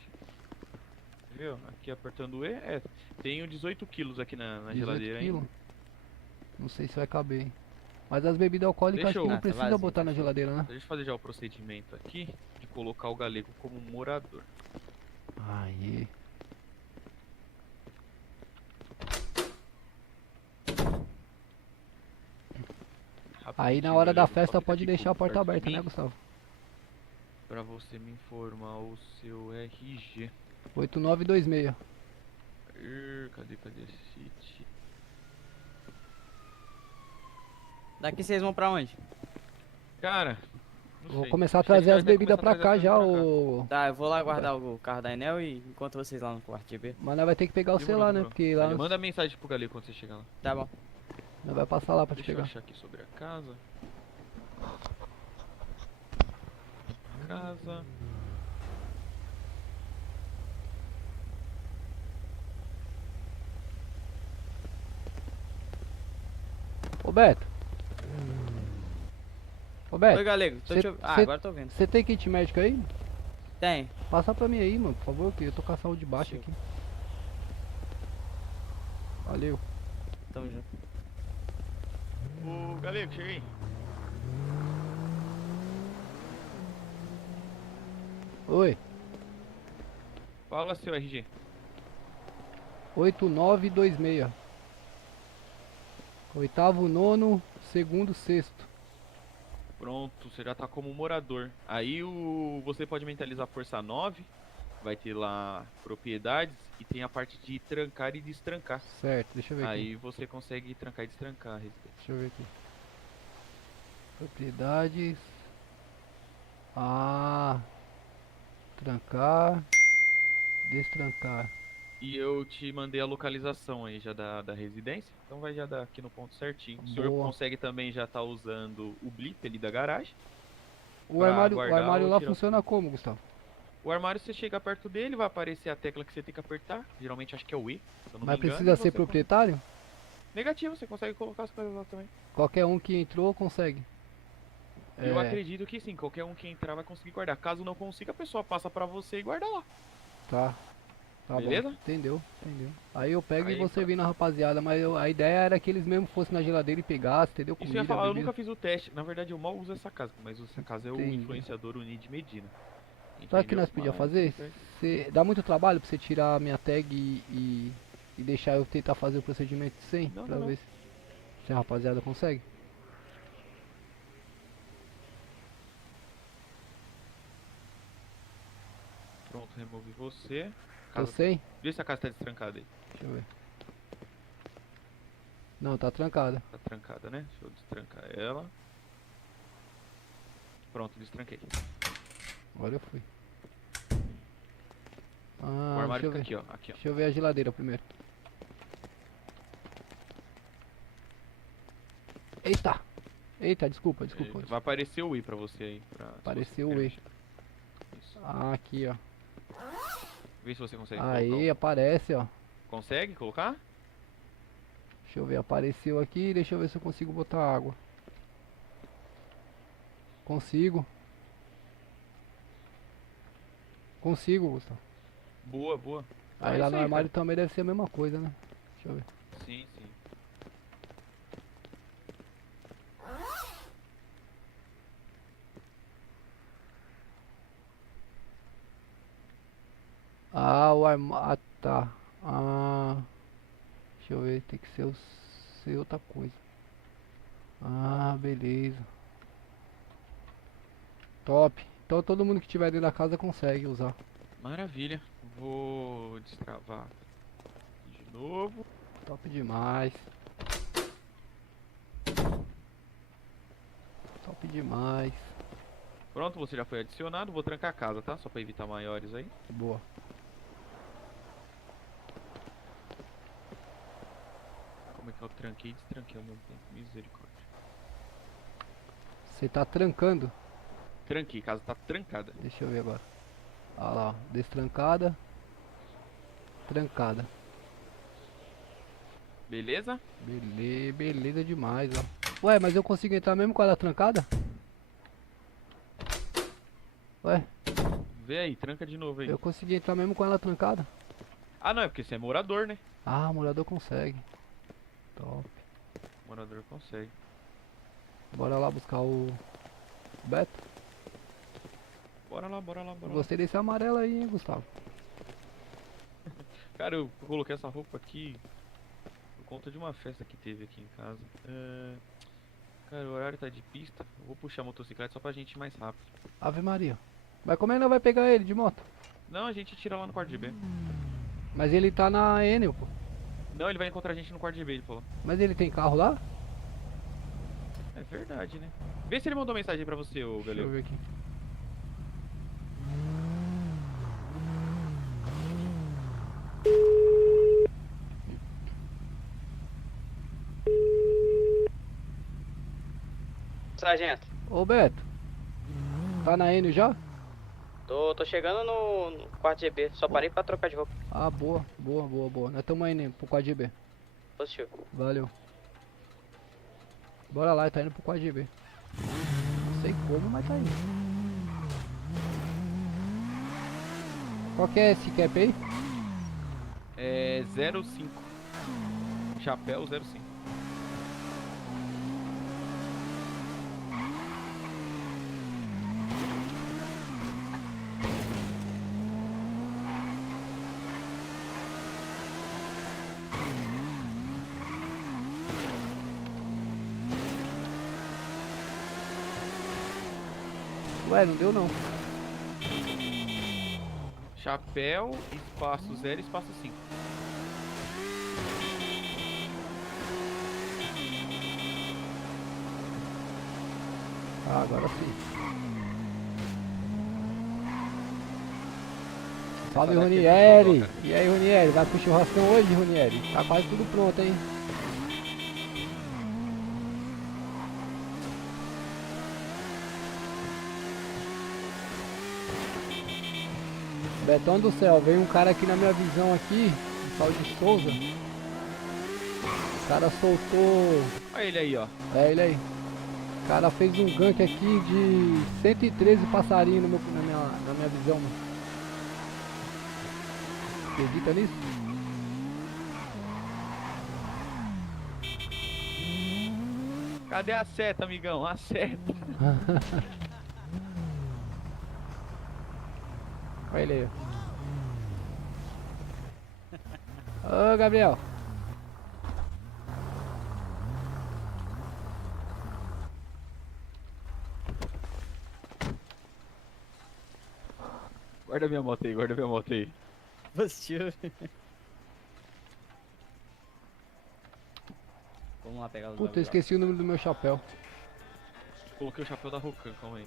Viu? Aqui apertando o E. É, tenho 18 quilos aqui na 18 geladeira quilos? ainda. Não sei se vai caber, hein. Mas as bebidas alcoólicas Deixa acho que eu- não Ah, tá precisa vazio, botar na deixa eu- geladeira, né? Deixa eu fazer já o procedimento aqui de colocar o galego como morador. Aí. Aí na Rapidinho, hora da galego, só festa fica pode aqui deixar a porta perto de aberta, mim né, Gustavo? Pra você me informar o seu RG. 8926. Cadê City? Daqui vocês vão pra onde? Cara, não Vou sei. começar a Acho que a gente trazer vai as ter que bebidas começar pra a cá trazer já, as coisas pra cá. ô. Tá, eu vou lá guardar o carro da Enel e encontro vocês lá no quarto de B. Mas nós vai ter que pegar o Demorou, celular, né? demorou. Porque lá Olha, manda mensagem pro galego quando você chegar lá. Tá bom. nós vai passar lá pra te Deixa eu pegar. achar aqui sobre a casa. Casa. Ô Beto. Ô Beto. Oi, galego. Tô cê- te... Ah, cê- agora tô vendo. Você tem kit médico aí? Tem. Passa pra mim aí, mano, por favor, que eu tô com a saúde baixa Sim. aqui. Valeu. Tamo junto. Ô, galego, chega aí. Oi. Fala seu RG. 8926. Oitavo, nono, segundo, sexto. Pronto, você já tá como morador. Aí você pode mentalizar força 9. Vai ter lá propriedades e tem a parte de trancar e destrancar. Certo, deixa eu ver aqui. Aí você consegue trancar e destrancar a residência. Deixa eu ver aqui. Propriedades. Ah. Trancar. Destrancar. E eu te mandei a localização aí já da residência. Então vai já dar aqui no ponto certinho. O senhor Boa. consegue também já tá usando o blip ali da garagem. O Pra armário, guardar ou lá tirar funciona como, Gustavo? O armário, você chega perto dele, vai aparecer a tecla que você tem que apertar. Geralmente acho que é o E, se eu não Mas me engano, precisa e ser você proprietário? Negativo, você consegue colocar as coisas lá também. Qualquer um que entrou consegue. Eu É, acredito que sim, qualquer um que entrar vai conseguir guardar. Caso não consiga, a pessoa passa pra você e guarda lá. Tá. Tá Beleza? bom. Entendeu. Aí eu pego Aí, e você vem na rapaziada, mas a ideia era que eles mesmo fossem na geladeira e pegassem, entendeu? Isso eu Comida, ia falar, eu bebida. nunca fiz o teste. Na verdade, eu mal uso essa casa, mas essa casa é o Entendi. influenciador Unid Medina. Sabe o que Entendeu? nós podíamos Mas- fazer? Dá muito trabalho pra você tirar a minha tag e deixar eu tentar fazer o procedimento sem, Não, pra não, ver se a rapaziada consegue. Pronto, removi você. Tô Casa... sem? Vê se a casa tá destrancada aí. Deixa eu ver. Não, tá trancada. Tá trancada, né? Deixa eu destrancar ela. Pronto, destranquei. Agora eu fui. O Ah, armário deixa eu fica ver. aqui, ó. Aqui, ó. Deixa eu ver a geladeira primeiro. Eita! Eita, desculpa. Vai aparecer o I pra você aí. Apareceu o E. Isso. Ah, aqui, ó. Vê se você consegue Aí, colocar. aparece, ó. Consegue colocar? Deixa eu ver, apareceu aqui. Deixa eu ver se eu consigo botar água. Consigo. Consigo, Gustavo. Boa, boa. Aí É lá isso no aí, armário também deve ser a mesma coisa, né? Deixa eu ver. Sim, sim. Ah, o armário. Ah, tá. Ah. Deixa eu ver, tem que ser outra coisa. Ah, beleza. Top. Então todo mundo que tiver dentro da casa consegue usar. Maravilha. Vou destravar de novo. Top demais. Top demais. Pronto, você já foi adicionado. Vou trancar a casa, tá? Só pra evitar maiores aí. Boa. Como é que eu tranquei e destranquei ao mesmo tempo? Misericórdia. Você tá trancando? Tranquei, a casa tá trancada. Deixa eu ver agora. Olha lá, ó. Destrancada. Trancada. Beleza? Beleza demais, ó. Ué, mas eu consigo entrar mesmo com ela trancada? Ué, Vê aí, tranca de novo aí. eu consegui entrar mesmo com ela trancada? Ah, não, é porque você é morador, né? Ah, o morador consegue. Top. Morador consegue. Bora lá buscar o Beto. Bora lá, bora lá, bora lá. Gostei desse amarelo aí, hein, Gustavo. Cara, eu coloquei essa roupa aqui por conta de uma festa que teve aqui em casa. Cara, o horário tá de pista. Eu vou puxar a motocicleta só pra gente ir mais rápido. Ave Maria. Mas como é que não vai pegar ele de moto? Não, a gente tira lá no quarto de B. Mas ele tá na Enel, pô. Não, ele vai encontrar a gente no quarto de B, ele falou. Mas ele tem carro lá? É verdade, né? Vê se ele mandou mensagem pra você, ô Deixa eu Galego. ver aqui. Sargento, Ô Beto. Tá na Enel já? tô chegando no quarto GB, só parei pra trocar de roupa. Ah, boa. Nós estamos indo pro 4GB. Positivo. Valeu. Bora lá, tá indo pro 4GB. Não sei como, mas tá indo. Qual que é esse cap aí? É 05. Chapéu 05. Ué, não deu não. Chapéu, espaço 0, espaço 5. Ah, agora sim. Salve, Essa daqui é Ronieri! muito E aí, Ronieri? Vai pro churrascão hoje, Ronieri? Tá quase tudo pronto, hein? Betão do céu, veio um cara aqui na minha visão aqui, um tal de Souza. O cara soltou... Olha ele aí, ó. É ele aí. O cara fez um gank aqui de 113 passarinhos no na minha visão, mano. Acredita nisso? Cadê a seta, amigão? A seta. Olha ele aí. Ô, Gabriel. Guarda minha moto aí, guarda minha moto aí. Positivo. Vamos lá pegar os Puta, eu esqueci o número do meu chapéu. Coloquei o chapéu da Rocan, calma aí.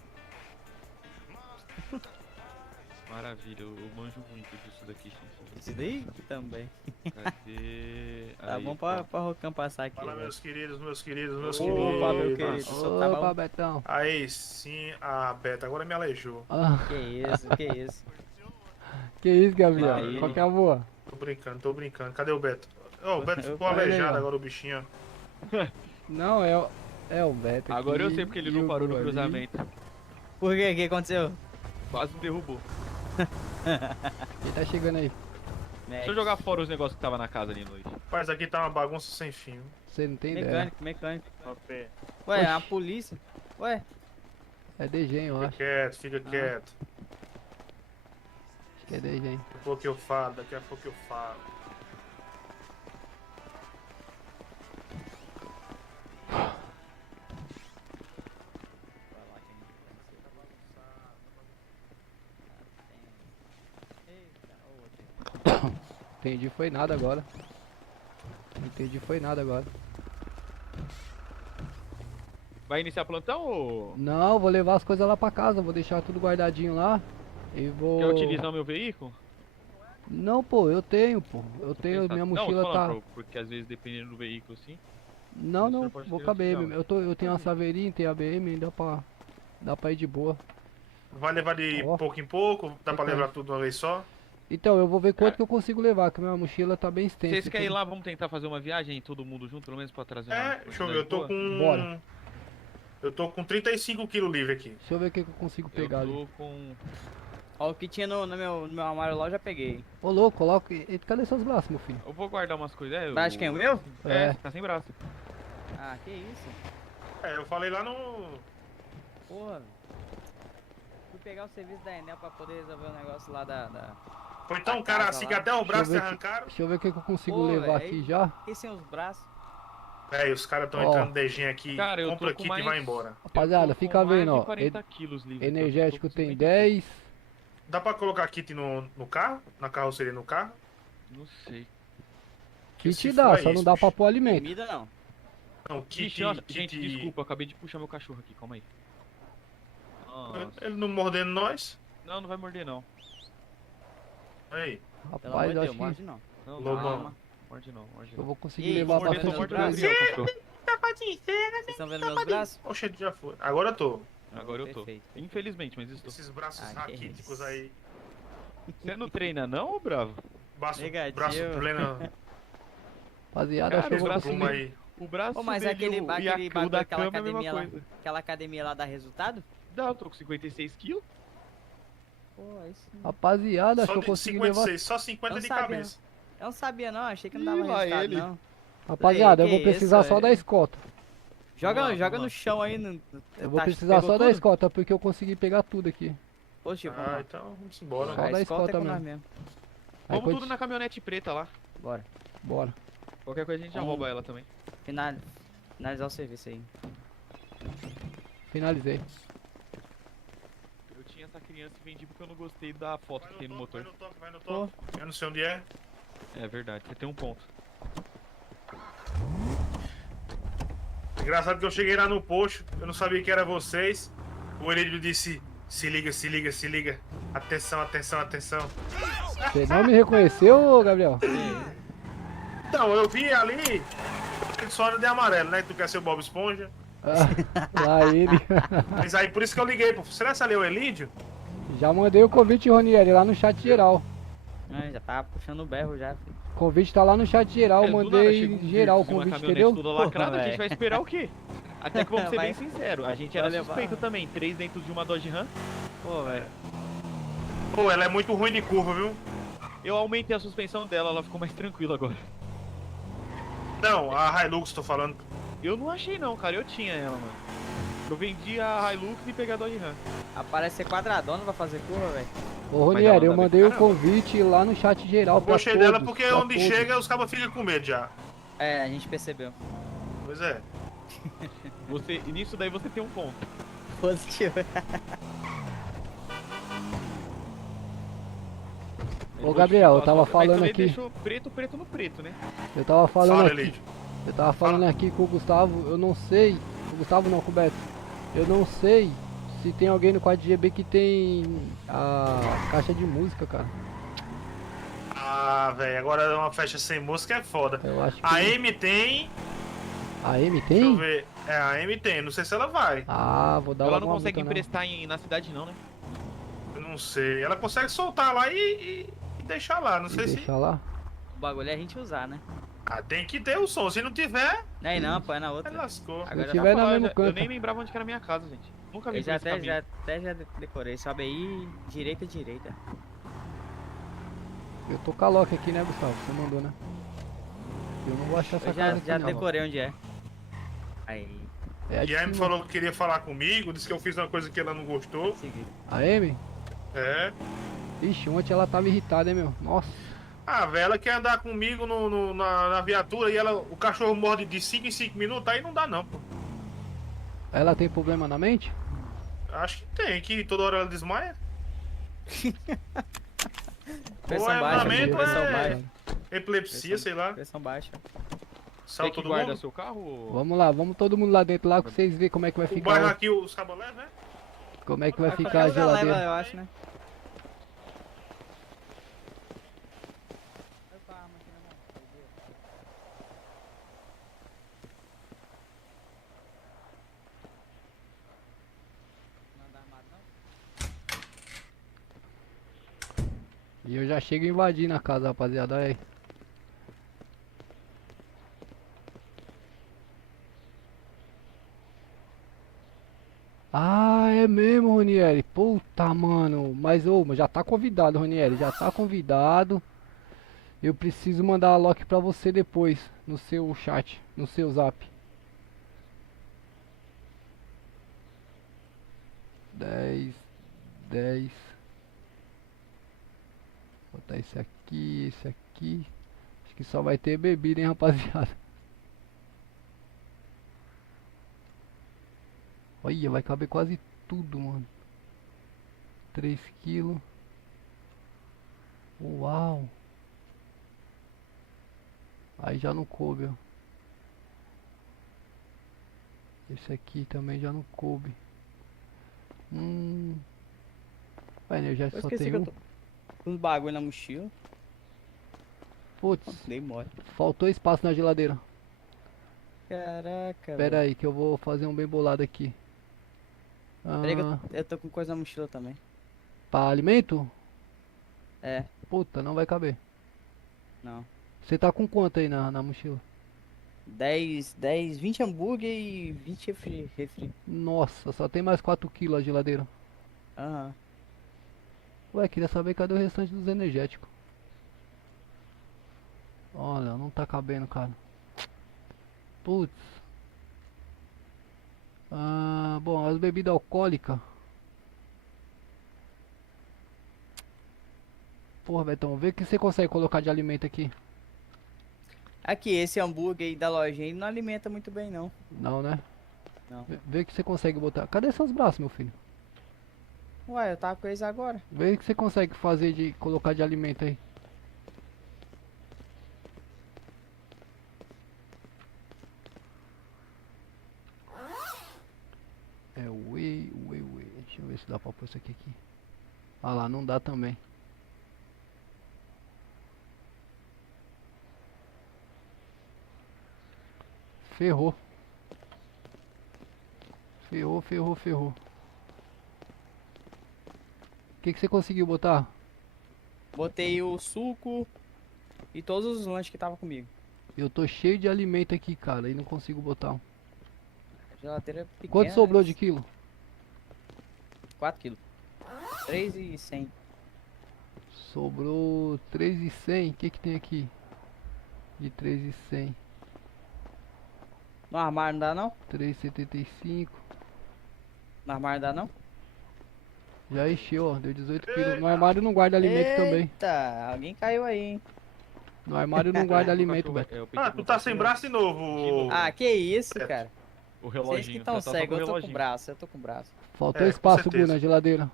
Maravilha, eu manjo muito disso daqui, gente. Isso daí também. Cadê? Tá Aí, bom pra Rocan passar aqui. Fala, meus queridos, meus queridos, meus Opa, meu queridos. querido. Só tá Opa, bom. Betão. Aí sim, a Beta agora me aleijou. Ah, Que isso, que isso. que isso, Gabriel? Aí. Qual que é a boa? Tô brincando. Cadê o Beto? Ô, o Beto ficou Olha aí, aleijado ó. agora, o bichinho. Não, é o Beto aqui. Agora eu sei porque ele e não o parou no Gu ali. cruzamento. Por quê? O que aconteceu? Quase me derrubou. Quem tá chegando aí? Deixa eu jogar fora os negócios que tava na casa ali à noite. Rapaz, aqui tá uma bagunça sem fim. Você não tem ideia. Mecânico. Ok. Ué, Oxi. a polícia? Ué, É DG, eu acho. Fica quieto. Acho que é DG. Daqui a pouco eu falo. Entendi, foi nada agora. Não entendi foi nada agora. Vai iniciar plantão ou Não, vou levar as coisas lá pra casa, vou deixar tudo guardadinho lá. E vou... quer utilizar o meu veículo? Não, pô, eu tenho, pô. Eu tenho, minha Não, tô mochila tá... falando, porque às vezes dependendo do veículo assim. Não, o não, senhor pode vou ter com a BM. utilizado. Eu tenho uma Saveirinha, tenho a BM, dá pra ir de boa. Vai levar de Ó. pouco em pouco? Dá pra Então. levar tudo de uma vez só? Então, eu vou ver quanto que eu consigo levar, que minha mochila tá bem extensa. Vocês querem ir tudo. lá, vamos tentar fazer uma viagem todo mundo junto, pelo menos pra trazer uma É, deixa eu ver, eu tô quantidade com... Bora. Eu tô com 35 kg livre aqui. Deixa eu ver o que eu consigo boa. pegar Eu tô ali. com... Ó, o que tinha no meu armário lá eu já peguei. Ô, louco, coloca... Cadê seus braços, meu filho? Eu vou guardar umas coisas. É, Braço de quem? O meu? É, tá sem braço. Ah, que isso? É, eu falei lá no... Porra. Fui pegar o serviço da Enel pra poder resolver o negócio lá da... Foi então, da cara, casa assim lá. que até o braço se ver que- arrancaram. Deixa eu ver o que eu consigo Pô, levar velho, aqui já. Fiquei sem os braços. É, os caras tão Ó. entrando dejinho aqui. Cara, eu Compra tô com aqui mais... e vai embora. Rapaziada, Eu tô fica com mais vendo, de ó. 40 quilos livre, Energético eu tô com tem 50. 10. Dá pra colocar kit no carro? Na carroceria no carro? Não sei. Kit se dá, for só é não isso, dá bicho. pra pôr alimento. Comida não. Não, kit... Ixi, nossa, kit... gente, desculpa, eu acabei de puxar meu cachorro aqui, calma aí. Nossa. Ele não mordendo nós? Não, não vai morder não. Aí. Pelo amor Rapaz, de eu Deus, acho que morde não. Não, Lobão. calma. Morde não, morde eu não. vou conseguir Ih, levar vou morder bastante no coisa. braço. Mordeu, cachorro. Vocês estão vendo meus braços? Oxe, já foi. Agora eu tô. Agora eu tô. Perfeito. Infelizmente, mas estou. Esses braços Ah, que raquíticos isso. aí. Você não treina não, ô bravo? Braço, Negativo. braço pleno. Rapaziada, Cara, acho que eu vou braço conseguir. Pluma aí. O braço Pô, mas dele aquele, e aquele o bagulho da daquela cama é a mesma academia lá, coisa. aquela academia lá dá resultado? Dá, eu tô com 56 quilos. Pô, aí sim. Rapaziada, acho Só que eu de consigo levar. 56, só 50 Eu de sabia. cabeça. Eu não sabia não, achei que não Ih, dava lá resultado ele. não. Rapaziada, eu Que vou precisar isso, só da velho. escolta. Joga, Vamos lá, joga vamos no lá. chão aí. No, Eu vou tá, precisar pegou só da tudo? escolta, porque eu consegui pegar tudo aqui. Positivo, Ah, vamos lá. então vamos embora. Só A da escolta é escolta com nós mesmo. mesmo. Aí, Vamos tudo na caminhonete preta lá. Bora. Bora. Qualquer coisa a gente já Vamos. rouba ela também. Finalizar o serviço aí. Finalizei. Eu tinha essa criança e vendi porque eu não gostei da foto que tem no motor. Vai no toque, vai no toque. Eu não sei onde é. É verdade, você tem um ponto. Engraçado que eu cheguei lá no posto, eu não sabia que era vocês. O Herídio disse: se liga, se liga, se liga. Atenção, atenção, atenção. Você não me reconheceu, Gabriel? Então, eu vi ali. Ele só anda de amarelo, né? Tu quer ser o Bob Esponja. Ah, lá ele. Mas aí por isso que eu liguei, pô. Será que ali é o Elídio? Já mandei o convite, Ronieri, lá no chat geral. Ah, já tava puxando o berro já, filho. O convite tá lá no chat geral, eu Do nada mandei chega um geral o Virtus e uma convite, caminhonete entendeu? toda lacrada, a gente velho. vai esperar o quê? Até que vamos ser Vai- bem sinceros, a gente era vai levar. suspeito também, 3 dentro de uma Dodge Ram. Pô, velho. Pô, ela é muito ruim de curva, viu? Eu aumentei a suspensão dela, ela ficou mais tranquila agora. Não, a Hilux tô falando. Eu não achei não, cara, eu tinha ela, mano. Eu vendi a Hilux e peguei a Dodge Ram. Aparece ser quadradona pra fazer curva, velho. Ô, Mas ela Ronieri, eu anda bem mandei o pra caramba. convite lá no chat geral Eu pra gostei todos, dela porque pra onde todos. chega os cabas ficam com medo já. É, a gente percebeu. Pois é. Você, e nisso daí você tem um ponto. Positivo. Ô, Gabriel, eu tava Mas falando também aqui. deixou preto no preto, né? Eu tava falando Fala, aqui. Elídio. Eu tava falando aqui com o Gustavo, eu não sei. O Gustavo não, com o Beto. Eu não sei se tem alguém no 4GB que tem a caixa de música, cara. Ah, velho, agora uma festa sem música é foda. Eu acho que. A M tem. A M Deixa eu tem? ver. É, a M tem, não sei se ela vai. Ah, vou dar Ela logo não uma consegue multa, não. emprestar na cidade não, né? Eu não sei. Ela consegue soltar lá e deixar lá, não E sei se. deixa lá. O bagulho é a gente usar, né? Ah, tem que ter o som. Se não tiver, Não é não, pô, é na aí outra. lascou. Agora Se tiver Pra no falar, mesmo eu canto. nem lembrava onde que era a minha casa, gente. Nunca vi Eu por esse caminho. já decorei. Sobe aí, direita, direita. Eu tô com a Loki aqui, né, Gustavo? Você mandou, né? Eu não vou achar essa Eu casa já aqui, não. decorei onde é. Aí, É a E de a M cima. falou que queria falar comigo, disse que eu fiz uma coisa que ela não gostou. segui. A M? É. Ixi, ontem ela tava irritada, hein, meu? Nossa. Ah, velho, ela quer andar comigo na viatura e o cachorro morde de 5 em 5 minutos, aí não dá não, pô. Ela tem problema na mente? Acho que tem, que toda hora ela desmaia. Pressão é baixa, lamento, pressão é- baixa. Epilepsia, sei lá. Pressão baixa. Saiu Tem que todo guardar mundo? seu carro? Ou... Vamos lá, vamos todo mundo lá dentro lá pra vocês verem como é que vai O bairro ficar. aqui, os cabos levam, né? Como é que vai Qualquer ficar a lugar leva, geladeira. eu acho, né? E eu já chego invadindo a casa, rapaziada. Olha aí. Ah, é mesmo, Ronieri. Puta, mano. Mas, ô, já tá convidado, Ronieri. Já tá convidado. Eu preciso mandar a lock pra você depois. No seu chat. No seu zap. 10. Vou botar esse aqui, esse aqui. Acho que só vai ter bebida, hein, rapaziada. Olha, vai caber quase tudo, mano. 3 quilos. Uau. Aí já não coube, ó. Esse aqui também já não coube. Vai, né, eu já Eu só esqueci que tenho eu tô com uns bagulho na mochila. Putz, Dei mole. faltou espaço na geladeira. Caraca, Pera aí que eu vou fazer um bem bolado aqui. Peraí que eu tô com coisa na mochila também. Pra alimento? É. Puta, não vai caber. Não. Você tá com quanto aí na mochila? 20 hambúrguer e 20 refri. Nossa, só tem mais 4 quilos a geladeira. Aham. Ué, queria saber cadê o restante dos energéticos. Olha, não tá cabendo, cara. Putz. Bom, as bebidas alcoólicas. Porra, Betão, vê o que você consegue colocar de alimento aqui. Aqui, esse hambúrguer aí da lojinha ele não alimenta muito bem, não. Não, né? Não. Vê o que você consegue botar. Cadê seus braços, meu filho? Ué, eu tava com eles agora. Vê o que você consegue fazer de colocar de alimento aí. É o whey. Deixa eu ver se dá pra pôr isso aqui. Ah lá, não dá também. Ferrou. Ferrou. O que você conseguiu botar? Botei o suco e todos os lanches que tava comigo. Eu tô cheio de alimento aqui, cara, e não consigo botar. A geladeira é pequena. Quanto sobrou de quilo? 4 quilos. 3,100. Sobrou 3.100. O que tem aqui? De 3.100. No armário não dá não? 3,75. No armário não dá não? Já encheu, ó. Deu 18 quilos. No armário não guarda alimento também. Eita, alguém caiu aí, hein? No armário não guarda alimento, Beto. Ah, tu tá sem braço de novo. Ah, que isso, cara. O Vocês que reloginho. estão já tá só cegos, com o eu tô com o reloginho. braço, eu tô com o braço. Faltou com espaço, Bu, certeza. na geladeira.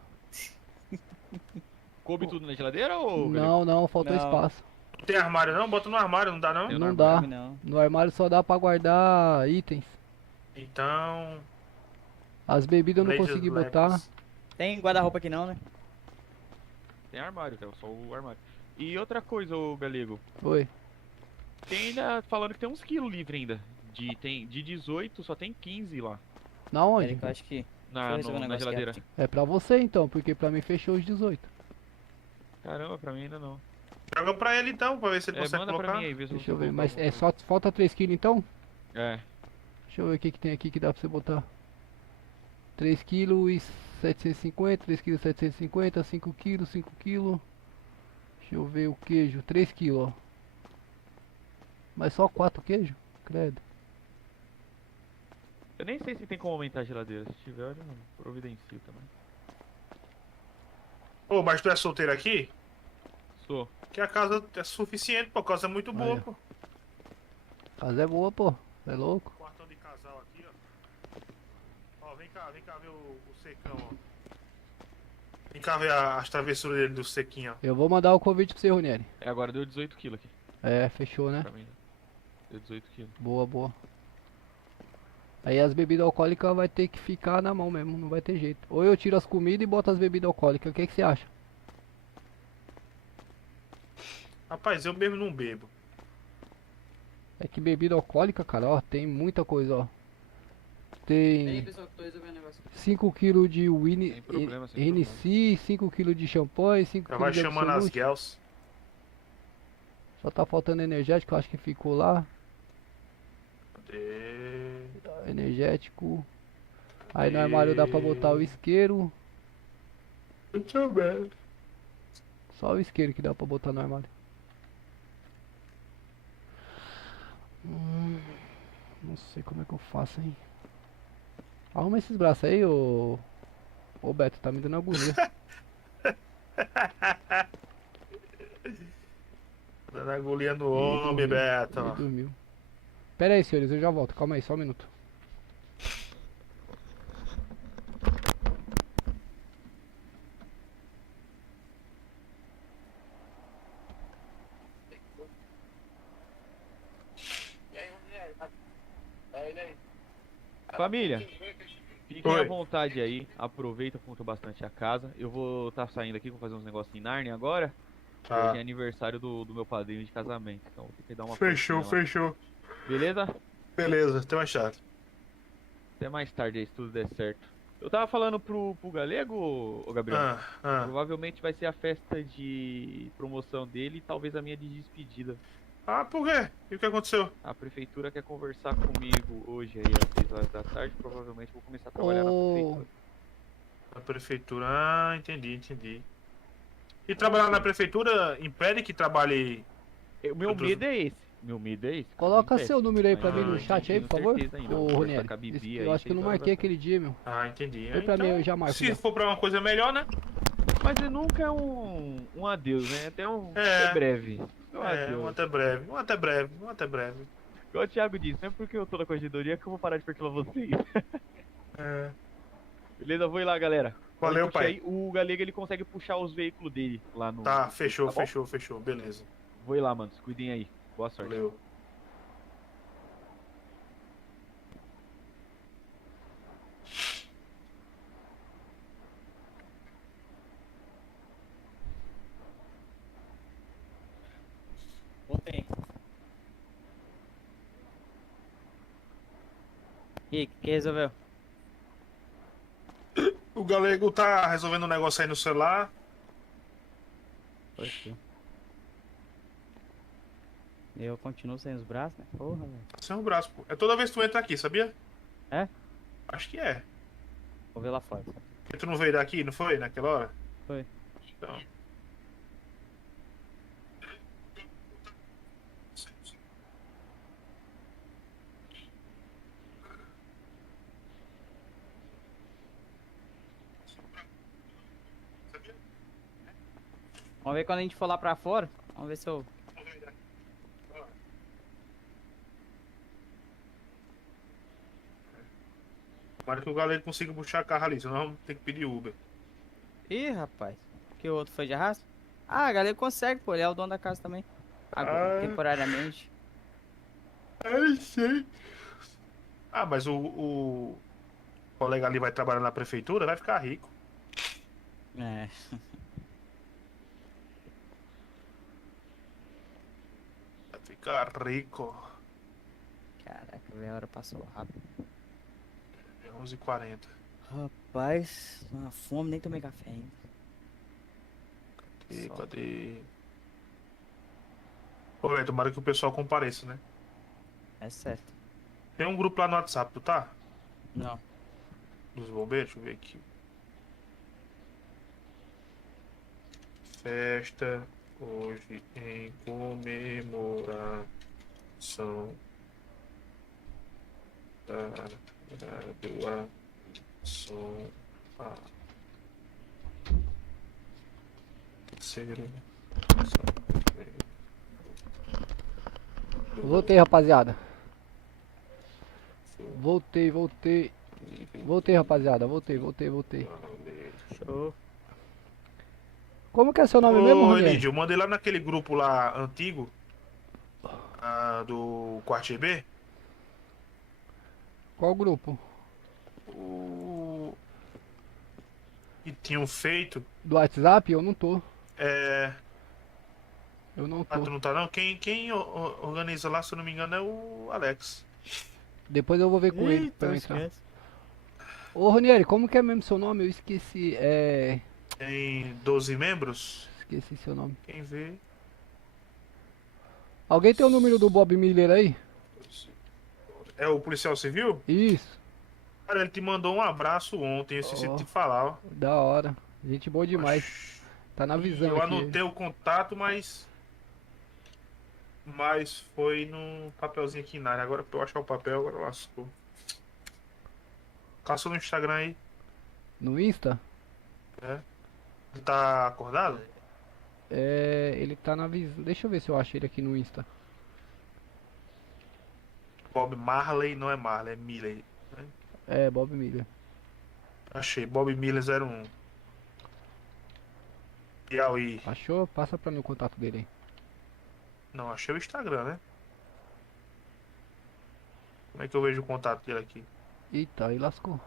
Coube tudo na geladeira ou... Não, faltou Não. espaço. Não tem armário não? Bota no armário, não dá não? Eu Não no dá. Não. No armário só dá pra guardar itens. Então... As bebidas eu não Ladies consegui Labs. botar. Tem guarda-roupa aqui não, né? Tem armário, cara, só o armário. E outra coisa, ô Galego. Oi. Tem ainda falando que tem uns quilos livre ainda. De 18, só tem 15 lá. Na onde? Peraí que eu acho que... Na, Deixa eu resolver um na negócio aqui geladeira. rapidinho. É pra você então, porque pra mim fechou os 18. Caramba, pra mim ainda não. Joga pra ele então, pra ver se ele É, consegue manda colocar. pra mim aí, vê se Deixa eu consigo ver, mas colocar é só falta 3 kg então? É. Deixa eu ver o que tem aqui que dá pra você botar. 3 kg e 750, 3 kg 750, 5 kg, 5 kg. Deixa eu ver o queijo, 3 kg, ó. Mas só 4 queijo? Credo. Eu nem sei se tem como aumentar a geladeira. Se tiver, eu providencio também. Ô, mas tu é solteiro aqui? Sou. Que a casa é suficiente, pô. A casa é muito boa, Aí, pô. A casa é boa, pô. É louco? Quartão de casal aqui, ó. Ó, vem cá ver o secão, ó. Vem cá ver as travessuras dele do sequinho, ó. Eu vou mandar o convite pra você, Ronieri. É, agora deu 18 kg aqui. É, fechou, né? Pra mim. Deu 18 quilos. Boa, boa. Aí as bebidas alcoólicas vai ter que ficar na mão mesmo, não vai ter jeito. Ou eu tiro as comidas e boto as bebidas alcoólicas. O que você acha? Rapaz, eu mesmo não bebo. É que bebida alcoólica, cara, ó, tem muita coisa, ó. E aí, Tem pessoal, que tô resolvendo o negócio. 5 kg de Winnie Sem problema, sem NC, 5 kg de champanhe, 5 Já kg vai de chamando as Absolute. gels. Só tá faltando energético, eu acho que ficou lá. Cadê? Energético. Aí no armário dá pra botar o isqueiro. Deixa eu ver. Só o isqueiro que dá pra botar no armário. Não sei como é que eu faço, hein. Arruma esses braços aí, ô Beto, tá me dando agonia. Dando agulha no homem, Beto. Ele dormiu. Pera aí, senhores, eu já volto. Calma aí, só um minuto. Família, fiquem à Oi. vontade aí, aproveita, conta bastante a casa. Eu vou estar saindo aqui, vou fazer uns negócios em Narnia agora. Tá. Hoje é aniversário do meu padrinho de casamento, então vou ter que dar uma Fechou, forcinha lá. fechou. Beleza? Beleza, até mais tarde. Até mais tarde aí, se tudo der certo. Eu tava falando pro Galego, ô Gabriel, provavelmente vai ser a festa de promoção dele e talvez a minha de despedida. Ah, por quê? E o que aconteceu? A prefeitura quer conversar comigo hoje aí às 6 horas da tarde, provavelmente vou começar a trabalhar na prefeitura. Na prefeitura, ah, entendi. E trabalhar na prefeitura impede que trabalhe... O meu medo é esse. Meu medo é esse. Coloca impede. seu número aí pra mim no Mas chat aí, não por tenho favor. certeza ainda. Ô, Vou conversar Ronieri. com a Bibi Eu aí, acho que eu não 6 horas marquei da aquele dia, meu. Ah, entendi. Põe pra mim, eu já marco. Se já. for pra uma coisa melhor, né? Mas nunca é um adeus, né? Até É. até breve. Um É, adeus. um até breve, um até breve, um até breve. Igual o Thiago disse, não é porque eu tô na corregedoria que eu vou parar de perturbar vocês. É. Beleza, vou ir lá, galera. Valeu, Pode puxar pai. aí. O Galego ele consegue puxar os veículos dele lá no. Tá, fechou, Tá bom? fechou, beleza. Vou ir lá, mano. Se cuidem aí. Boa sorte. Valeu. Voltei. E aí, que resolveu? O Galego tá resolvendo um negócio aí no celular. Poxa. Eu continuo sem os braços, né? Porra, velho. Sem o braço, pô. É toda vez que tu entra aqui, sabia? É? Acho que é. Vou ver lá fora. Porque tu não veio daqui, não foi? Naquela hora? Foi. Então. Vamos ver quando a gente for lá pra fora. Vamos ver se eu... Tomara que o Galego consiga puxar carro ali, senão vamos ter que pedir Uber. Ih, rapaz. Que o outro foi de arrasto? Ah, a galera consegue, pô. Ele é o dono da casa também. Agora, Ah. temporariamente. Ai, sei. Ah, mas o colega ali vai trabalhar na prefeitura, vai ficar rico. É. Vai ficar rico. Caraca, velho, a hora passou rápido. É 11h40. Rapaz, uma fome, nem tomei café ainda. Cadê? Pô, velho, tomara que o pessoal compareça, né? É certo. Tem um grupo lá no WhatsApp, tu tá? Não. Dos bombeiros? Deixa eu ver aqui. Festa hoje em comemoração da graduação a terceira. Voltei, rapaziada. Voltei, rapaziada. Voltei. Show. Como que é seu nome mesmo, Ô, Ronieri? Elidio, eu mandei lá naquele grupo lá antigo do Quarto B. Qual grupo? O... E tinham feito. Do WhatsApp? Eu não tô. É. Eu não Ah, tu tô. não tá não? Quem organiza lá, se eu não me engano, é o Alex. Depois eu vou ver com ele pra eu Eita, entrar. esquece. Ô, Ronieri, como que é mesmo seu nome? Eu esqueci. Tem 12 membros. Esqueci seu nome. Quem vê. Alguém tem o número do Bob Miller aí? É o policial civil? Isso. Cara, ele te mandou um abraço ontem, eu esqueci de te falar, ó. Da hora. Gente boa demais. Tá na visão Eu aqui. anotei o contato, mas foi no papelzinho aqui na área. Agora pra eu achar o papel, agora lascou. Caçou no Instagram aí. No Insta? É. Ele tá acordado? Ele tá na visão. Deixa eu ver se eu acho ele aqui no Insta. Bob Marley, não é Marley, é Miller. Né? Bob Miller. Achei, Bob Miller 01. Piauí. Achou? Passa pra mim o contato dele aí. Não, achei o Instagram, né? Como é que eu vejo o contato dele aqui? Eita, aí lascou.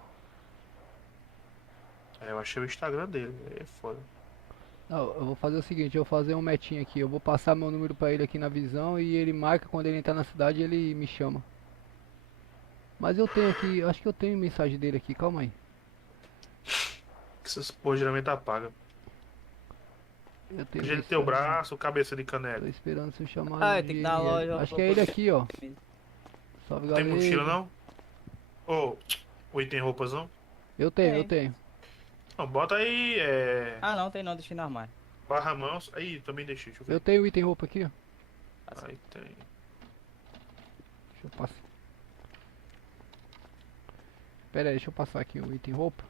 Eu achei o Instagram dele, é foda. Não, eu vou fazer o seguinte, eu vou fazer um metinho aqui. Eu vou passar meu número pra ele aqui na visão e ele marca quando ele entrar na cidade, ele me chama. Mas eu tenho aqui, acho que eu tenho mensagem dele aqui, calma aí. Essas porra geralmente apaga. Eu tenho Jeito teu mensagem. braço, cabeça de Tô canela. esperando você chamar. Ah, tem que dar a loja. Acho que é ele aqui, ó. Salve, Tem galera. mochila não? Ou item roupas não? Eu tenho, Tem. eu tenho. Não, bota aí, Ah, não, tem não, deixei no armário. barra mãos. Aí, também deixei, deixa eu ver. Eu tenho item roupa aqui, ó. Aí tem. Deixa eu passar. Pera aí, deixa eu passar aqui o item roupa.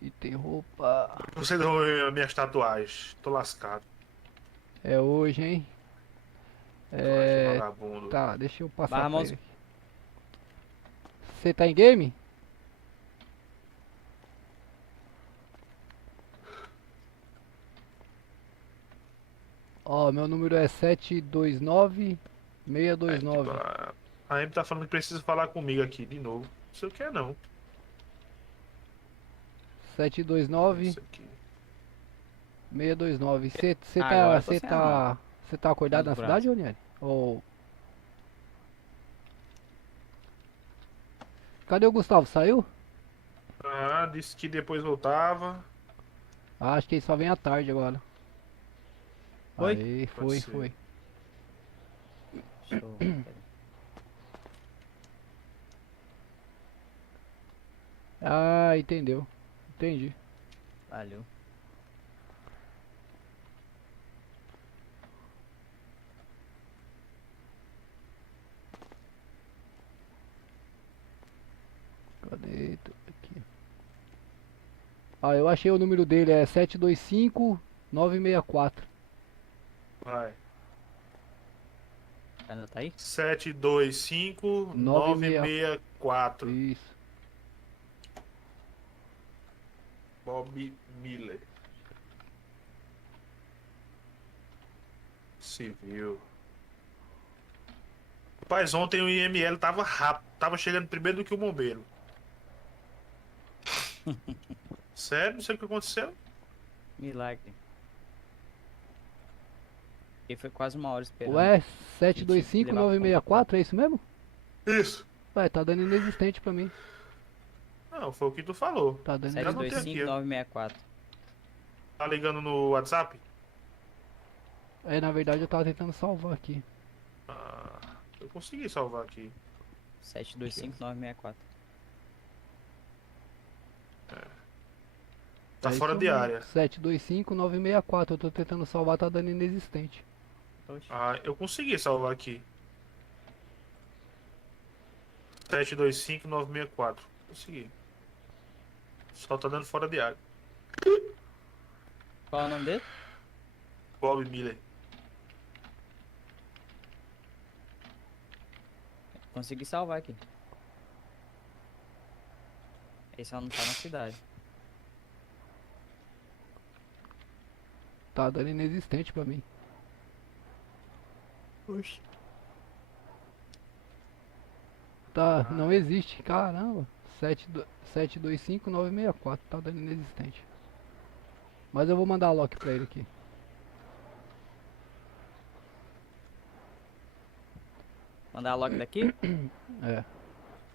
Item roupa. Você deu as minhas tatuagens. Tô lascado. É hoje, hein? Vagabundo. Tá, deixa eu passar Barra pra mouse. ele aqui. Você tá em game? Ó, meu número é 729-629. A Amy tá falando que precisa falar comigo aqui de novo. Não sei o que é não. 729-629. Isso aqui. Você Agora tá, eu tô você sem tá, você tá acordado na Dando cidade, Ronieri? Ou... Cadê o Gustavo? Saiu? Ah, disse que depois voltava. Ah, acho que ele só vem à tarde agora. Foi? Aí, Pode ser. foi. Show. Ah, entendeu. Entendi. Valeu. Cadê? Aqui. Ah, eu achei o número dele, é 725-964. Vai. Ainda tá aí? 725-964. Isso. Bob Miller. Civil. Rapaz, ontem o IML tava rápido. Tava chegando primeiro do que o bombeiro. Sério? Não sei o que aconteceu. Milagre. E foi quase uma hora esperando. Ué, Gente, 725-964, é isso mesmo? Isso. Ué, tá dando inexistente pra mim. Não, foi o que tu falou. Tá dando Já anotei aqui, ó. 725-964. Tá ligando no WhatsApp? Na verdade eu tava tentando salvar aqui. Ah, eu consegui salvar aqui. 725-964. Tá É fora isso de mesmo. área. 725-964, eu tô tentando salvar, tá dando inexistente. Oxe. Ah, eu consegui salvar aqui. 725-964. Consegui. Só tá dando fora de área. Qual é o nome dele? Bob Miller. Consegui salvar aqui. Esse só não tá na cidade. Tá dando inexistente pra mim. Oxi. Tá, não existe, caramba. 725964, tá dando inexistente. Mas eu vou mandar a lock pra ele aqui. Mandar a lock daqui? É.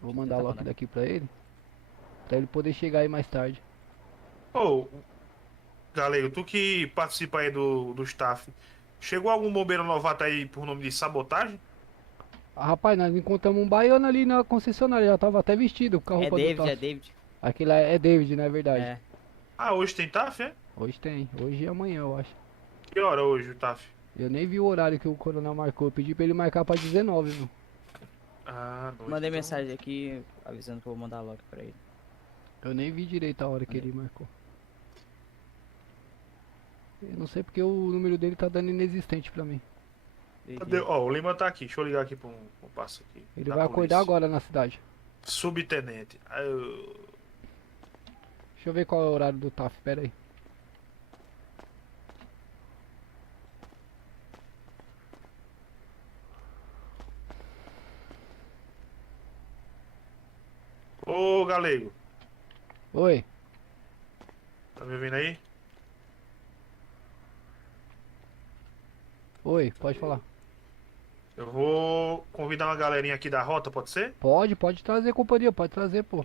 Vou mandar a Tá lock mandando. daqui pra ele. Pra ele poder chegar aí mais tarde. Ô, Galego, tu que participa aí do staff, chegou algum bombeiro novato aí por nome de sabotagem? Ah, rapaz, nós encontramos um baiano ali na concessionária, já tava até vestido com a É roupa David, do é TAF. David. Aquele lá é David, não é verdade? É. Ah, hoje tem TAF, é? Hoje tem, hoje e amanhã eu acho. Que hora hoje o TAF? Eu nem vi o horário que o coronel marcou, eu pedi pra ele marcar pra 19, viu? Ah, noite, Mandei então. mensagem aqui avisando que eu vou mandar a lock pra ele. Eu nem vi direito a hora que ele marcou. Eu não sei porque o número dele tá dando inexistente pra mim. Cadê? Ó, o Lima tá aqui, deixa eu ligar aqui pra um passo aqui. Ele da vai acordar polícia. agora na cidade. Subtenente. Deixa eu ver qual é o horário do TAF, pera aí. Ô, Galego, Oi, tá me ouvindo aí? oi, pode falar. Eu vou convidar uma galerinha aqui da rota, pode ser? Pode trazer companhia, pode trazer, pô.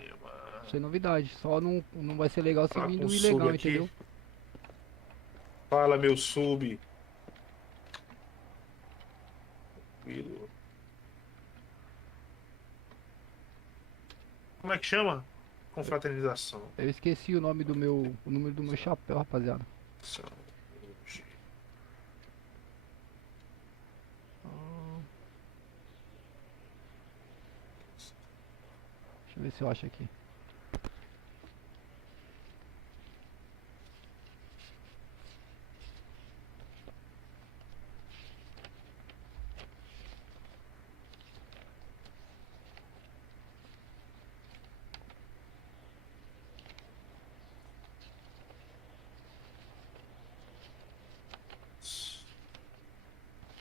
Sem novidade, só não vai ser legal se Fala vir com do o ilegal, sub aqui. entendeu? Fala, meu sub. Tranquilo. Como é que chama? Confraternização. Eu esqueci o nome do meu, o número do meu chapéu, rapaziada. Deixa eu ver se eu acho aqui.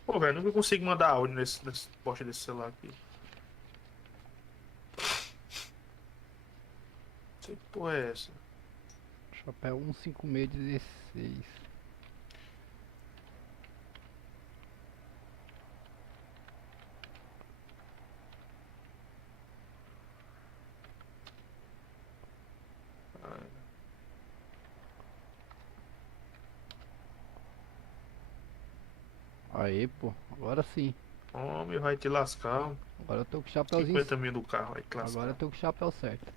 Pô, velho, nunca consigo mandar áudio nesse poste desse celular aqui. Não sei que porra é essa. Chapéu 15616. Aí, pô, agora sim. Homem, vai te lascar. Agora eu tô com o chapéuzinho. 50 mil do carro, vai te lascar. Agora eu tô com o chapéu certo.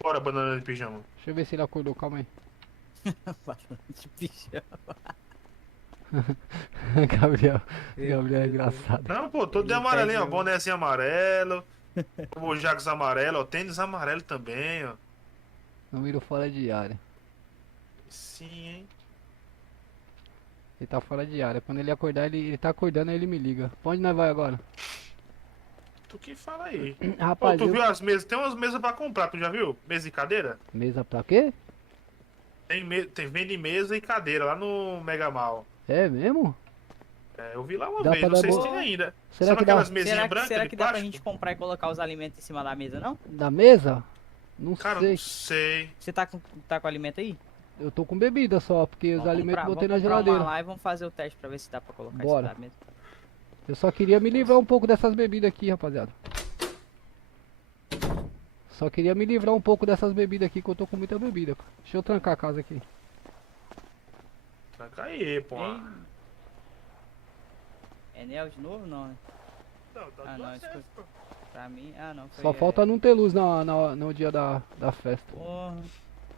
Bora, banana de pijama. Deixa eu ver se ele acordou, calma aí. De pijama. Gabriel é engraçado. Não, pô, todo de amarelinho, ó. Bonézinho amarelo. O Jacques amarelo, ó. Tênis amarelo também, ó. Número fora de área. Sim, hein. Ele tá fora de área. Quando ele acordar, ele tá acordando, aí ele me liga. Pra onde nós vai agora? Tu que fala aí. Rapaz, Pô, tu eu- viu as mesas? Tem umas mesas pra comprar, tu já viu? Mesa e cadeira? Mesa pra quê? Vende mesa e cadeira lá no Mega Mal. É mesmo? É, eu vi lá uma Dá vez, pra não dar sei se boa- tem ainda. Será Sabe que dá- aquelas mesinhas Será, brancas será de que dá pra plástico? gente comprar e colocar os alimentos em cima da mesa, não? Da mesa? Não Cara, sei. não sei. Você tá com alimento aí? Eu tô com bebida só, porque os Vamos alimentos comprar- eu botei na vamos comprar uma geladeira. lá e vamos fazer o teste pra ver se dá pra colocar Bora. isso lá mesmo. Eu só queria me livrar um pouco dessas bebidas aqui, rapaziada. Só queria me livrar um pouco dessas bebidas aqui, que eu tô com muita bebida. Deixa eu trancar a casa aqui. Tranca aí, pô. É Nel de novo? Não, né? Não, tá Ah, tudo não, certo, isso pô. pra mim. Ah, não. Foi, Só falta não ter luz no dia da festa. Porra,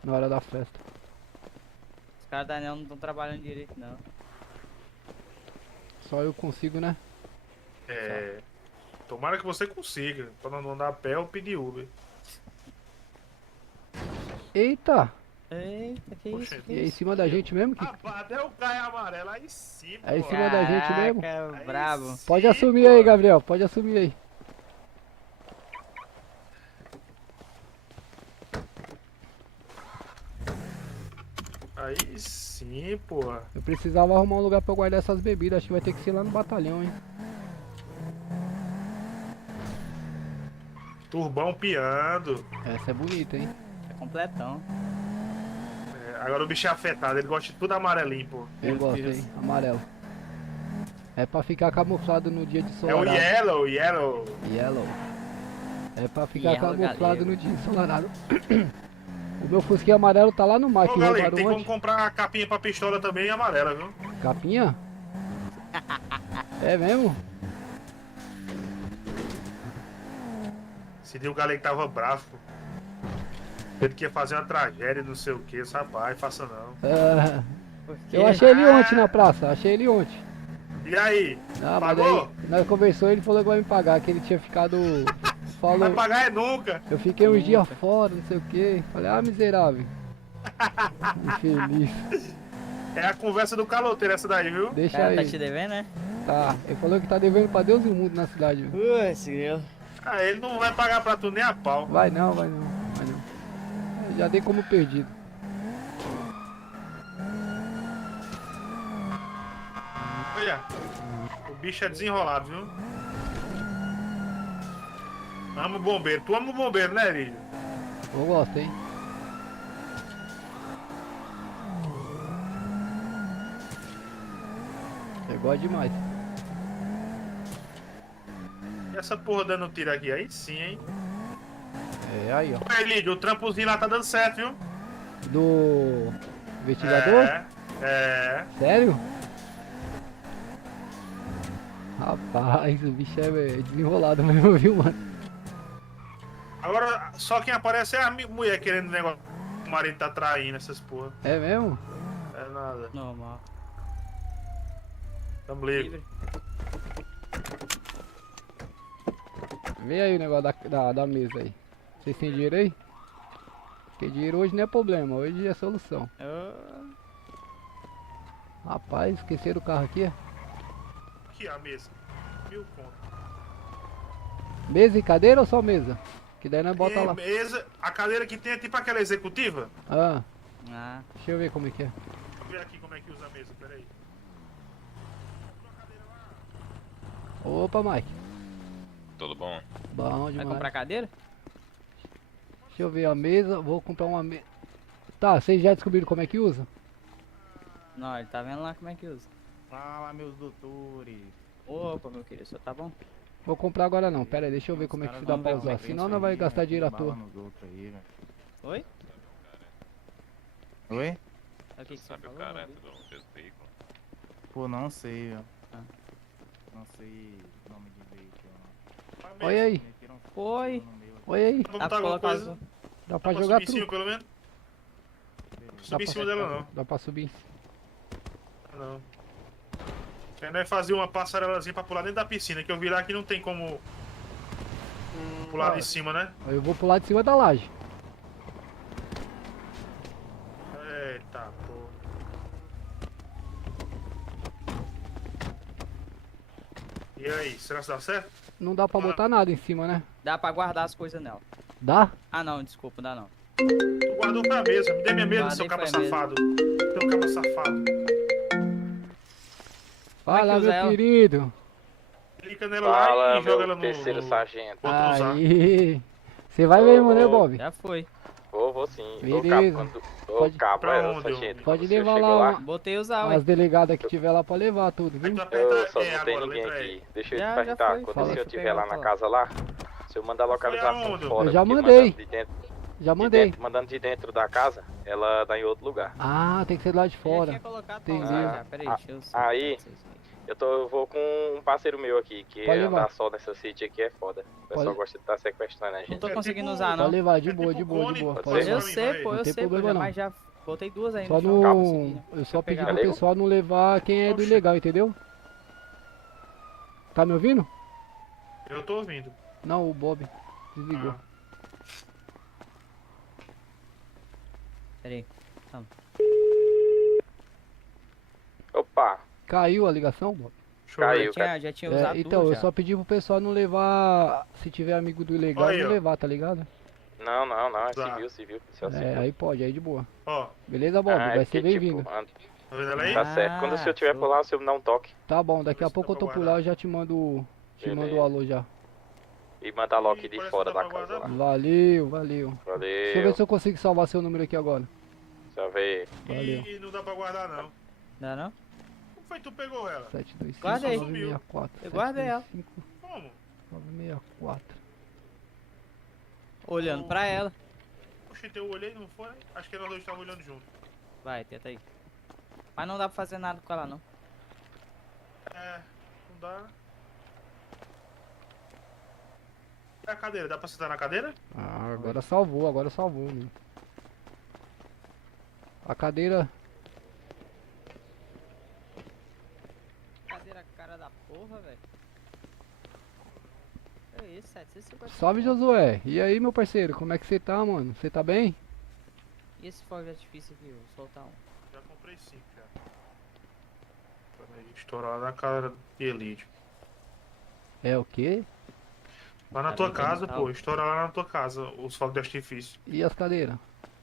Na hora da festa. os caras da Nel não estão trabalhando direito, não. Só eu consigo, né? É. Tomara que você consiga. Pra não andar a pé ou pedir Uber. Eita! Eita, que Poxa, isso? E é em cima da gente mesmo? Que... Até o carro amarelo aí sim, É em cima da gente mesmo? Caraca, brabo. Pode assumir aí, Gabriel. Pode assumir aí. Aí sim, porra. Eu precisava arrumar um lugar pra eu guardar essas bebidas. Acho que vai ter que ser lá no batalhão, hein? Turbão piando. Essa é bonita, hein? É completão. É, agora o bicho é afetado, ele gosta de tudo amarelinho, pô. Eu gosto, hein? Amarelo. É pra ficar camuflado no dia de É o ensolarado. yellow. Yellow. É pra ficar Yellow, camuflado galego. no dia ensolarado. O meu fusquinha amarelo tá lá no mar. Ô, Que galera, roubaram tem como ontem. comprar a capinha pra pistola também amarela, viu? Capinha? É mesmo? Esse dia o galego tava bravo. Ele que ia fazer uma tragédia, não sei o que, rapaz, faça não. É, Porque eu achei ele ontem na praça, achei ele ontem. E aí? Ah, mas Pagou? aí, nós conversou, ele falou que vai me pagar, que ele tinha ficado. Falou, Vai pagar é nunca. eu fiquei uns dias fora, não sei o que. Falei, ah, miserável. Infeliz. É a conversa do caloteiro essa daí, viu? o Deixa cara aí. tá te devendo, né? Tá, ele falou que tá devendo pra Deus e o mundo na cidade. Viu? Esse grilo. Ah, ele não vai pagar pra tu nem a pau. Vai não, vai não, vai não. Eu já dei como perdido. Olha, o bicho é desenrolado, viu? Amo bombeiro. Tu ama o bombeiro, né, Lídio? Eu gosto, hein? Eu gosto demais. E essa porra dando tiro aqui, aí sim, hein? É, aí ó. Ô, Lídio, o trampozinho lá tá dando certo, viu? Do investigador? É. Sério? Rapaz, o bicho é desenrolado mesmo, viu, mano? Agora, só quem aparece é a mulher querendo negócio. O marido tá traindo essas porra. É mesmo? É nada. Normal. Tamo livre. Vê aí o negócio da mesa aí. Vocês têm dinheiro aí? Porque dinheiro hoje não é problema, hoje é solução. Rapaz, esqueceram o carro aqui, é? Aqui a mesa. 1000 conto. Mesa e cadeira ou só mesa? Que daí nós bota E lá. mesa, a cadeira que tem é tipo aquela executiva. Ah, Ah, deixa eu ver como é que é. Deixa eu ver aqui como é que usa a mesa, peraí. Opa, Mike. Tudo bom? Bom vai demais. comprar cadeira? Deixa eu ver a mesa, vou comprar uma mesa. Tá, vocês já descobriram como é que usa? Não, ele tá vendo lá como é que usa. Fala, meus doutores. Opa, meu querido, só tá bom? Vou comprar agora não, pera aí, deixa eu ver como é que se dá pra usar. Senão não vai gastar dinheiro à toa. Oi? Oi? O que Sabe o falou, cara Rodrigo? do veículo? Pô, não sei, velho. Ah. Não sei o nome de veículo, não. Olha aí, Oi. olha aí. Vamos Dá botar pra alguma colocar coisa? azul. Dá pra Dá jogar subir em cima, tudo. pelo menos? Subir em cima dela não. Dá pra subir. Não. Aí nós fazer uma passarelazinha pra pular dentro da piscina, que eu vi lá que não tem como pular de cima, né? Eu vou pular de cima da laje. Eita, porra. E aí, será que dá certo? Não dá pra botar nada em cima, né? Dá pra guardar as coisas nela. Dá? Ah, não, desculpa, dá não. Tu guardou pra mesa, me dê minha mesa, Guardei seu cabo pra mesa. safado. Seu cabo safado. Fala, usa meu ela? querido. Clica nela lá Fala, e joga ela meu no... terceiro no... sargento. Bota usar. Aí. Você vai mesmo, né, Bob? Já foi. Vou sim. Beleza. Ô, Pode- cabo, Pra é, onde, sargento. Pode Você levar chegou lá, Botei usar, ué. as delegadas que tiver lá pra levar tudo, Aí viu? tu Eu aperta só E não tem agora, ninguém letra E. aqui. Deixa eu Já te perguntar, foi. quando Fala. o senhor Deixa eu estiver pegar lá o na celular. casa lá, o senhor manda a localização aonde? fora. Eu já porque mandei. mandando de dentro- Já de mandei. dentro- mandando de dentro da casa, ela dá em outro lugar. Ah, tem que ser lá de Eu já fora. tinha colocado Entendi. pra usar já. Peraí, deixa eu... Aí, eu vou com um parceiro meu aqui, que Pode levar. andar só nessa city aqui é foda. O pessoal Pode. gosta de estar sequestrando a Não gente. tô É conseguindo tipo- usar, não. Pode levar, de É boa, tipo de boa, de cone, boa. pode Pode ser. Eu levar. sei, pô, Não eu tem sei, pô, problema já, não. mas já botei duas aí Só no chão, pra não. conseguir. Eu só pedi pegar. pro pessoal não levar quem é do Oxe. ilegal, entendeu? Tá me ouvindo? Eu tô ouvindo. Não, o Bob desligou. Ah. Peraí. Opa, Caiu a ligação, Bob? Deixa eu ver. caiu, cara. Já tinha É, usado então, duas eu já. só pedi pro pessoal não levar. Se tiver amigo do ilegal, Olha aí, não ó. levar, tá ligado? Não, não, não, é Tá. civil, civil. Policial É, civil. aí pode, aí de boa. Ó. Beleza, Bob? Ah, é Vai porque, ser bem-vindo. tipo, Tá vendo ela aí? Tá certo. Quando o senhor tiver por lá, o senhor me dá um toque. Tá bom, daqui a pouco eu tô por lá, eu já te mando o Beleza. alô já. E manda a Loki de fora da casa lá. Valeu, valeu. Deixa eu ver Valeu. se eu consigo salvar seu número aqui agora. Só ver. Valeu. E não dá pra guardar, não. Não, não? Como foi que tu pegou ela? 725 Guarda aí. 964. Eu guardei ela. 725 Como? 964. Olhando pra ela. Oxe, eu olhei, não foi? Acho que nós dois estavam olhando junto. Vai, tenta aí. Mas não dá pra fazer nada com ela, não. É, não dá. É a cadeira, dá pra sentar na cadeira? Ah, agora salvou, né? A cadeira. Cadeira cara da porra, velho. É isso, 750. Salve, Josué. E aí, meu parceiro, como é que você tá, mano? Você tá bem? E esse fogo de artifício aqui, vou soltar um. Já comprei 5 já. Peraí, estourar na cara de Elídio. É o quê? Lá na tua casa, pô, estoura lá na tua casa os fogos de artifício. E as cadeiras?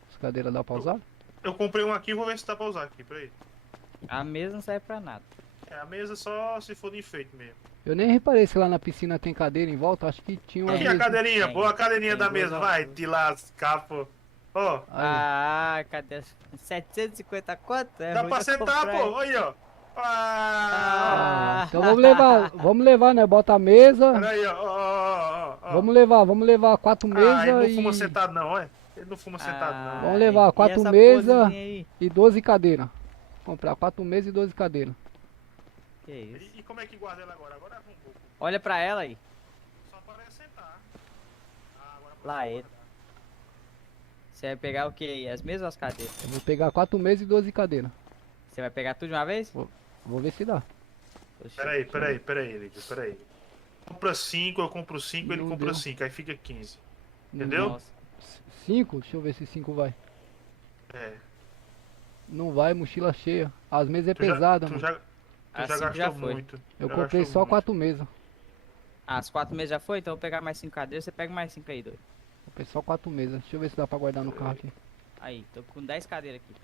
As cadeiras dá pra usar? Eu comprei um aqui, vou ver se dá pra usar aqui, peraí. A mesa não serve pra nada. É, a mesa só se for de enfeite mesmo. Eu nem reparei se lá na piscina tem cadeira em volta, acho que tinha uma. Aqui a cadeirinha, pô, a cadeirinha da mesa, vai, te lascar, pô. Ó. Ah, cadê? 750 quanto? É Dá ruim pra de sentar, comprar, pô, hein? aí, ó. Então vamos levar, né? Bota a mesa. Peraí, ó. Vamos levar 4 mesas ele não e. fuma sentado não, é? Ele não fuma sentado não. Vamos levar 4 mesas e 12 cadeiras. Comprar 4 mesas e 12 cadeiras. Que isso? E como é que guarda ela agora? Agora arrumou. Olha pra ela aí. Só parece sentar. Lá ele. Você vai pegar o que? As mesmas ou as cadeiras? Eu vou pegar 4 mesas e 12 cadeiras. Você vai pegar tudo de uma vez? Vou ver se dá. Peraí, Lídio, peraí. Compra 5, eu compro 5, ele compra 5, aí fica 15. Entendeu? 5? Deixa eu ver se 5 vai. É. Não vai, mochila cheia. As mesas é Tu já- pesada, tu mano. já- tu já gastou foi. muito. Eu Já comprei gastou só muito. 4 mesas. Ah, as 4 mesas já foi? Então eu vou pegar mais 5 cadeiras, você pega mais 5 aí, doido. Comprei só 4 mesas. Deixa eu ver se dá pra guardar no carro aqui. Aí, tô com 10 cadeiras aqui.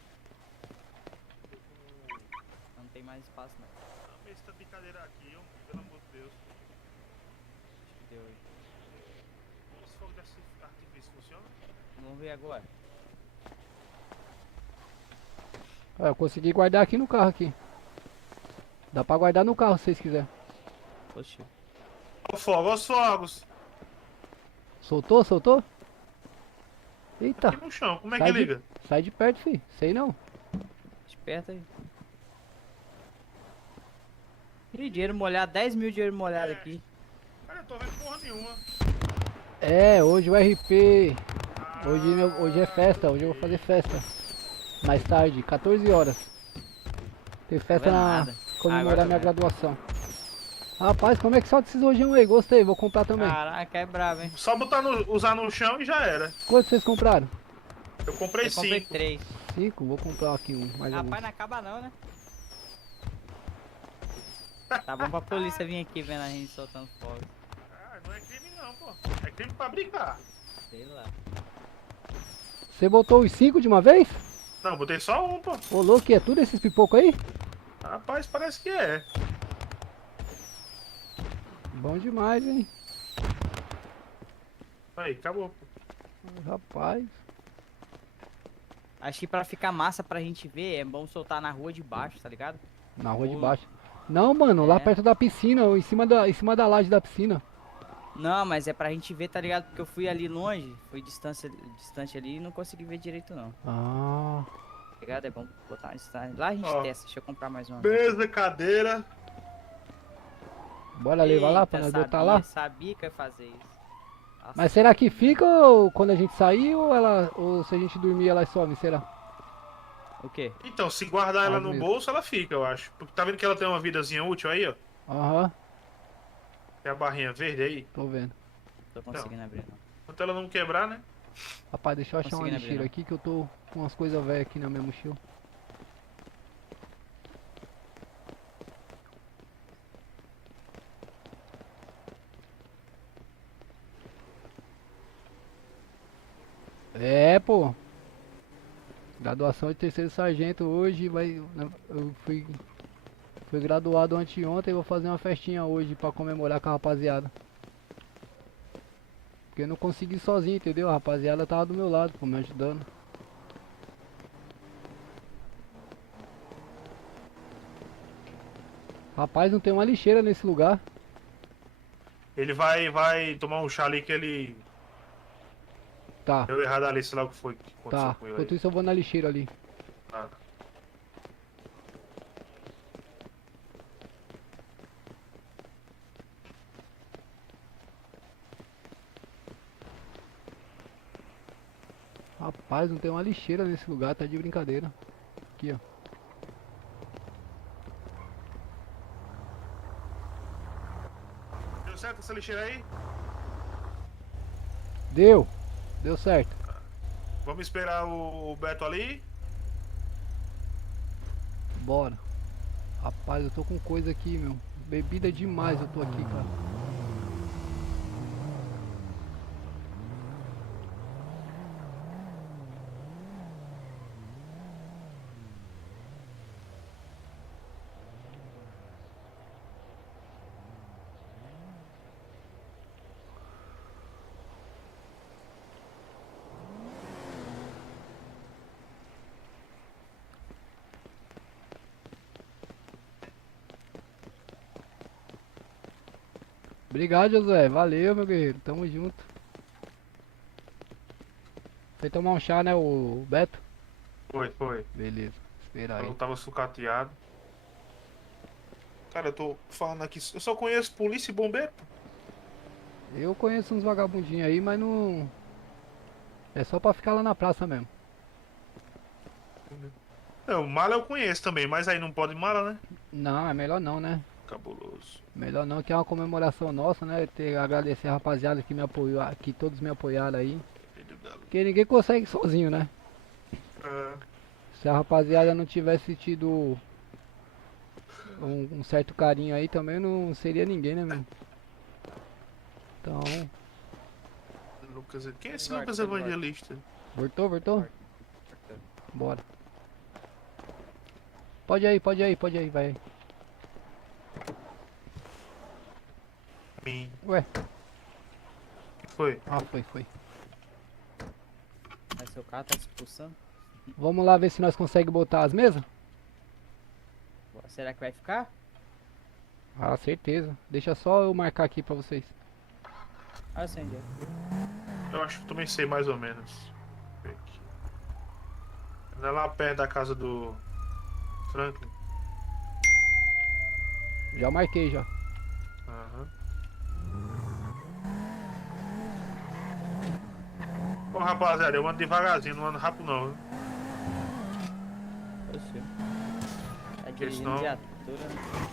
Não tem mais espaço não. Esse tá de cadeira aqui, ó, pelo amor de Deus. Deu aí. Esse fogo de artifício funciona? Vamos ver agora. Eu consegui guardar aqui no carro aqui. Dá pra guardar no carro se vocês quiserem. Poxa. Ó o fogo, ó os fogos. Soltou? Soltou? Eita. Aqui no chão, como é Sai que de- liga? Sai de perto, filho. Sei não. Esperta aí. E dinheiro molhado, 10 mil dinheiro molhado aqui. Cara, eu tô vendo porra nenhuma. É, hoje o RP. Hoje é festa, hoje eu vou fazer festa. Mais tarde, 14 horas. Tem festa vendo na. nada. Comemorar Agora minha tô vendo. graduação. Rapaz, como é que solta esses rojão aí? Gostei, vou comprar também. Caraca, é bravo, hein? Só botar usar no chão e já era. Quantos vocês compraram? Eu comprei Eu comprei 5. 3. 5? Vou comprar aqui um, mais Rapaz, algum. não acaba não, né? Tá bom pra polícia vir aqui vendo a gente soltando fogo. Ah, não é crime não, pô. É crime pra brincar. Sei lá. Você botou os 5 de uma vez? Não, botei só um, pô. Ô louco, que é tudo esses pipocos aí? Rapaz, parece que é. Bom demais, hein? Aí, acabou, pô. Rapaz. Acho que pra ficar massa pra gente ver, é bom soltar na rua de baixo, tá ligado? Na rua de baixo. Não, mano, lá perto da piscina, ou em cima da laje da piscina. Não, mas é pra gente ver, tá ligado? Porque eu fui ali longe, fui distante ali e não consegui ver direito não. Ah. Tá ligado? É bom botar uma distância. Lá a gente Ó. testa, deixa eu comprar mais uma. Mesa, cadeira. Bora levar lá pra nós botar lá? Sabia que ia fazer isso. Nossa. Mas será que fica ou quando a gente sair ou se a gente dormir ela some, será? O quê? Então, se guardar ela Ah, no mesmo. bolso, ela fica, eu acho. Porque tá vendo que ela tem uma vidazinha útil aí, ó? Aham, Tem a barrinha verde aí. tô vendo. Tô conseguindo abrir não. Enquanto ela não quebrar, né? Rapaz, deixa eu achar uma Conseguindo abrir, lixeira não. aqui que eu tô com umas coisas velhas aqui na minha mochila. pô. Graduação de terceiro sargento hoje, eu fui graduado anteontem, vou fazer uma festinha hoje pra comemorar com a rapaziada. Porque eu não consegui sozinho, entendeu? A rapaziada tava do meu lado, pô, me ajudando. Rapaz, não tem uma lixeira nesse lugar. Ele vai tomar um chá ali que ele... Tá. Deu errado ali, sei lá o que foi que aconteceu Tá, com ele enquanto aí. isso eu vou na lixeira ali. Ah. Rapaz, não tem uma lixeira nesse lugar, tá de brincadeira. Aqui, ó. Deu certo essa lixeira aí? Deu certo. Vamos esperar o Beto ali. Bora. Rapaz, eu tô com coisa aqui, meu. Bebida demais eu tô aqui, cara. Obrigado, Josué. Valeu, meu guerreiro. Tamo junto. Foi tomar um chá, né, o Beto? Foi. Beleza. Espera aí. Eu tava sucateado. Cara, eu tô falando aqui, eu só conheço polícia e bombeiro. Eu conheço uns vagabundinhos aí, mas não... É só pra ficar lá na praça mesmo. O mala eu conheço também, mas aí não pode mala, né? Não, é melhor não, né? Cabuloso. Melhor não, que é uma comemoração nossa, né? Agradecer a rapaziada que me apoiou, que todos me apoiaram aí. Porque ninguém consegue sozinho, né? Se a rapaziada não tivesse tido um certo carinho aí, também não seria ninguém, né, meu? Então... Quem é esse Lucas Evangelista? Voltou? Bora. Pode ir, vai. Ué. Foi. Ah, foi. Mas seu carro tá se expulsando. Vamos lá ver se nós conseguimos botar as mesas? Será que vai ficar? Ah, certeza. Deixa só eu marcar aqui pra vocês. Ah, sim, Eu acho que também sei mais ou menos. É lá perto da casa do Franklin. Já marquei já. Aham. Ô rapaziada, eu ando devagarzinho, não ando rápido não. Viu? Oxi. Tá Porque dirigindo senão- viatura, né?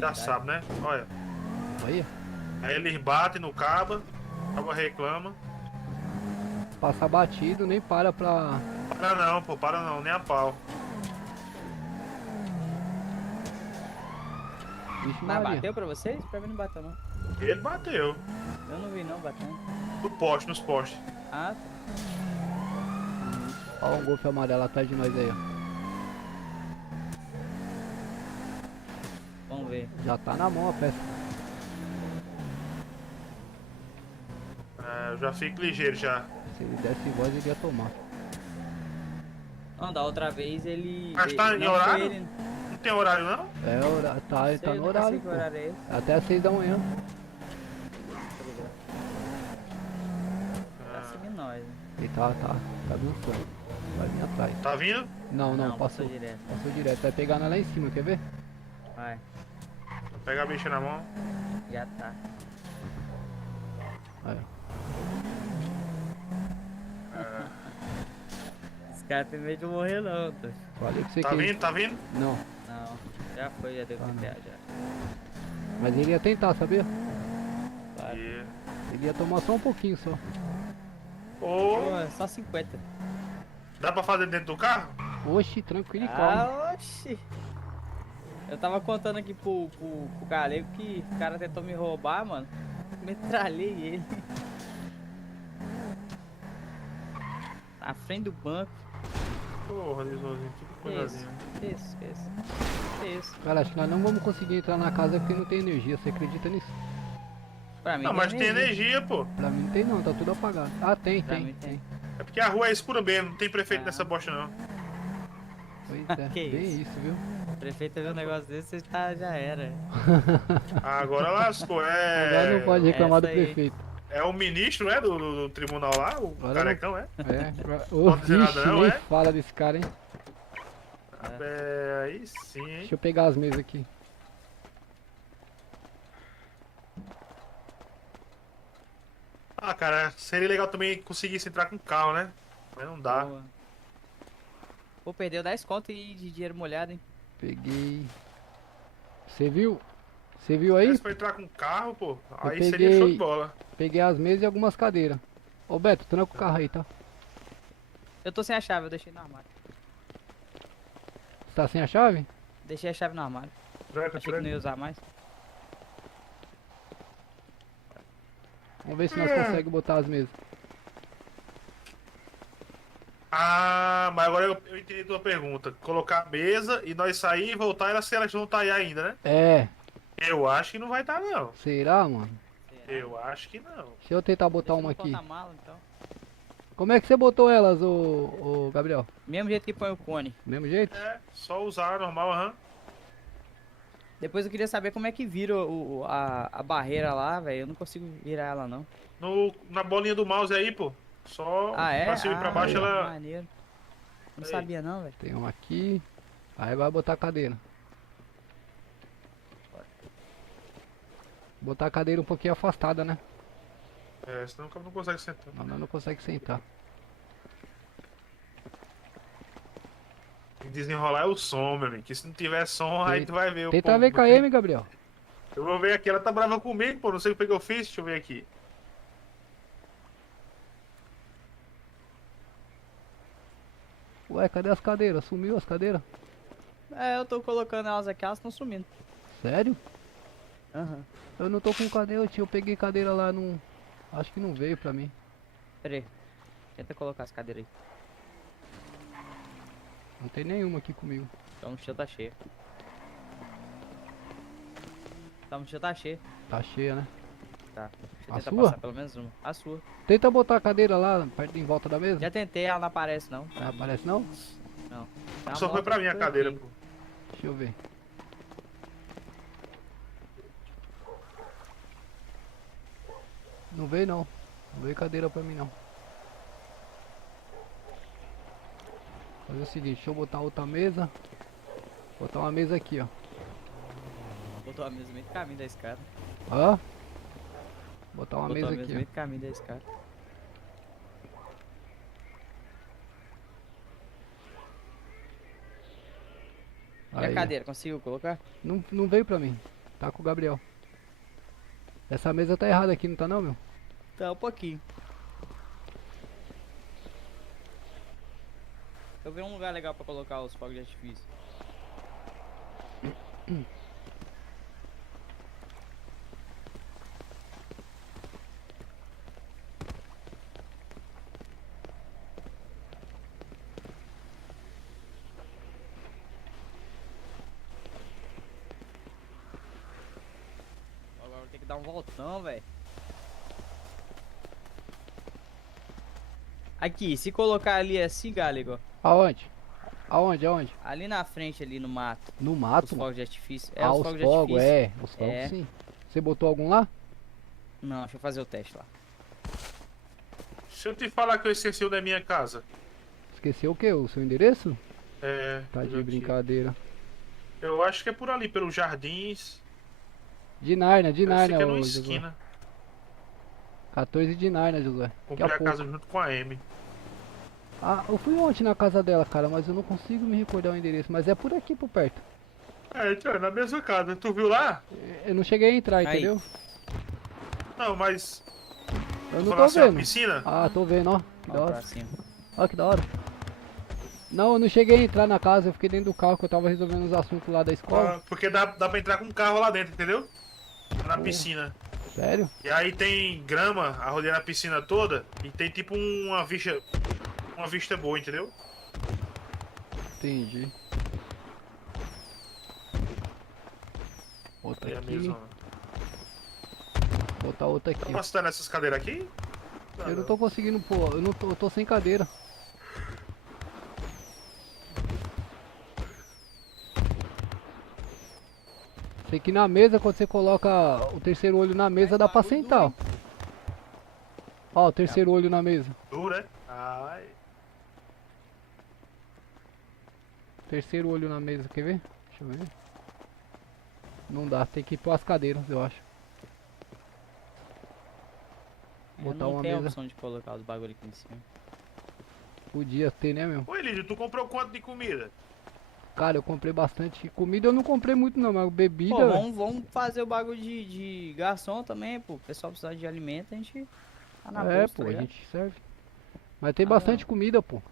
Já sabe, né? Olha. Aí. Aí eles batem no cabo, o cabo reclama. Passar batido, nem para pra... Para não, nem a pau. Vixe, Mas Maria. bateu pra vocês? Pra mim não bateu não. Ele bateu. Eu não vi não batendo. Nos postes. Ah, Olha um golfe amarelo atrás de nós aí, ó. vamos ver. Já tá na mão a peça. Eu já fico ligeiro já. Se ele desse voz, ele ia tomar. Não, da outra vez ele... Mas tá ele- em não foi horário? ele- Não tem horário não? É, ele Sei, tá eu no nunca horário, sei que pô. horário é esse. Até às 6 da manhã. Tá seguindo nós, né? Ele tá dançando. Vai vir atrás. Tá vindo? Não, Não, passou. passou direto. Passou direto. Vai pegar nós lá em cima, quer ver? Vai, Pega a bicha na mão. já tá. Aí, Esse cara tem medo de morrer não, tá? falei pra você Tá que... vindo? Tá vindo? Não, Não, já foi, já deu Tá, PTA não. já. mas ele ia tentar, sabia? Claro. Yeah. Ele ia tomar só um pouquinho só. Ô, Pô, é só 50. dá pra fazer dentro do carro? Oxi, tranquilo e calmo. Ah, oxi. Eu tava contando aqui pro galego que o cara tentou me roubar, mano. Metralhei ele. Na frente do banco. Porra, Lisonzinho, que coisazinha. Isso. Cara, acho que nós não vamos conseguir entrar na casa porque não tem energia, você acredita nisso? Pra mim Não, mas tem energia, pô. Pra mim não tem não, tá tudo apagado. Ah, tem. tem. É porque a rua é escura mesmo, não tem prefeito nessa bosta não. Pois é, Que bem isso, viu? O prefeito viu um negócio desse, já era. Agora lascou, é. Agora não pode reclamar do Essa aí. prefeito. É o ministro, é? Do tribunal lá, o Agora carecão, é? Ô, Pode dizer nada vixe, não, nem é? fala desse cara, hein? É, aí sim, hein? Deixa eu pegar as mesas aqui. Ah, cara, seria legal também conseguisse entrar com carro, né? Mas não dá. Pô, perdeu 10 conto de dinheiro molhado, hein? Peguei. Você viu? Você viu aí? Se for entrar com carro, pô, Eu aí seria show de bola. Peguei as mesas e algumas cadeiras. Ô Beto, tranca o carro aí, tá? Eu tô sem a chave, eu deixei no armário. Você tá sem a chave? Deixei a chave no armário. Tranca, Achei que não ia usar mais. Vamos ver se nós conseguimos botar as mesas. Ah, mas agora eu entendi a tua pergunta. Colocar a mesa e nós sair e voltar, elas não tá aí ainda, né? É. Eu acho que não vai estar, não. Será, mano? Eu acho que não. Deixa eu tentar botar uma aqui. Porta-mala, então. Como é que você botou elas, ô Gabriel? Mesmo jeito que põe o cone. Mesmo jeito? É, só usar normal, aham. Depois eu queria saber como é que vira a barreira lá, velho. Eu não consigo virar ela, não. Na bolinha do mouse aí, pô. Só pra cima e pra baixo ela... Maneiro. Não Aí. sabia não, velho. Tem uma aqui. Aí vai botar a cadeira. Botar a cadeira um pouquinho afastada, né? É, senão o cara não consegue sentar. Não, não consegue sentar. Tem que desenrolar é o som, meu amigo. Que se não tiver som, aí tu vai ver. Tenta ver com a Amy, Gabriel. Eu vou ver aqui, ela tá brava comigo, pô. Não sei o que eu fiz, deixa eu ver aqui. Ué, cadê as cadeiras? Sumiu as cadeiras? É, eu tô colocando elas aqui, elas estão sumindo. Sério? Aham. Eu não tô com cadeira, tio. Eu peguei cadeira lá num... Acho que não veio pra mim. Pera aí. Tenta colocar as cadeiras aí. Não tem nenhuma aqui comigo. Então a mochila tá cheia. Então a mochila tá cheia. Tá cheia, né? Tá. Deixa eu A tentar sua? passar pelo menos uma. A sua. Tenta botar a cadeira lá, perto em volta da mesa. Já tentei, ela não aparece não. Não aparece não? Não. Só foi pra mim a cadeira, pô. Deixa eu ver. Não veio não. Não veio cadeira pra mim não. Fazer o seguinte, deixa eu botar outra mesa. Botar uma mesa aqui, ó. Botou a mesa no meio do caminho da escada. Ó. Botar uma Botou mesa a mesa aqui, no meio ó. do caminho da escada. E Aí, a ó. cadeira, conseguiu colocar? Não veio pra mim. Tá com o Gabriel. Essa mesa tá errada aqui, não tá não, meu? Tá, um pouquinho. Eu vi um lugar legal pra colocar os fogos de artifício. Agora vou ter que dar um voltão, velho. Aqui, se colocar ali assim, Galego, Aonde? Aonde? ali na frente, ali no mato. No mato? Os fogos de artifício. Ah, os fogos de fogos, artifício. os fogos É. sim. Você botou algum lá? Não, deixa eu fazer o teste lá. Se eu te falar que eu esqueci o da minha casa. Esqueceu o que? O seu endereço? É. Tá de deixa eu aqui. brincadeira. Eu acho que é por ali, pelos jardins. De Narnia, Parece que é numa ô, Josué. esquina. 14 de Narnia, Josué. Daqui Comprei a pouco. casa junto com a Amy. Ah, eu fui ontem na casa dela, cara, mas eu não consigo me recordar o endereço. Mas é por aqui, por perto. É, então, é na mesma casa. Tu viu lá? Eu não cheguei a entrar, Aí. entendeu? Não, mas... Eu Tu não falou tô assim, a vendo. piscina? Ah, tô vendo, ó. Que da Ó, hora. pra cima. Ó, que da hora. Não, eu não cheguei a entrar na casa, eu fiquei dentro do carro que eu tava resolvendo os assuntos lá da escola. Ah, porque dá pra entrar com um carro lá dentro, entendeu? Na piscina. Sério? E aí tem grama, a rodeia na piscina toda, e tem tipo uma uma vista boa, entendeu? Entendi. Outra É a aqui. mesma. Botar outra aqui. Tá passando essas cadeiras aqui? Eu não tô conseguindo pôr, eu tô sem cadeira. Sei que na mesa, quando você coloca o terceiro olho na mesa, dá pra sentar. Ó, o terceiro olho na mesa. Dura, né? Ai. Terceiro olho na mesa, quer ver? Deixa eu ver. Não dá, tem que pôr as cadeiras, eu acho. Botar não uma tem a mesa. opção de colocar os bagulho aqui em cima. Podia ter, né, meu? Ô Elídio, tu comprou quanto de comida? Cara, eu comprei bastante. Comida eu não comprei muito não, mas bebida... Pô, vamos fazer o bagulho de garçom também, pô. O pessoal precisa de alimento, a gente tá na É, bolsa, pô, tá a ligado? gente serve. Mas tem Ah, bastante não. comida, pô.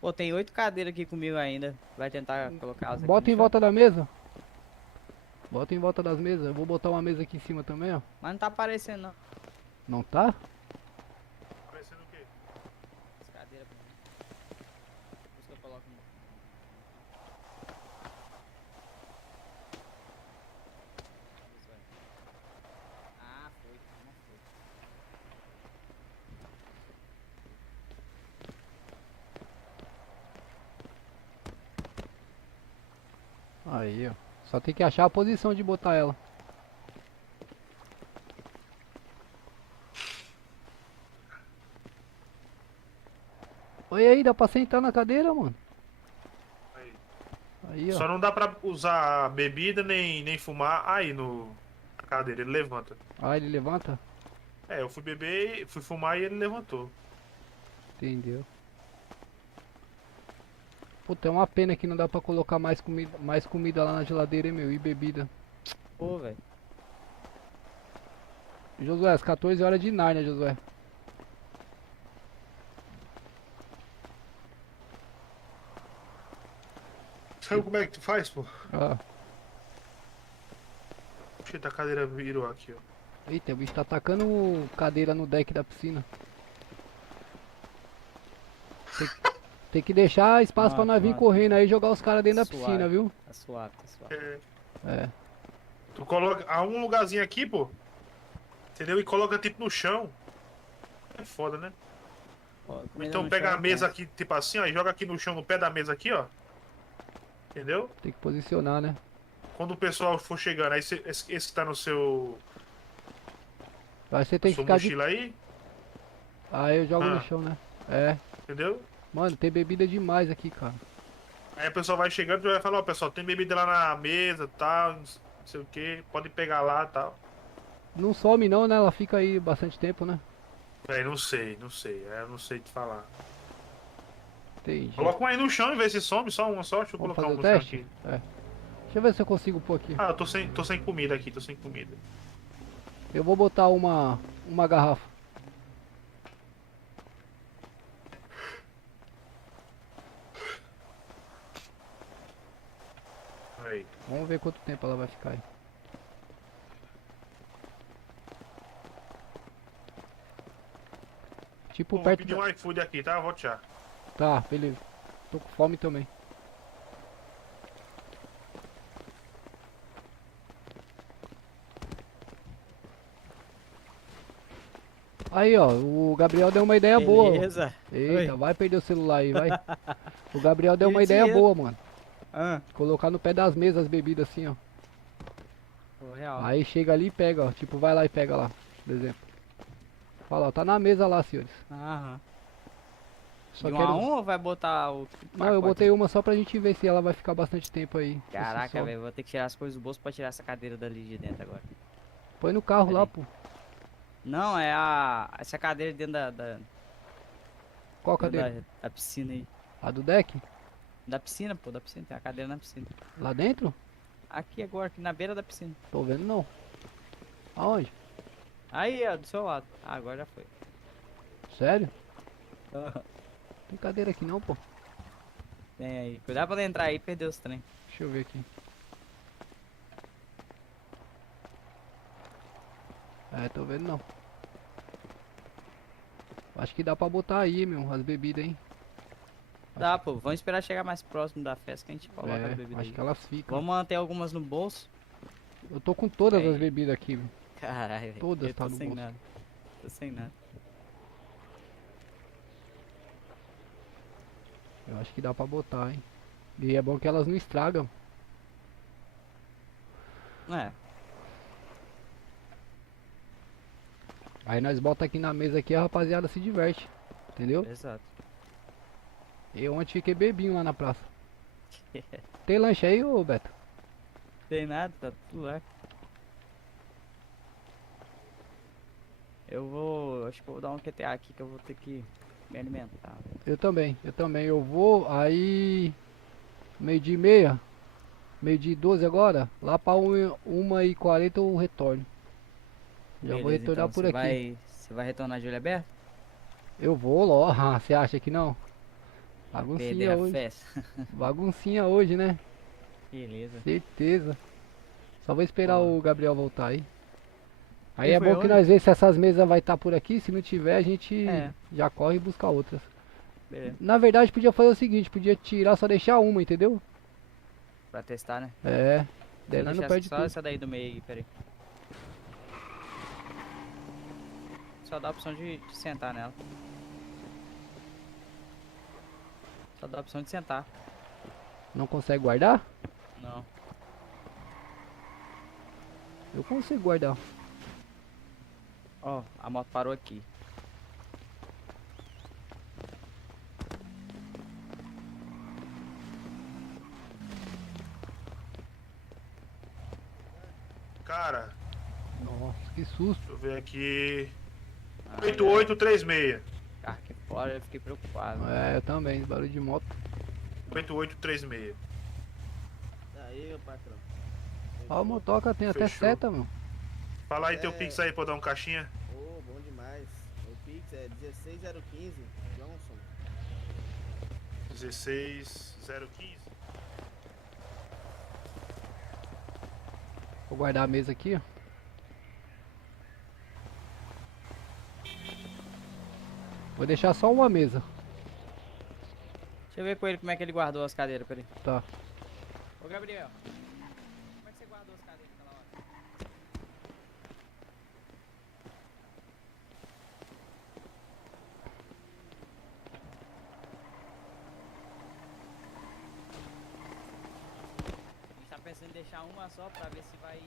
Pô, tem 8 cadeiras aqui comigo ainda. Vai tentar colocar as aqui Bota no em chão? volta da mesa. Bota em volta das mesas. Eu vou botar uma mesa aqui em cima também, ó. Mas não tá aparecendo, não. Não tá? Parecendo o quê? As cadeiras pra mim. Depois que eu coloco no... Isso, vai. Ah, foi. Não foi. Aí, ó. Só tem que achar a posição de botar ela. Oi aí, dá pra sentar na cadeira, mano? Aí, ó. Só não dá pra usar bebida nem fumar aí na cadeira, ele levanta. Ah, ele levanta? É, eu fui beber, fui fumar e ele levantou. Entendeu. Puta, é uma pena que não dá pra colocar mais comida lá na geladeira, hein, meu, e bebida. Pô, velho. Josué, às 14 horas de Nárnia, Josué. Sabe como é que tu faz, pô? Ah. Puxa, a cadeira virou aqui, ó. Eita, o bicho tá atacando cadeira no deck da piscina. Tem que deixar espaço pra nós vir correndo aí e jogar os caras dentro da piscina, viu? Tá suave, tá suave. É. Tu coloca há um lugarzinho aqui, pô. Entendeu? E coloca tipo no chão. É foda, né? Ou então pega a mesa aqui, tipo assim, ó, e joga aqui no chão, no pé da mesa aqui, ó. Entendeu? Tem que posicionar, né? Quando o pessoal for chegando, aí esse que tá no seu. Aí você tem que sua ficar mochila aí, Aí eu jogo no chão, né? É. entendeu? Mano, tem bebida demais aqui, cara. Aí o pessoal vai chegando e vai falar, ó, pessoal, tem bebida lá na mesa, tal, não sei o que, pode pegar lá, tal. Não some não, né? Ela fica aí bastante tempo, né? Véi, não sei, eu não sei te falar. Entendi. Coloca um aí no chão e vê se some, só uma só, deixa eu Vamos colocar fazer um o no chão teste? aqui. É. Deixa eu ver se eu consigo pôr aqui. Ah, eu tô sem comida aqui, tô sem comida. Eu vou botar uma garrafa. Aí. Vamos ver quanto tempo ela vai ficar aí. Tipo Bom, vou perto pedir da... um iFood aqui, tá? Vou já. Tá, beleza. Tô com fome também. Aí, ó, o Gabriel deu uma ideia boa. Beleza. Eita, Oi. vai perder o celular aí, vai. O Gabriel deu E o uma ideia dinheiro? boa, mano. Ah, Colocar no pé das mesas as bebidas assim, ó. pô, real. Aí chega ali e pega, ó. Tipo, vai lá e pega lá, por exemplo. Fala, ó, tá na mesa lá, senhores. Aham. Só De um quero... a um ou vai botar o Não, eu pacote? botei uma só pra gente ver se ela vai ficar bastante tempo aí. Esse Caraca, som. velho, vou ter que tirar as coisas do bolso pra tirar essa cadeira dali de dentro agora. Põe no carro lá, pô. Não, é essa cadeira dentro da Qual cadeira? da piscina aí. A do deck? Da piscina, pô, da piscina, tem a cadeira na piscina. Lá dentro? Aqui agora, aqui na beira da piscina. Tô vendo não. Aonde? Aí, ó, do seu lado. Ah, agora já foi. Sério? Tem cadeira aqui não, pô. Tem aí. Cuidado pra não entrar aí e perder os trem. Deixa eu ver aqui. É, tô vendo não. Acho que dá pra botar aí, meu, as bebidas, hein. Dá, pô. Vamos esperar chegar mais próximo da festa que a gente coloca É, as bebidas acho aí. que elas ficam. Vamos manter algumas no bolso. Eu tô com todas É. as bebidas aqui, velho. Caralho, velho. Todas Eu tá tô no sem bolso. nada. Tô sem nada. Eu acho que dá pra botar, hein. E é bom que elas não estragam. É. Aí nós bota aqui na mesa aqui e a rapaziada se diverte. Entendeu? Exato. Eu ontem fiquei bebinho lá na praça. Tem lanche aí, ô Beto? Tem nada, tá tudo lá. Eu vou. Acho que eu vou dar um QTA aqui que eu vou ter que me alimentar. Eu também. Eu vou aí. Meio-dia e meia. Meio-dia e 12 agora. Lá pra 1h40 eu retorno. Já vou Beleza, retornar então, por você aqui. Você vai retornar de olho aberto? Eu vou, ó. Ah, você acha que não? Perder Baguncinha a hoje. festa. Baguncinha hoje, né? Beleza. Certeza. Só vou esperar o Gabriel voltar aí. Aí Ele é foi bom que onde? nós vemos se essas mesas vai estar por aqui. Se não tiver, a gente É. já corre e busca outras. Beleza. Na verdade, podia fazer o seguinte: podia tirar, só deixar uma, entendeu? Pra testar, né? É. Daí Vou nós não deixar perde só tudo. essa daí do meio aí, peraí. Só dá a opção de sentar nela. Só dá a opção de sentar. Não consegue guardar? Não. Eu consigo guardar. Ó, a moto parou aqui. Cara, Nossa, que susto. deixa eu ver aqui. Ah, 8836. Ah, que fora, eu fiquei preocupado. É, eu também, barulho de moto. 8836. Aí, meu patrão. Ó, o motoca tem até Fechou. seta, mano. Fala aí teu Pix aí pra eu dar um caixinha. Ô, bom demais. O Pix é 16015, Johnson. 16015. Vou guardar a mesa aqui, ó. Vou deixar só uma mesa. Deixa eu ver com ele como é que ele guardou as cadeiras, peraí. Tá. Ô Gabriel, como é que você guardou as cadeiras naquela hora? A gente tá pensando em deixar uma só pra ver se vai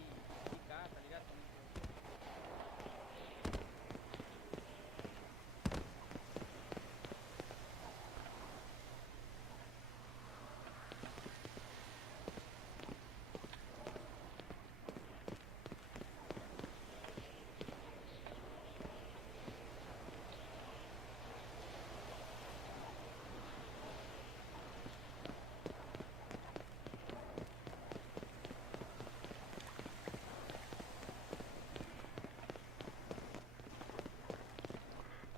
ficar, tá ligado?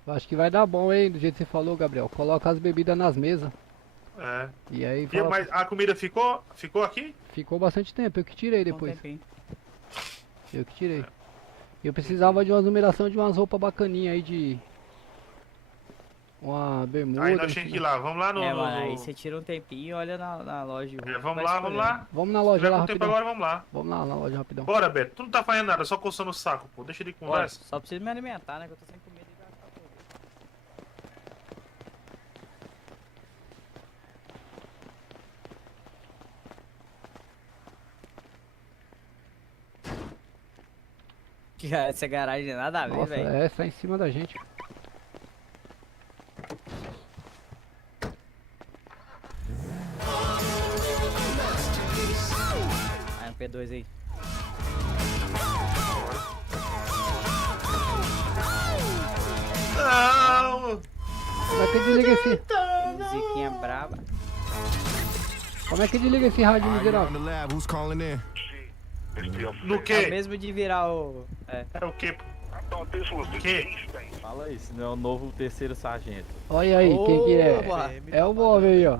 Eu acho que vai dar bom, hein, do jeito que você falou, Gabriel. Coloca as bebidas nas mesas. É. E aí E, mas a comida ficou? Ficou aqui? ficou bastante tempo, eu que tirei Um depois. tempinho. Eu que tirei. Eu precisava de uma numeração de umas roupas bacaninhas aí de... Uma bermuda. Aí nós tínhamos que ir lá. Vamos lá no. É, no- mano, aí você tira um tempinho e olha na loja de roupa. É, vamos vai lá, escolhendo. vamos lá. Vamos na Se loja tiver lá com tempo rapidão. agora, vamos lá. Vamos lá na loja rapidão. Bora, Beto. Tu não tá fazendo nada, só coçando o saco, pô. Deixa ele Ó, conversa. só preciso me alimentar, né? Que eu tô sem comida e vai ficar por Que essa garagem nada a ver, Nossa, velho. essa é em cima da gente. Aí um P2 aí. Não! Como é que desliga esse... Musiquinha braba. Como é que desliga esse rádio miserável? No É o quê? mesmo de virar o... É. É o quê? O quê? Fala aí, se não é o novo terceiro sargento. Olha aí, quem que é? Opa! É o Bob aí, ó.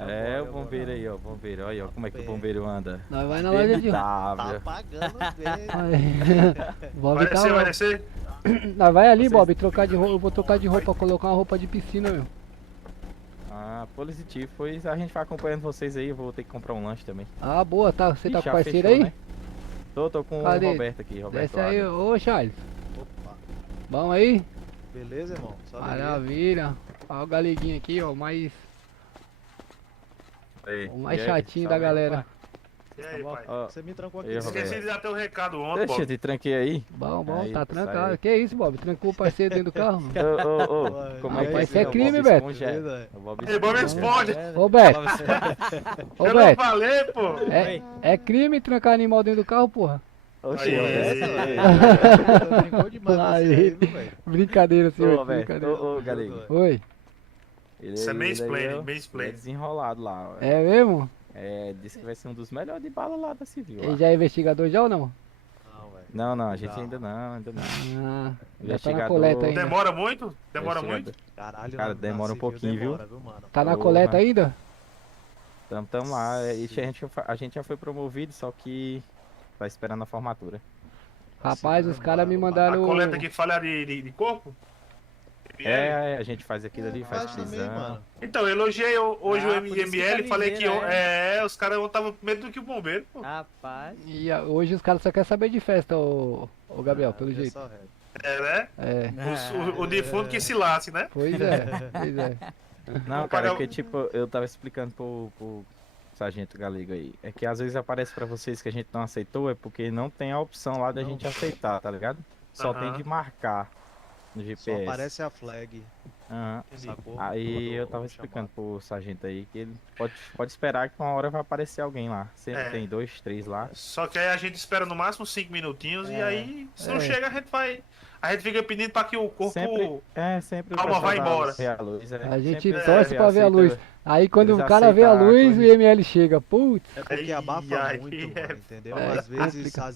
É, o bombeiro aí, ó, o bombeiro. Olha ó, como é que o bombeiro anda. Nós vai na loja de... Tá BMW. pagando bem. Aí. Bob Vai tá descer, lá. vai descer? Nós vai ali, Bob, trocar de roupa. Eu vou trocar de roupa, colocar uma roupa de piscina, meu. Ah, Ah, positivo. Pois a gente vai acompanhando vocês aí, eu vou ter que comprar um lanche também. Ah, boa, tá. Você tá Ih, com já o parceiro fechou, aí? né? Tô com Cadê? o Roberto aqui, Roberto. Desce aí, Adam. ô Charles. Opa. Bom aí? Beleza, irmão? Só alegria. Maravilha. Olha o galeguinho aqui, ó. Aí, O mais e aí, chatinho da salve aí, galera. E aí, pai? Ó, Você me trancou aqui. e aí, Roberto? Esqueci de dar teu recado ontem, Deixa eu Bob. te tranquei aí. Bom, Aí, tá sai trancado. aí. Que isso, Bob? Trancou o parceiro dentro do carro? Ô, como é que Rapaz, isso é o crime, Bob Beto. Esponja é? O Bob Ei, Bob Esponja. Esponja. Ô, Beto. Ô, Eu não Beto. falei, pô. É crime trancar animal dentro do carro, porra? Oxi, Aí, Brincou demais Aí. você aí, viu, velho? Brincadeira, Ô, senhor. Roberto, Brincadeira. ô, Galego. Oi. Isso é mansplaining, É mansplaining. desenrolado lá. Ó. É mesmo? É, disse que vai ser um dos melhores de bala lá da Civil. Ele lá. já é investigador já ou não? Não, velho. Não, a gente ainda não. Ah, já tá na Investigador. coleta ainda. Demora muito? Demora Investigador. muito? Caralho, Cara, na demora um civil pouquinho, demora, viu, mano? Tá na Porra. coleta ainda? Tamo lá. A gente já foi promovido, só que tá esperando a formatura. Rapaz, os caras me A mandaram. coleta que falha de corpo? A gente faz aquilo ali, faz também, prisão. mano. Então, eu elogiei hoje o por isso que ML e falei que camiseira, os caras estavam com medo do que o bombeiro, pô. Rapaz. E hoje os caras só querem saber de festa, ô Gabriel, pelo É jeito. só reto. É, né? É. O defunto que se lasse, né? Pois é, pois é. Não, Vou cara, pagar é que tipo, eu tava explicando pro sargento Galego aí. É que às vezes aparece pra vocês que a gente não aceitou, é porque não tem a opção lá da gente aceitar, tá ligado? Só tem Aham. que marcar no Só GPS. aparece a flag. Aham. Sacou? Aí eu Quando tava eu explicando pro sargento aí que ele pode esperar que uma hora vai aparecer alguém lá. Sempre É. tem 2, 3 lá. Só que aí a gente espera no máximo 5 minutinhos e aí, se não É. chega, a gente fica pedindo pra que o corpo. Sempre Calma, pessoal vai da- embora. vê a luz, né? A gente Sempre torce pra ver a aceita- luz. Aí quando eles o cara vê a aceitam a luz, o corrida. ML chega. Putz. É porque abafa Ai, muito, é mano, entendeu? é Às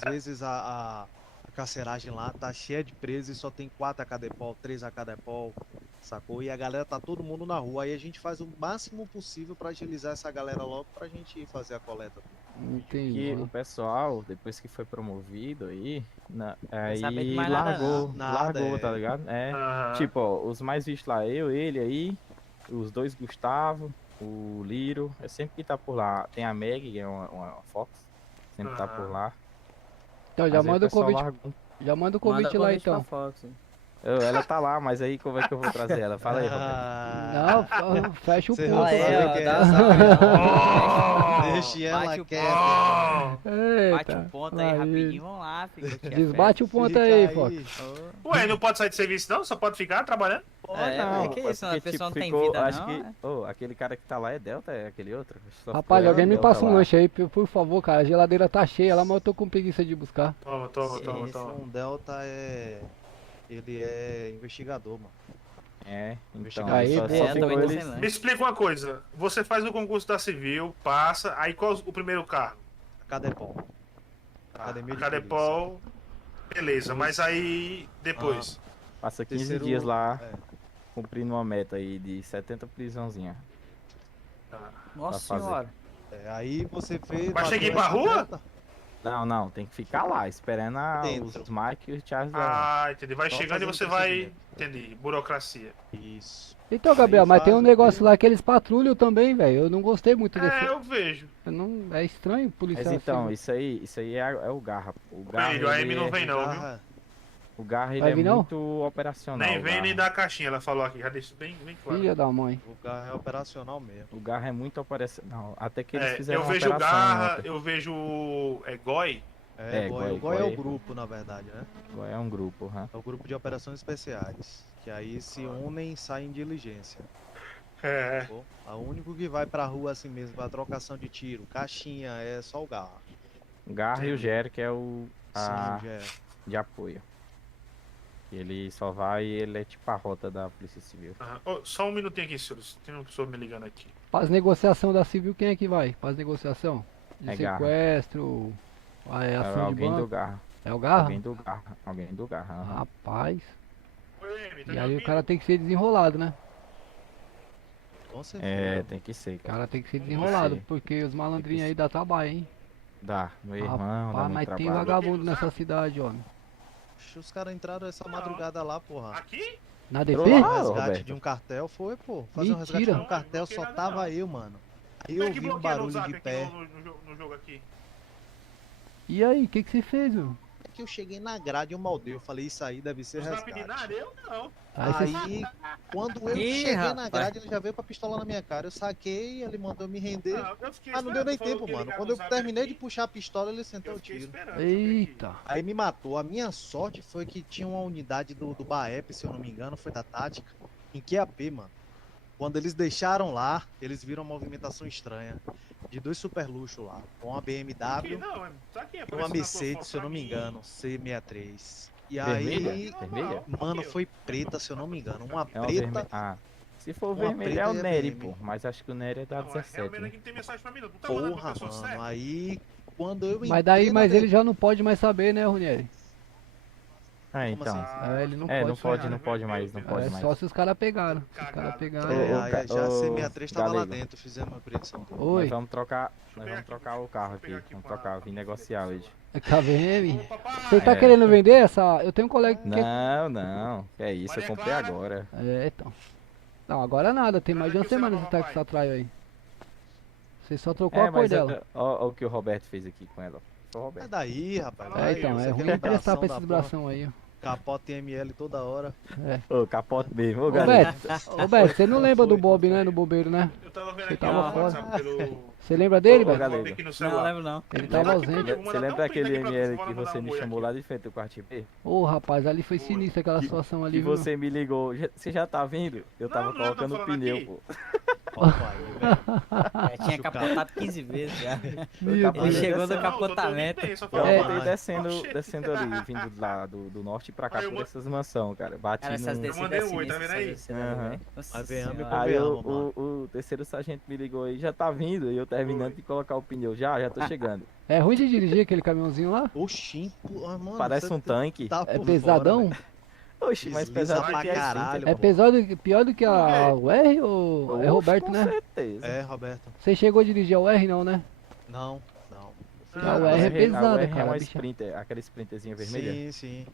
vezes a carceragem lá tá cheia de presos e só tem 4 AKDPOL, 3 AKDPOL, sacou? E a galera tá todo mundo na rua. Aí a gente faz o máximo possível pra agilizar essa galera logo pra gente ir fazer a coleta. Entendi. Que o pessoal, depois que foi promovido aí, saber de aí mais nada largou, não. largou, Nada, tá é. ligado? É, Aham. tipo, ó, os mais vistos lá, ele aí, os 2 Gustavo, o Liro, é sempre que tá por lá. Tem a Meg, que é uma Fox, sempre tá por lá. Então já Mas aí manda o pessoal convite. largou. Já manda o Manda convite lá convite pra então. Fox. Ela tá lá, mas aí como é que eu vou trazer ela? Fala aí, Roberto. Não, fecha o Cê ponto. não Aí, sabe ó, quem dá é. salve, Deixa ela Bate o quieta. Bate Eita, o ponto aí aí. rapidinho, vamos lá, filho. que é Desbate o ponto Fica aí, aí. Fox. Ué, não pode sair de serviço não? Só pode ficar trabalhando? É, que isso, a pessoa não tem vida, acho não, que, é? ô, aquele cara que tá lá é Delta, é aquele outro? Só Rapaz, ficou alguém me Delta passa um lá. lanche aí, por favor, cara. A geladeira tá cheia lá, mas eu tô com preguiça de buscar. Toma. Um Delta ele é investigador, mano. É, então Aí, só, boa, só boa. ficou Também eles... não sei, Me explica uma coisa. Você faz o concurso da Civil, passa, aí qual o primeiro carro? Cadepol. Academia de Cadepol. Beleza, mas aí depois. Passa 15 Terceiro- dias lá, é. cumprindo uma meta aí de 70 prisãozinha. Nossa pra fazer. senhora. Aí você fez. Mas chega a ir bateu pra essa rua? meta. Não, tem que ficar lá, esperando Dentro. os Mike e os Charles. Ah, entendi. Vai Só chegando e fazendo você vai. procedimento. Entendi. Burocracia. Isso. Então, Gabriel, Aí mas tem faz um o negócio que- lá que eles patrulham também, velho. Eu não gostei muito desse. É, eu vejo. Eu não, é estranho, policial. Mas então, assim. isso aí é o Garra. O Garra, Velho, a Amy ele não é- vem não, viu? Garra, O Garra ele Vai é vir não? muito operacional. Nem o vem Garra. nem dá a caixinha, ela falou aqui. Já deixa bem claro. Filha da mãe. o carro é operacional mesmo. O Garra é muito operacional. Até que eles É, fizeram eu uma vejo o operação Garra, ontem. eu vejo o Goi. É, É, o Goi GOI é o Goi. grupo, na verdade, né? Agora é um grupo, hã? É o grupo de operações especiais. Que aí se unem e saem em diligência. É. Sacou? O único que vai pra rua assim mesmo, pra trocação de tiro, caixinha, é só o Garra. O Garra e o Gero, que é o Sim, já é. de apoio. Ele só vai, ele é tipo a rota da Polícia Civil. Aham. Ô, só um minutinho aqui, senhores. Tem uma pessoa me ligando aqui. Para as negociações da civil, quem é que vai? Para as negociações? De É Garra. sequestro, É ação de alguém do banco. Garra. É o Garra? Alguém do Garra. Alguém do Garra. aham. Rapaz. Oi, Amy, tá E me aí o ouvindo? cara tem que ser desenrolado, né? Com certeza. É, tem que ser, O cara. cara tem que ser desenrolado, ser. porque os malandrinhos aí dá trabalho, hein? Dá, meu irmão, dá Rapaz, muito mas tem trabalho. vagabundo nessa cidade, homem. Os caras entraram essa madrugada lá, porra. Aqui? Na DP? Fazer um resgate Roberto. de um cartel foi, pô. Fazer um resgate Mentira. de um cartel só tava eu, mano. Aí Como é eu que vi um bloqueia no barulho zap de aqui pé. no jogo aqui? E aí, o que você fez, meu? Que eu cheguei na grade e eu maldei. Eu falei, isso aí deve ser O zap de resgate. nada, eu não. Aí, quando eu Ih, cheguei na rapaz. grade, ele já veio com a pistola na minha cara. Eu saquei, ele mandou me render. Ah, eu fiquei Ah, não deu nem esperando, falou tempo, que ia mano. ligar Quando no eu zap terminei aqui, de puxar a pistola, ele sentou eu o fiquei tiro. esperando. Eita. Aí me matou. A minha sorte foi que tinha uma unidade do Baep, se eu não me engano, foi da tática, em QAP, mano. Quando eles deixaram lá, eles viram uma movimentação estranha. De dois super luxos lá. Com uma BMW Aqui, não, tá aqui, e apareceu uma na tua Mercedes, foto se eu não pra me mim. engano, C63. E Vermelha? aí, Vermelha? mano, foi preta, se eu não me engano. Uma É uma preta. vermelha. Ah. Se for Uma vermelho é preta o e a Nery, VM. pô. Mas acho que o Nery é da Não, 17, realmente né? aqui não tem mensagem pra mim, não. Tu tá mandando pra Porra, pessoa mano. certa? Aí, quando eu Mas daí, entrei na mas ele DP já não pode mais saber, né, Ronieri? Ah, Como então. assim? É, ele não É, pode. não pode, saber. não pode mais, não pode É mais. só se os caras pegaram. Se os caras pegaram. É, Ô, aí já a ô, C63 tava lá Galego. dentro, fizemos a predição. Oi, Nós vamos trocar o carro aqui. Vamos trocar, vim negociar hoje. é KVM? Você tá É. querendo vender essa? Eu tenho um colega que quer. Não, não. Que é isso, eu Maria comprei Clara. agora. É, então. Não, agora nada, tem mais de uma Olha aqui o semana celular, esse táxi papai. atrás aí. Você só trocou a cor mas dela. ó o que o Roberto fez aqui com ela. Foi o É Roberto. daí, rapaz. É, então, é ruim emprestar pra esses bração aí, ó. Capota ML toda hora. Ô, capote mesmo, ô, Ô, galera. Beto, você não lembra do Bob, né, do bombeiro, né? Eu tava vendo Você aqui tava no fora. WhatsApp pelo... Você lembra dele, Ô, Beto? galera. aqui no Não, celular. lembro não. Ele Manda tava aqui pra mim, ausente. vou Você mandar lembra até um print aquele aqui pra ML bora que mandar você um me oi chamou aqui. lá de frente do quarto B? Ô, rapaz, ali foi sinistra aquela situação ali, Que viu? você me ligou. Você já tá vendo? Eu tava Não, não, eu tô colocando o falando pneu, aqui. pô. Já tinha capotado 15 vezes já. Meu Ele Deus. chegou no Não, capotamento. tô bem, só Eu falando. É. voltei descendo, Oxê. descendo ali, vindo lá do norte pra cá, Aí eu por mando- essas mansões, cara. Bati Cara, essas no... descidas mandei um oi, sinistras, tá vendo aí? essas descidas, Aham. velho. Nossa Mas venhamos senhora. com- Aí Convenhamos, mano. o terceiro sargento me ligou aí, já tá vindo, e eu terminando de colocar o pneu. Já tô chegando. É ruim de dirigir aquele caminhãozinho lá? Oxi, mano. Parece você um tanque. tá É por pesadão? fora, Oxi, mais Desliza pesado pra que é caralho, É pior do que a UR ou é Roberto, com né? certeza. É, Roberto. Você chegou a dirigir a UR não, né? Não. A UR é pesada, é cara. uma bicha. Sprinter, aquela sprinterzinha vermelha. Sim, sim.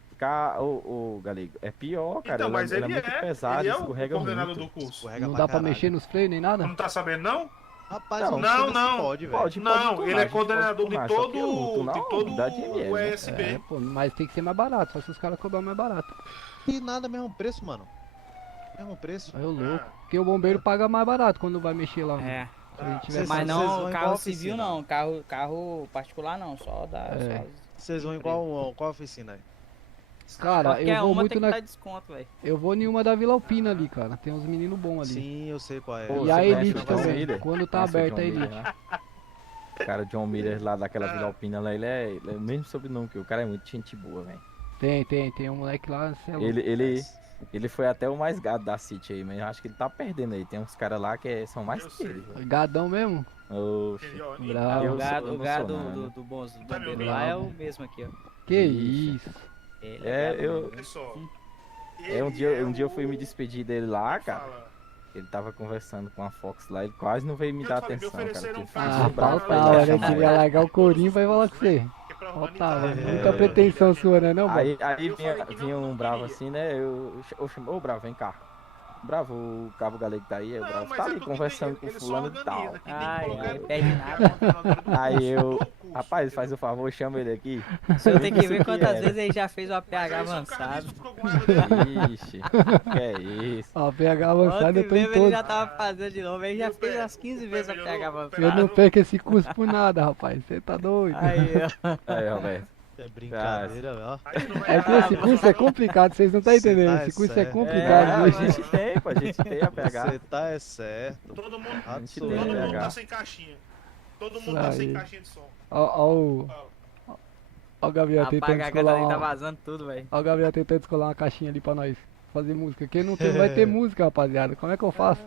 O Galego, é pior, cara. Então, mas ela é ele muito é, pesada, ele é o escorrega coordenador muito. do curso. Escorrega Não pra dá pra caralho. mexer nos freios nem nada? Não tá sabendo, não? Rapaz, Não, eu não, sei se não. Pode, velho. Pode Não, tunar, ele a é gente coordenador pode de tunar, só que todo, tunar de todo dá dinheiro, o né? ESB. É, pô, mas tem que ser mais barato, só se os caras cobrar mais barato. E nada, mesmo preço, mano. Mesmo preço. Aí eu louco. Porque o bombeiro paga mais barato quando vai mexer lá. É. Se a gente tiver Vocês Mas vão não, em carro qual civil oficina? não, carro particular não, só da. É. Vocês vão em qual oficina aí? Cara, Qualquer eu vou uma muito tem que na. dar desconto, velho. Eu vou em uma da Vila Alpina ali, cara. Tem uns meninos bons ali. Sim, eu sei qual é. Pô, E você a conhece Elite o John também. Miller? Quando tá Conhece o aberta a John Miller, Elite. né? O cara John Miller lá daquela Vila Alpina lá, ele é o mesmo sobrenome que o cara é muito gente boa, velho. Tem um moleque lá, sei lá. Ele foi até o mais gado da City aí, mas eu acho que ele tá perdendo aí. Tem uns caras lá que são mais que ele. velho. Gadão mesmo? Oxi. Bravo. Eu O gado, sou- eu o não gado sou, não, do, né? do Bonzo, do Tá me bombeiro ouvindo? lá é o mesmo aqui, ó. Que Ixi. isso. Ele É, gado eu- mesmo. Olha só. Um dia eu fui me despedir dele lá, cara. Fala. Ele tava conversando com a Fox lá, ele quase não veio me Eu dar te falei, me atenção, cara. ofereceram Tive que um ficar Ah, bravo pra ele faltava, né? chamar Que ele. ia largar o corinho vai falar com você. Que é pra Faltava. urbanizar. Muita pretensão sua, né, não, Aí, mano? aí Eu falei que vinha não um bravo queria. assim, né? Eu chamei, ô Bravo, vem cá. Bravo, o Cabo Galego tá aí, o Não, Bravo mas tá é ali porque conversando tem- com ele só fulano e tal. organiza, quem tem que Ai, colocar ai, é perde o nada. coordenador do Aí curso, eu, do curso, rapaz, faz entendeu? o favor, chama ele aqui. O senhor tem que ver Isso quantas era. vezes ele já fez o Mas APH aí só o avançado. Carlinhos ficou com raiva dele. Ixi, que é isso. Ó, PH avançado Ontem eu tô em mesmo ele todo. já tava fazendo de novo, ele já Eu fez pego, umas 15 eu vezes o pego, APH eu avançado. Eu não perco esse curso por nada, rapaz. Você tá doido? Aí, ó. Aí, Roberto. É brincadeira, ó. Aí não vai É que dar, esse mano. curso é complicado, vocês não estão Cê entendendo. tá Esse curso é certo. complicado, a viu? gente tem, pô, a gente tem a PH. Você tá é certo. Todo mundo, A gente Todo tem todo a mundo PH. tá sem caixinha. Todo mundo tá sem Aí. caixinha de som. Ó o Gabriel tentando Apaga a descolar ali tá uma... vazando tudo, velho. Ó o Gabriel tentando descolar uma caixinha ali pra nós fazer música. Quem não tem, vai ter música, rapaziada. Como é que eu faço?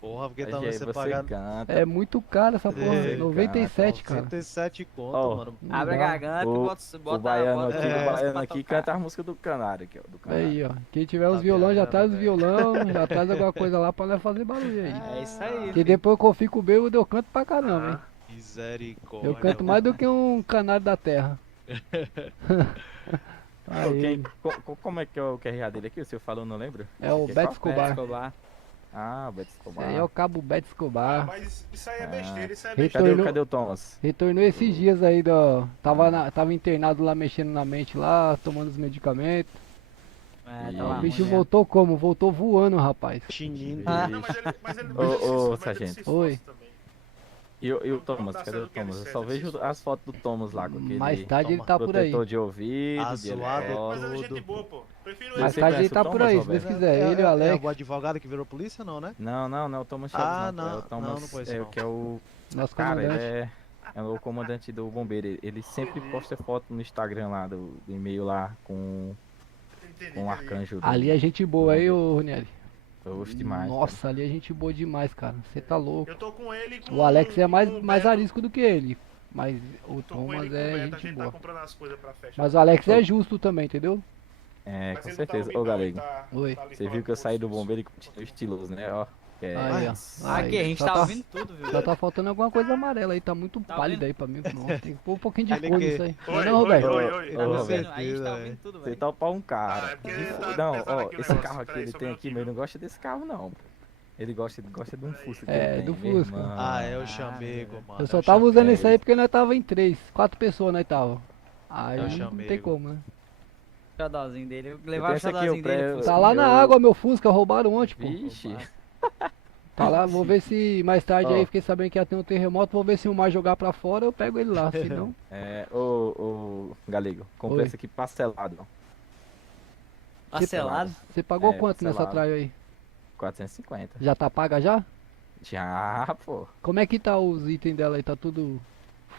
Porra, porque tá Aí você você pagando canta. É muito caro essa porra. É, 97, cara. 97 conto, Ó, mano. Não Abre a dá. garganta e O- bota O baiano aqui, É. o baiano aqui canta as músicas do Canário aqui, ó. Do Canário. Aí, ó. Quem tiver os Tá violão, já vendo, traz os velho? violão, já traz alguma coisa lá pra nós fazer barulho aí. É isso aí. Porque depois que eu fico bêbado, eu canto pra caramba, hein? Misericórdia. Eu canto mais do que um canário da terra. Tá Ô, ele. como é que é o QRA dele aqui? O senhor falou, não lembro? É o Que Beto qual? Escobar. Ah, o Beto Esse Escobar. aí é o cabo Beto Escobar. Mas isso aí é besteira, isso aí é Retornou- besteira. Cadê o Thomas? Retornou esses dias aí do. Tava internado lá mexendo na mente lá, tomando os medicamentos. O bicho voltou como? Voltou voando, rapaz. Tinindo. Ô, sargento. Oi. E o Thomas? Cadê o Thomas? Eu só vejo as fotos do Thomas lá com aquele Mais tarde ele tá por aí. protetor de ouvido, de Azoado helicópero. Mas é gente boa, pô. Prefiro Mais Você tarde ele conhece o tá por Thomas, aí, se Roberto? Deus quiser. Ele e o Alex. É o advogado que virou polícia, não, né? Não, é o Thomas Chaves. Ah, É o não, Thomas, não conheço, é o não. que é o... Nosso Cara, ele comandante. é o comandante do bombeiro. Ele sempre posta foto no Instagram lá, do e-mail lá, com o arcanjo. Ali é gente boa aí, ô Ronieri. Eu gosto demais. Nossa, ali é gente boa demais, cara. Você tá louco. Eu tô com ele e com O Alex é com mais o mais Beto. arisco do que ele. Mas o Tô com Thomas ele e com o é Beto, a gente gente tá boa. comprando as coisas pra festa. Mas o Alex é justo também, entendeu? É, Mas com ele certeza. tá Ô, humildão, Galego, tá- Oi. tá ali você viu falando que eu com saí do vocês. bombeiro e continuei estiloso, né? Ó, é... Aí, ó. Aqui, a gente só tá ouvindo tudo, viu? Só tá faltando alguma coisa amarela aí, tá muito Tá pálido ouvindo? aí pra mim. Não, tem que pôr um pouquinho de Ele cor que- nisso aí. Não é Oi, não, Roberto? oi, oi. Ô, Tá ouvindo? Roberto, A gente tá ouvindo tudo, você velho. topa um cara. Ah, é porque tá Não, pesado ó, aqui o esse negócio. carro aqui Peraí, ele só tem um aqui, mas ele não gosta desse carro, não. Ele gosta de um Fusca. que É, ele do tem, meu Fusca. irmão. Ah, é o chamego, mano. Eu é só o tava usando chamego. isso aí porque nós tava em 4 pessoas nós tava. Aí É o não tem chamego. como, né? O xodózinho dele. Eu tenho levava o esse aqui, xodózinho o dele. pré- Fusca. Tá lá na eu- água, meu Fusca, roubaram ontem, pô. Vixe. Tá lá, vou ver se mais tarde Ó. aí, fiquei sabendo que ia ter um terremoto, vou ver se o mar jogar pra fora, eu pego ele lá, senão... É, ô, Galego, comprei Oi. esse aqui parcelado. ó. Parcelado? Você pagou É, quanto nessa parcelado. traio aí? 450. Já tá paga já? Já, pô. Como é que tá os itens dela aí? Tá tudo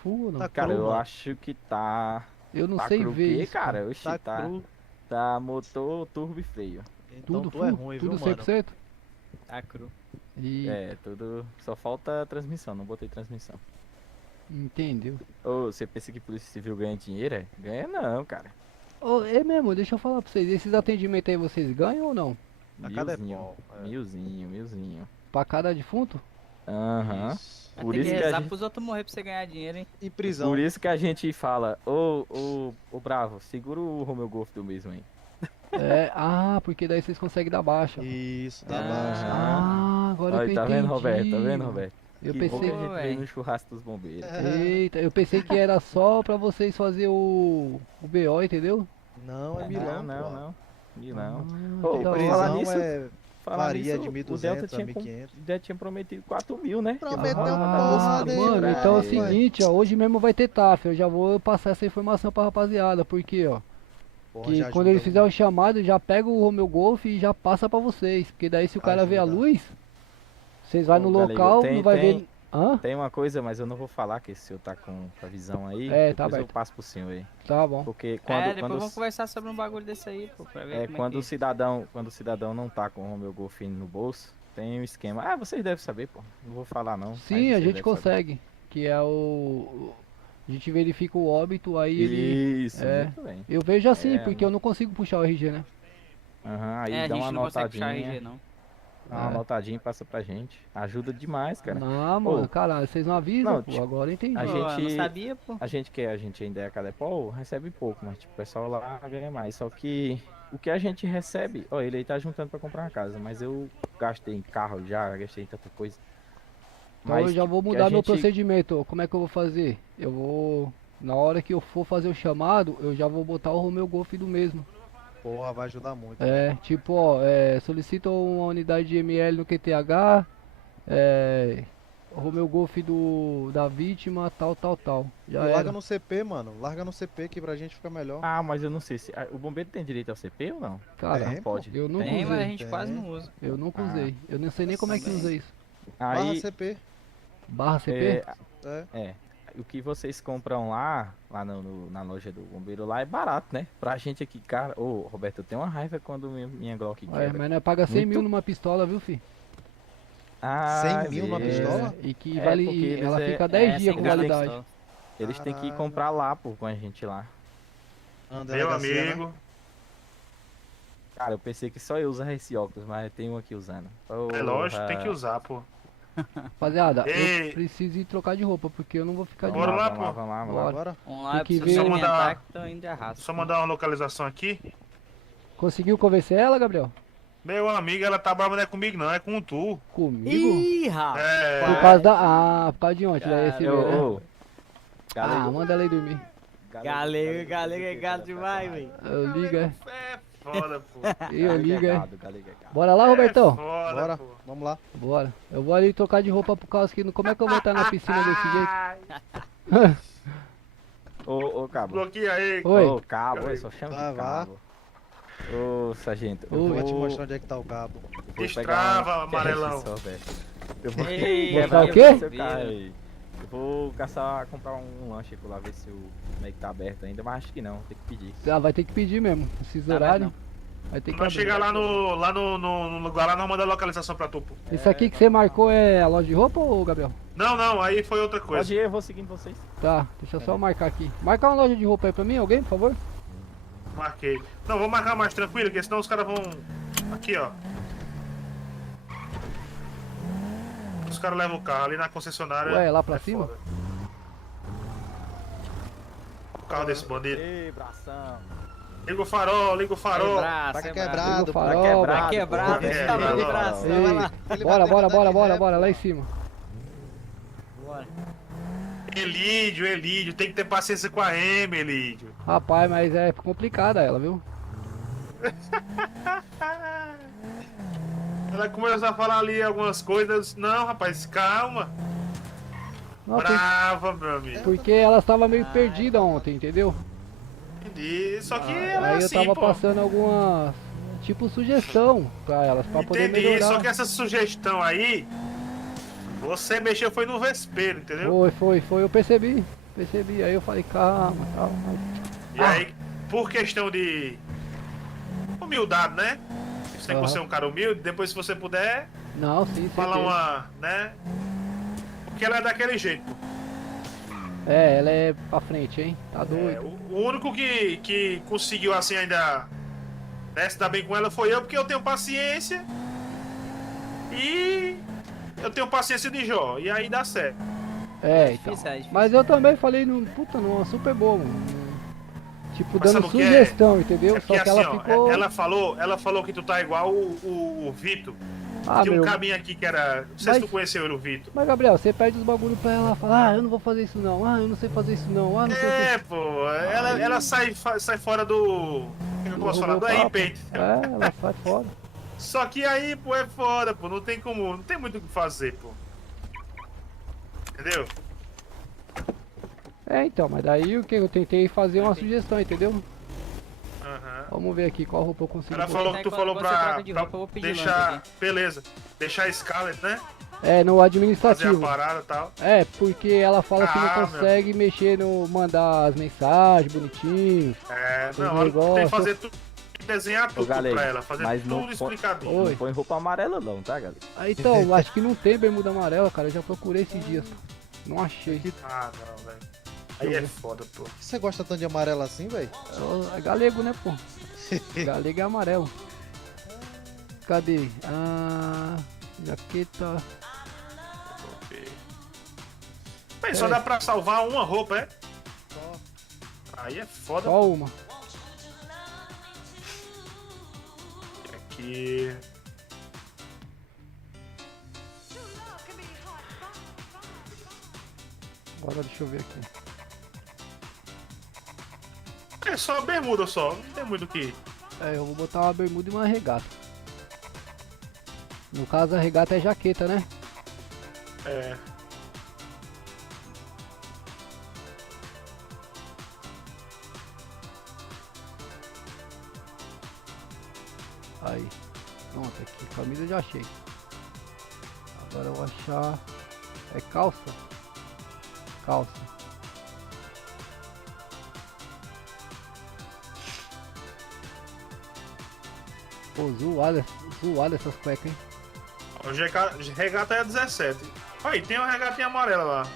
full ou não? Tá Cara, cru, eu mano. acho que tá... Eu não tá sei cru ver o quê, isso. cara? Oxi, Tá tá, cru. tá motor, turbo e freio. Então Tudo tu full? é ruim, viu, Tudo mano? 100%? Tá cru. E... É, tudo... Só falta a transmissão, não botei transmissão. Entendeu? Ô, você pensa que Polícia Civil ganha dinheiro, é? Ganha não, cara. Ô, é mesmo, deixa eu falar pra vocês, esses atendimentos aí vocês ganham ou não? A cada Milzinho, pau, é. milzinho. Pra cada defunto? Aham. Vai Por ter isso que que a rezar gente... pros outros morrer pra você ganhar dinheiro, hein? E prisão. Por isso que a gente fala, ô Bravo, segura o Romeo Golf do mesmo aí. É, porque daí vocês conseguem dar baixa. Isso, tá Ah. baixo. Agora Olha, que eu tá entendi. vendo, Roberto? Tá vendo, Roberto? Eu Que pensei... bom que a gente veio Véi. no churrasco dos bombeiros. Eita, eu pensei que era só pra vocês fazer o BO, entendeu? Não, é milão, pô. Milão. Ah, Ô, que da por hora. falar Prisão nisso, é... falar varia nisso, de o Delta 1.200 a tinha, 1.500. tinha prometido 4 mil, né? Prometeu Ah, porra mano, nenhuma, então é o velho. seguinte, ó, hoje mesmo vai ter TAF, eu já vou passar essa informação pra rapaziada, porque, ó, Porra, que já quando ajuda ele fizer o muito. chamado, já pega o Romeo Golf e já passa pra vocês, porque daí se o cara vê a Ajuda. luz, vocês vai Ô, no Galego, local, tem- não vai tem- ver... Hã? Tem uma coisa, mas eu não vou falar que esse senhor tá com a visão aí. É, tá depois eu aberto. passo pro senhor aí. Tá bom. Porque quando, Depois quando, vamos conversar sobre um bagulho desse aí, pô, pra ver como quando é o cidadão não tá com o Romeo Golf no bolso, tem um esquema. Ah, vocês devem saber, pô. Não vou falar não. mas Sim, a vocês gente devem saber. consegue, que é a gente verifica o óbito, aí ele... Isso, É, muito bem. eu vejo assim, É, porque eu não consigo puxar o RG, né? Aham, aí É, a dá gente uma não consegue puxar anotadinha. RG, não. Dá uma anotadinha e passa pra gente. Ajuda demais, cara. Não, mano, Ô, caralho, vocês não avisam, não, pô, tipo, agora eu entendi. A Pô, eu gente, não sabia, pô. a gente ainda é Cadepol, recebe pouco, mas tipo, o pessoal lá ganha mais. Só que o que a gente recebe, ó, ele aí tá juntando pra comprar uma casa, mas eu gastei em carro já, gastei em tanta coisa. Então eu Mas já vou que mudar a meu gente- procedimento. Como é que eu vou fazer? Eu vou... Na hora que eu for fazer o chamado, eu já vou botar o Romeo Golf do mesmo. Porra, vai ajudar muito. É, tipo, ó, solicita uma unidade de ML no QTH, o Romeo Golf da vítima, tal. Já Larga era. no CP, mano. Larga no CP que pra gente fica melhor. Ah, mas eu não sei se. O bombeiro tem direito ao CP ou não? Cara, tem, não pode. eu nunca Tem, mas a usei. gente quase não usa. Eu nunca Ah. usei. Eu não sei nem como é que usa isso. Barra Aí, CP. Barra CP? É. o que vocês compram lá na loja do bombeiro lá é barato, né? Pra gente aqui, cara. Ô, Roberto, eu tenho uma raiva quando minha Glock É, quebra. mas nós paga 100 mil Muito- numa pistola, viu, fi? Ah, 100 mil numa é. pistola? E que É, vale, porque eles ela é- fica 10 é, dias sem com graça validade. pistola. Eles têm que Caralho. comprar lá, pô, com a gente lá. Anda Meu delegacia, né? amigo. Cara, eu pensei que só eu usava esse óculos, mas tem um aqui usando. É lógico, tem Porra. que usar, pô. Rapaziada, Ei. eu preciso ir trocar de roupa, porque eu não vou ficar de Bora lá, Vamos pô. lá, vamos lá, vamos lá. Bora. Vamos lá, Tem eu que preciso ver me o- alimentar que tô indo de arrasto. Só mandar uma localização aqui. Conseguiu convencer ela, Gabriel? Meu amigo, ela tá brava não é comigo não, é com tu. Comigo? Ih, rapaz. É. Por causa da... Ah, por causa de ontem, daí esse Ô, né? ô. Ah, Galego, manda ela aí dormir. Galego é gato demais, velho. Eu ligo, é. É foda, pô. Eu ligo, é. gado, galego é gado. Bora lá, Robertão? Foda, Bora, pô. vamos lá. Bora. Eu vou ali trocar de roupa por causa que... Como é que eu vou estar na piscina desse jeito? Ô, cabo. Bloqueia aí. Oi. Ô, cabo, eu só chamo Vai, de vai. cabo. Ô, sargento. Oi. Eu Vou te vou... mostrar onde é que tá o cabo. vou pegar Destrava, um amarelão. cash só, velho. Eu vou Ei, Mostrar o meu quê? Deus. seu carro aí. Eu vou caçar, comprar um lanche lá, ver se o como é que tá aberto ainda, mas acho que não, tem que pedir. Ah, vai ter que pedir mesmo. Esses Tá, horários. mas Vai ter que Nós abrir. chegar lá no lugar lá, nós manda a localização pra tu, pô. Isso aqui que você marcou é a loja de roupa, ou Gabriel? Não, aí foi outra Pode coisa. ir, eu vou seguindo vocês. Tá, deixa eu só marcar aqui. Marca uma loja de roupa aí pra mim, alguém, por favor? Marquei. Não, vou marcar mais tranquilo, porque senão os caras vão... Aqui, ó. Os caras levam o carro ali na concessionária. Ué, lá pra é cima? foda. O carro desse bandido. Ei, bração. Liga o farol, liga o farol. Tá quebrado, Liga o pô. farol, Tá vai. quebrado, Tá esse tamanho de quebrado. braço. Ei, Vai lá. Ele bora, vai bora, tentar bora, de bora, ré, bora, lá em pô. cima. Bora. Elídio, tem que ter paciência com a M, Elídio. Rapaz, mas é complicada ela, viu? Ela começou a falar ali algumas coisas. Não, rapaz, calma. Não, Brava, meu amigo. porque ela estava meio perdida ontem, entendeu? Entendi. Só que ela é Aí eu assim, tava pô. passando algumas, tipo, sugestão pra elas, pra poder Entendi, melhorar. só que essa sugestão aí, você mexeu foi no vespeiro, entendeu? Foi, eu percebi. Aí eu falei, calma, calma. E aí, por questão de humildade, né? Você tem que Aham. ser um cara humilde, depois se você puder, Não, sim, falar certeza. uma, né? Porque ela é daquele jeito, pô. É, ela é pra frente, hein? Tá É, doido. o único que conseguiu assim ainda, né, se dar bem com ela foi eu, porque eu tenho paciência e eu tenho paciência de Jó, e aí dá certo. É, então. Difícil, é difícil. Mas eu também falei, puta, numa super boa, mano. Tipo, Mas dando sabe o que é? sugestão, entendeu? É Só porque que assim, ela ó, ficou... ela falou que tu tá igual o Vitor. Ah, Tinha um meu. caminho aqui que era. Não sei Mas- se tu conheceu ele, o Vitor. Mas, Gabriel, você pede os bagulho pra ela, fala, ah, eu não vou fazer isso não, ah, eu não sei fazer isso não, ah, não sei o É, que. pô, ela sai fora do. O que eu posso falar? Do RP. É, ela sai fora. Só que aí, pô, é foda, pô. Não tem como. Não tem muito o que fazer, pô. Entendeu? É, então, mas daí o que? Eu tentei fazer uma sugestão, entendeu? Aham. Vamos ver aqui qual roupa eu consigo Ela botar. falou que tu Quando falou você pra troca de roupa, eu vou pedir lanche deixar. aqui. Beleza. Deixar a Scarlett, né? É, no Fazer a administrativo. parada e tal. É, porque ela fala que não Ah, meu. consegue mexer no... mandar as mensagens bonitinho. É, Os não, ela tem negócios. que fazer tudo. Desenhar Ô, tudo galera, pra ela. Fazer mas não tudo põe- explicadinho. Oi. Não põe roupa amarela não, tá, galera? Ah, então, acho que não tem bermuda amarela, cara. Eu já procurei esses dias. Não achei. Ah, não, velho. Aí é foda, pô. Você gosta tanto de amarelo assim, velho? É galego, né, pô? Galego é amarelo. Cadê? Ah, jaqueta. Bem, só dá pra salvar uma roupa, é? Aí é foda. Só uma. Aqui. Agora deixa eu ver aqui. É só bermuda só, não tem muito o que. É, eu vou botar uma bermuda e uma regata. No caso, a regata é jaqueta, né? É. Aí. Pronto, aqui. Camisa eu já achei. Agora eu vou achar... É calça? Calça. Pô, zoada essas cuecas, hein? O regata é 17. Aí, tem uma regatinha amarela lá.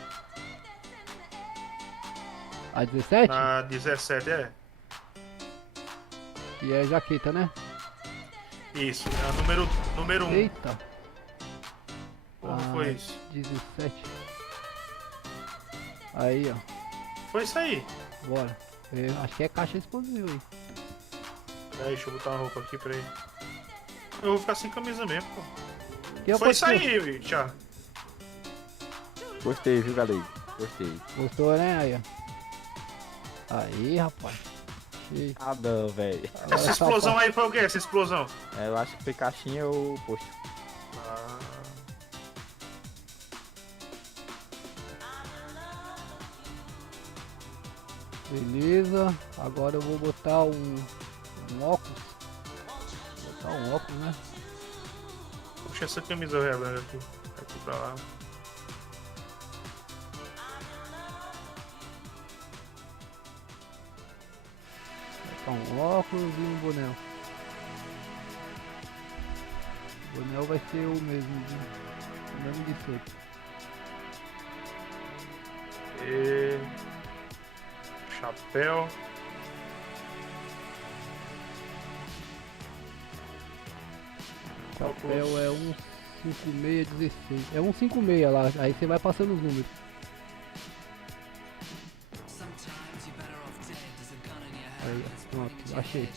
A 17? Na 17, é? E é jaqueta, né? Isso, é a número 1. Eita. Como foi isso? 17. Aí, ó. Foi isso aí. Bora. Acho que é caixa explosiva aí. Peraí, deixa eu botar uma roupa aqui, peraí. Eu vou ficar sem camisa mesmo, pô. Que Foi isso aconteceu? aí, Thiago. Gostei, viu, galera? Gostei. Gostou, né? Aí, ó. Aí, rapaz. Cheio. Ah, não, velho. Essa explosão aí foi o quê? Essa explosão? É, eu acho que foi caixinha ou posto. Ah. Beleza. Agora eu vou botar um óculos. Vou botar um óculos, né? Puxa essa camisa velha branca aqui. Aqui pra lá. Botar um óculos e um boné. O boné vai ser o mesmo de sempre. E... chapéu. Chapéu é 15616. É 156 lá, aí você vai passando os números. Aí, pronto, achei.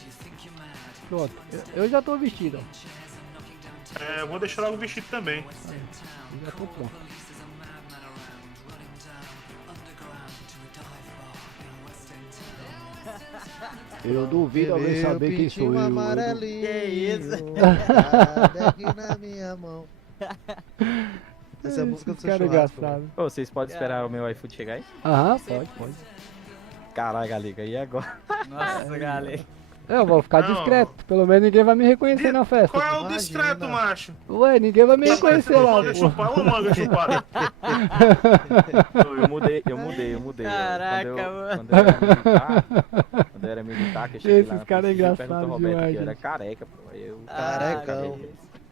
Pronto, eu já tô vestido, ó. É, eu vou deixar logo o vestido também. Aí, eu já tô pronto. Eu duvido alguém saber quem sou eu. Amarelinho, Que isso? aqui na minha mão. Essa é a música do Esse seu cara é churrasco. engraçado. Ô, vocês podem esperar o meu iFood chegar aí? Aham, pode. Caralho, galera, e agora? Nossa, galera. Eu vou ficar Não. discreto, pelo menos ninguém vai me reconhecer na festa. Qual é o Imagina. discreto, macho? Ué, ninguém vai me Tá reconhecer parecendo lá, manga pô. chupada, uma manga chupada. Ô, eu mudei. Caraca, Quando eu era militar, que eu cheguei lá Esses na caras é polícia, engraçado perguntou ao Roberto demais, que eu era gente. careca, pô. Aí eu... Carecão. Passou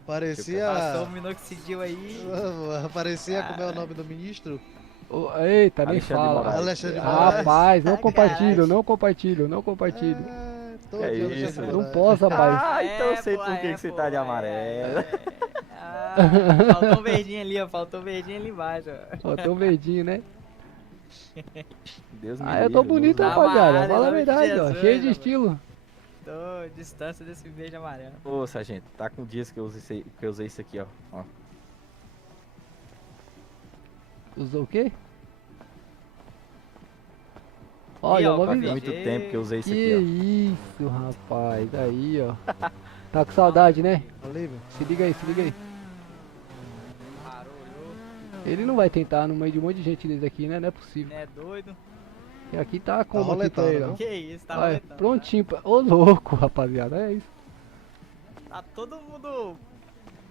Parecia. o minoxidil aí. Parecia como é o nome do ministro? Ô, eita, nem Alexandre de fala. Moraes. Alexandre de Moraes. Rapaz, não Sacanagem. compartilho. Todo É dia isso. Alexandre de Não Moraes. posso, rapaz. Ah, então eu sei pô, por que você tá de amarelo. Faltou um verdinho ali, ó. Faltou um verdinho ali embaixo, ó. Ó, tão verdinho, né? Deus me Ah, eu tô livre, bonito, não- rapaziada. amarelo, Fala a em nome de verdade, ó. Jesus, Cheio de rapaz. estilo. Tô distância desse verde amarelo. Ô, sargento, tá com dias que eu usei isso aqui, ó. Usou o quê? Olha, eu vou pra avisar. Muito tempo que eu usei isso Que aqui, isso, rapaz. Aí, ó. Tá com saudade, né? Olívio. Se liga aí. Ele não vai tentar no meio de um monte de gente desse aqui, né? Não é possível. Né, doido? E aqui tá como aqui pra roletando, ele, ó. viu? Que isso, tá Vai, roletando. prontinho. Ô, louco, rapaziada. É isso. Tá todo mundo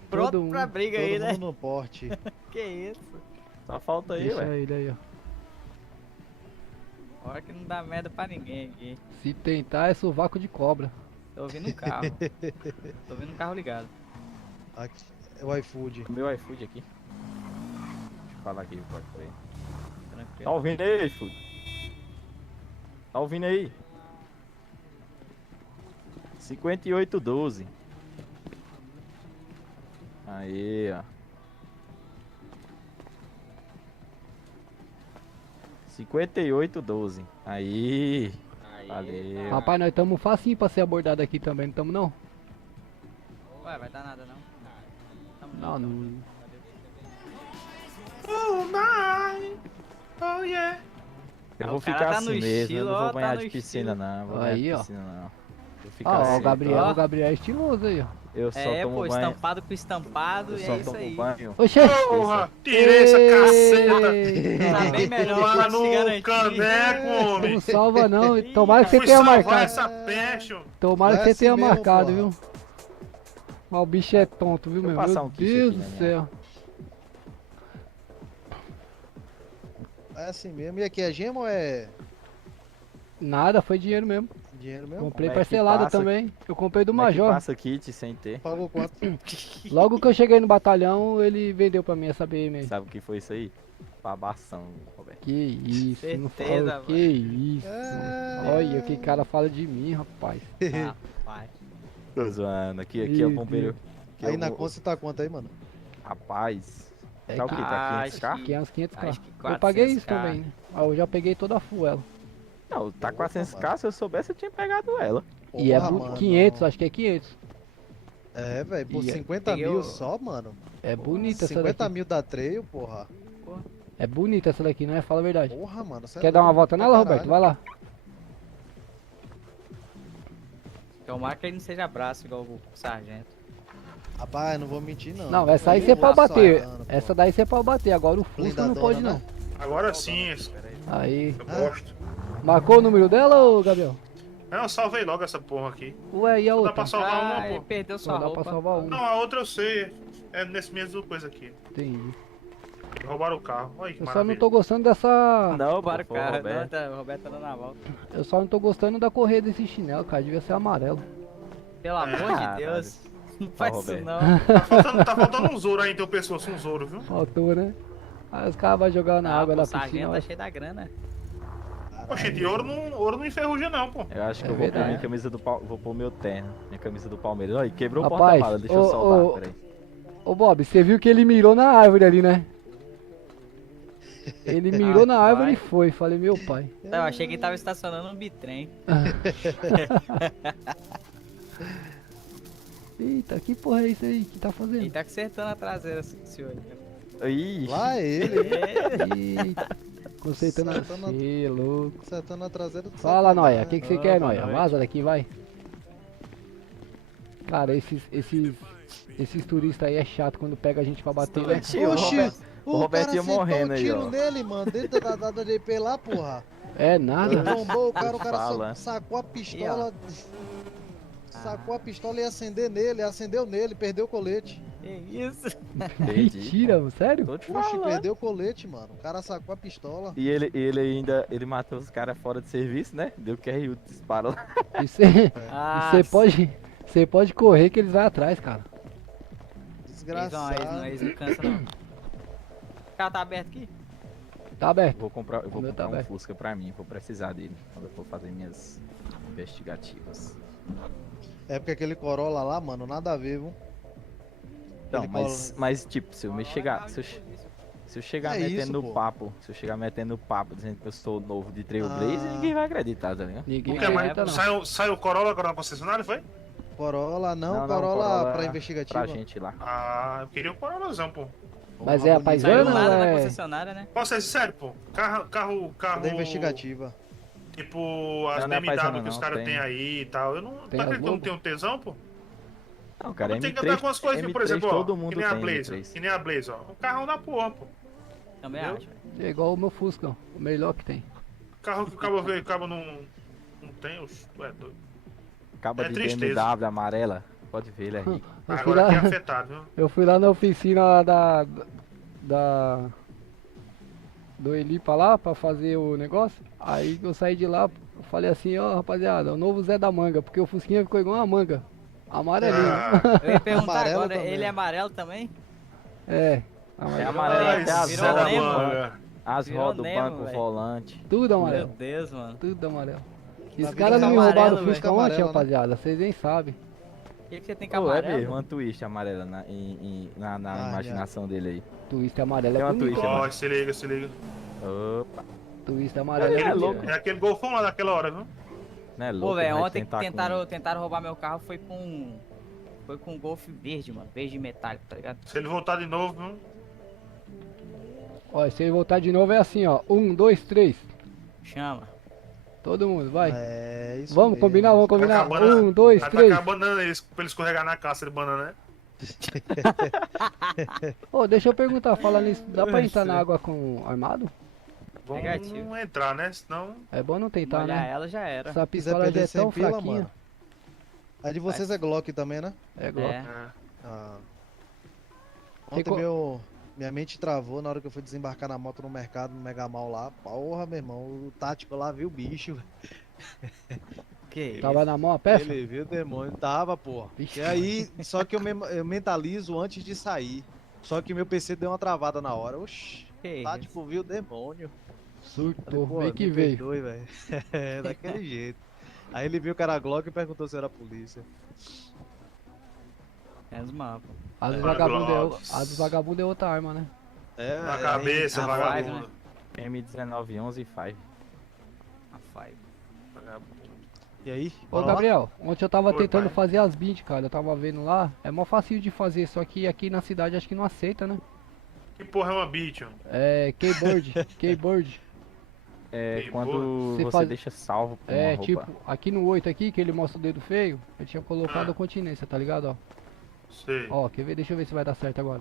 pronto Todo mundo- pra briga Todo aí, né? mundo no porte. Que isso? Só falta aí, Deixa ué. ele aí, ó. Hora que não dá merda pra ninguém aqui. Se tentar é sovaco de cobra. Tô ouvindo um carro. Tô ouvindo um carro ligado. Aqui é o iFood. O meu iFood aqui. Deixa eu falar aqui, pode ver. Tá Tranquilo. ouvindo aí, iFood? Tá ouvindo aí? 5812. Aí, ó. 5812. Aí. Valeu. Rapaz, nós estamos facinho pra ser abordado aqui também, não estamos não? Ué, vai dar nada não. Não, não. Oh, my. Oh, yeah. Eu O vou cara ficar tá assim no mesmo, eu estilo, não ó, vou tá banhar no de piscina estilo. não, vou Aí, banhar ó. de piscina não. Vou ficar Ah, ó, assim, o Gabriel é estiloso aí, ó. eu só É, tomo pô, banho, estampado com estampado eu e só é isso tomo aí. banho. Oxê! Porra, tirei essa caceta. Tá bem melhor, Lá pode se no garantir. caneco, homem. Não salva não, tomara que você Fui tenha salvar marcado. essa peste, ó. Tomara que Vai você assim tenha mesmo, marcado, porra. viu? Mas o bicho é tonto, viu, Deixa meu? eu passar Meu um kiss Deus aqui do na minha. céu. É assim mesmo. E aqui é gema ou é Nada, foi dinheiro mesmo. dinheiro mesmo? Comprei Como é que parcelado passa? também. Eu comprei do Como é que Major. passa kit sem ter? Pagou quanto? Logo que eu cheguei no batalhão, ele vendeu pra mim essa BM aí. Sabe o que foi isso aí? Babação, Roberto. Que isso, não Certeza, fala. Que mano. isso. Olha, que cara fala de mim, rapaz. Rapaz. Tô zoando. Aqui é o Meu bombeiro. Aqui é Aí o na bo- conta você tá quanto aí, mano? Rapaz, É Tá o quê? Tá 500k? 500k. acho que Eu paguei isso 400k. também, né? Ah, eu já peguei toda a full ela. Não, tá 400k, se eu soubesse eu tinha pegado ela. E é Porra, mano, 500, acho que é 500. É, velho, por E é- 50 peguei mil o- só, mano. É bonita essa 50 daqui. mil da trail, porra. É bonita essa daqui, não é? Fala a verdade. Porra, mano. cê é Quer dar uma doido volta pra nela, caralho. Roberto? Vai lá. Tomara que ele não seja braço igual o sargento. Rapaz, não vou mentir, não. Não, essa aí Eu você vou pode bater. falando, pô. Essa daí você pode bater. Agora o Fusca não Blindadona, pode né? não. Agora sim, Aí. eu gosto. Marcou o número dela, ô Gabriel? Não, eu salvei logo essa porra aqui. Ué, e a Não dá outra? pra salvar uma, Ah, ele pô. perdeu sua Não dá roupa. pra salvar Não, uma. a outra eu sei. É nesse mesmo coisa aqui. Entendi. Roubaram o carro. Olha que Eu só não maravilha. tô gostando dessa. Não, Para o pô, carro. Roberto. Não, o Roberto tá dando a volta. Eu só não tô gostando da correia desse chinelo, cara. Devia ser amarelo. Pelo amor de Caralho. Deus. Não faz isso Roberto. não. Tá faltando um Zoro aí em teu pescoço, um Zoro, viu? Faltou, né? Aí os caras vão jogar na água pô, da o sargento piscina. tá ó. cheio da grana. Oxe, de ouro não enferruja não, pô. Eu acho que É eu vou pôr verdade. minha camisa do vou pôr meu terno, minha camisa do Palmeiras. Olha, quebrou o Rapaz, porta-malas, deixa eu ô, soltar, ô, peraí. Ô Bob, você viu que ele mirou na árvore ali, né? Ele mirou na árvore e foi. Falei, meu pai. Tá, eu achei que ele tava estacionando um bitrem. Eita, que porra é isso aí que tá fazendo? Ele tá consertando a traseira, senhor. Ih, Lá ele. Eita, consertando Acertando a- assim, louco. Acertando a traseira do Fala, satanás. Noia, o que você quer, Noia? Vaza daqui, vai. Cara, esses turistas aí é chato quando pega a gente pra bater, né? Oxi, o Roberto cara ia acertou morrendo um aí, tiro ó. nele, mano, dentro da DP lá, porra. É nada. Ele tombou o cara Fala. sacou a pistola. Sacou a pistola e ia acender nele, acendeu nele, perdeu o colete. Que isso? Mentira, mano, sério? Tô te Oxi, falando. perdeu o colete, mano. O cara sacou a pistola. E ele ainda, ele matou os caras fora de serviço, né? Deu QRU, disparo lá. E você Ah, pode correr que eles vão atrás, cara. Desgraçado. Eles não cansam não. O carro tá aberto aqui? Tá aberto. Eu vou Meu tá comprar um aberto. Fusca pra mim, vou precisar dele quando eu for fazer minhas investigativas. É porque aquele Corolla lá, mano, nada a ver, viu? Não, Aquele mas tipo, se eu chegar É metendo isso, no pô. papo, se eu chegar metendo no papo dizendo que eu sou novo de Trailblazer, Ah. ninguém vai acreditar, tá ligado? Ninguém O que, mas acredita, não. saiu o Corolla agora na concessionária, foi? Corolla não, Não, Corolla pra investigativa. Pra gente lá. Ah, eu queria o Corollazão, pô. Mas Porra, é a bonito. paisana Saiu ou nada da é... concessionária, né? Posso ser sincero, pô? Carro Da investigativa. tipo as Não, não é BMW paisana, que os não, caras tem. têm aí e tal. Eu não. Tem Tá as acreditando que eu não Lobo? tenho tesão, pô? Não, cara, Eu tenho que M3, andar com as coisas, por M3 exemplo, ó. todo mundo Que nem a tem Blazer. M3. Que nem a Blazer, ó. Um carrão da porra, pô. Também Entendeu? acho. É igual o meu Fusca, ó, o melhor que tem. Carro que o cabo vê, o cabo não tem, tu é doido. Acaba É de tristeza. BMW amarela, pode ver, ele é rico. Eu fui Agora lá- aqui é afetado, viu? Eu fui lá na oficina lá do Elipa lá pra fazer o negócio. Aí eu saí de lá, eu falei assim, ó rapaziada, o novo Zé da Manga, porque o Fusquinha ficou igual uma manga. Amarelinho. Eu ia perguntar Amarelo agora, também. ele é amarelo também? É. É Amarelo. amarelo Ai, até as virou Zé da rodas, Nemo. manga. as Virou rodas do Nemo, banco, o velho. volante. Tudo Meu amarelo. Deus, mano. Tudo amarelo. Na Os vida caras não me amarelo, roubaram o velho. Fusca ontem, Amarelo, né? rapaziada. Vocês nem sabem. O que você tem com Pô, é amarelo? mesmo, uma twist amarela na Ah, imaginação dele aí. Twist amarelo Tem é uma bonito. twist, Ó, se liga, se liga. Opa, Twist É amarelo é aquele- bonito. É aquele golfão lá daquela hora, viu? né, Pô, louco? velho, vai ontem tentar tentaram roubar meu carro, foi com um Golf verde, mano. Verde metálico, tá ligado? Se ele voltar de novo, viu? Ó, se ele voltar de novo é assim, ó. 1, 2, 3. Chama. Todo mundo, vai. É isso Vamos mesmo. combinar, vamos combinar. 1, 2, Vai 3. tacar a banana aí, pra ele escorregar na caça de banana, né? Ô, deixa eu perguntar, falando nisso, dá pra entrar na água com armado? Vamos Negativo. não entrar, né? Senão. É bom não tentar, Olhar né? ela já era. Essa Se quiser pistola já perder é 100 tão pila, fraquinha. mano. A de vocês é Glock também, né? É Glock. É. Ah. Tem Ontem co- minha mente travou na hora que eu fui desembarcar na moto no mercado, no Mega Mall lá. Porra, meu irmão, o tático lá viu o bicho. Que Tava na mão a peça? Ele viu o demônio, tava, porra. Vixe. E aí, só que eu mentalizo antes de sair. Só que meu PC deu uma travada na hora. Oxi, Que o tático viu o demônio. Surtou, Pô, vem que me veio. perdoe, velho. É, daquele jeito. Aí ele viu que era Glock e perguntou se era a polícia. Menos mal, pô. A dos Mano, vagabundos Glocks. é outra arma, né? É, Na cabeça, a vagabundo. M1911 5. A Five. E aí? Ô bora lá? Gabriel, ontem eu tava Oi, tentando pai. fazer as beats, cara. Eu tava vendo lá. É mó fácil de fazer, só que aqui na cidade acho que não aceita, né? Que porra é uma beat, ó? É keyboard, keyboard. É Sim, quando Você você faz- deixa salvo com uma É, roupa. tipo, aqui no 8 aqui, que ele mostra o dedo feio, eu tinha colocado Ah. a continência, tá ligado, ó? Sei. Ó, quer ver? Deixa eu ver se vai dar certo agora.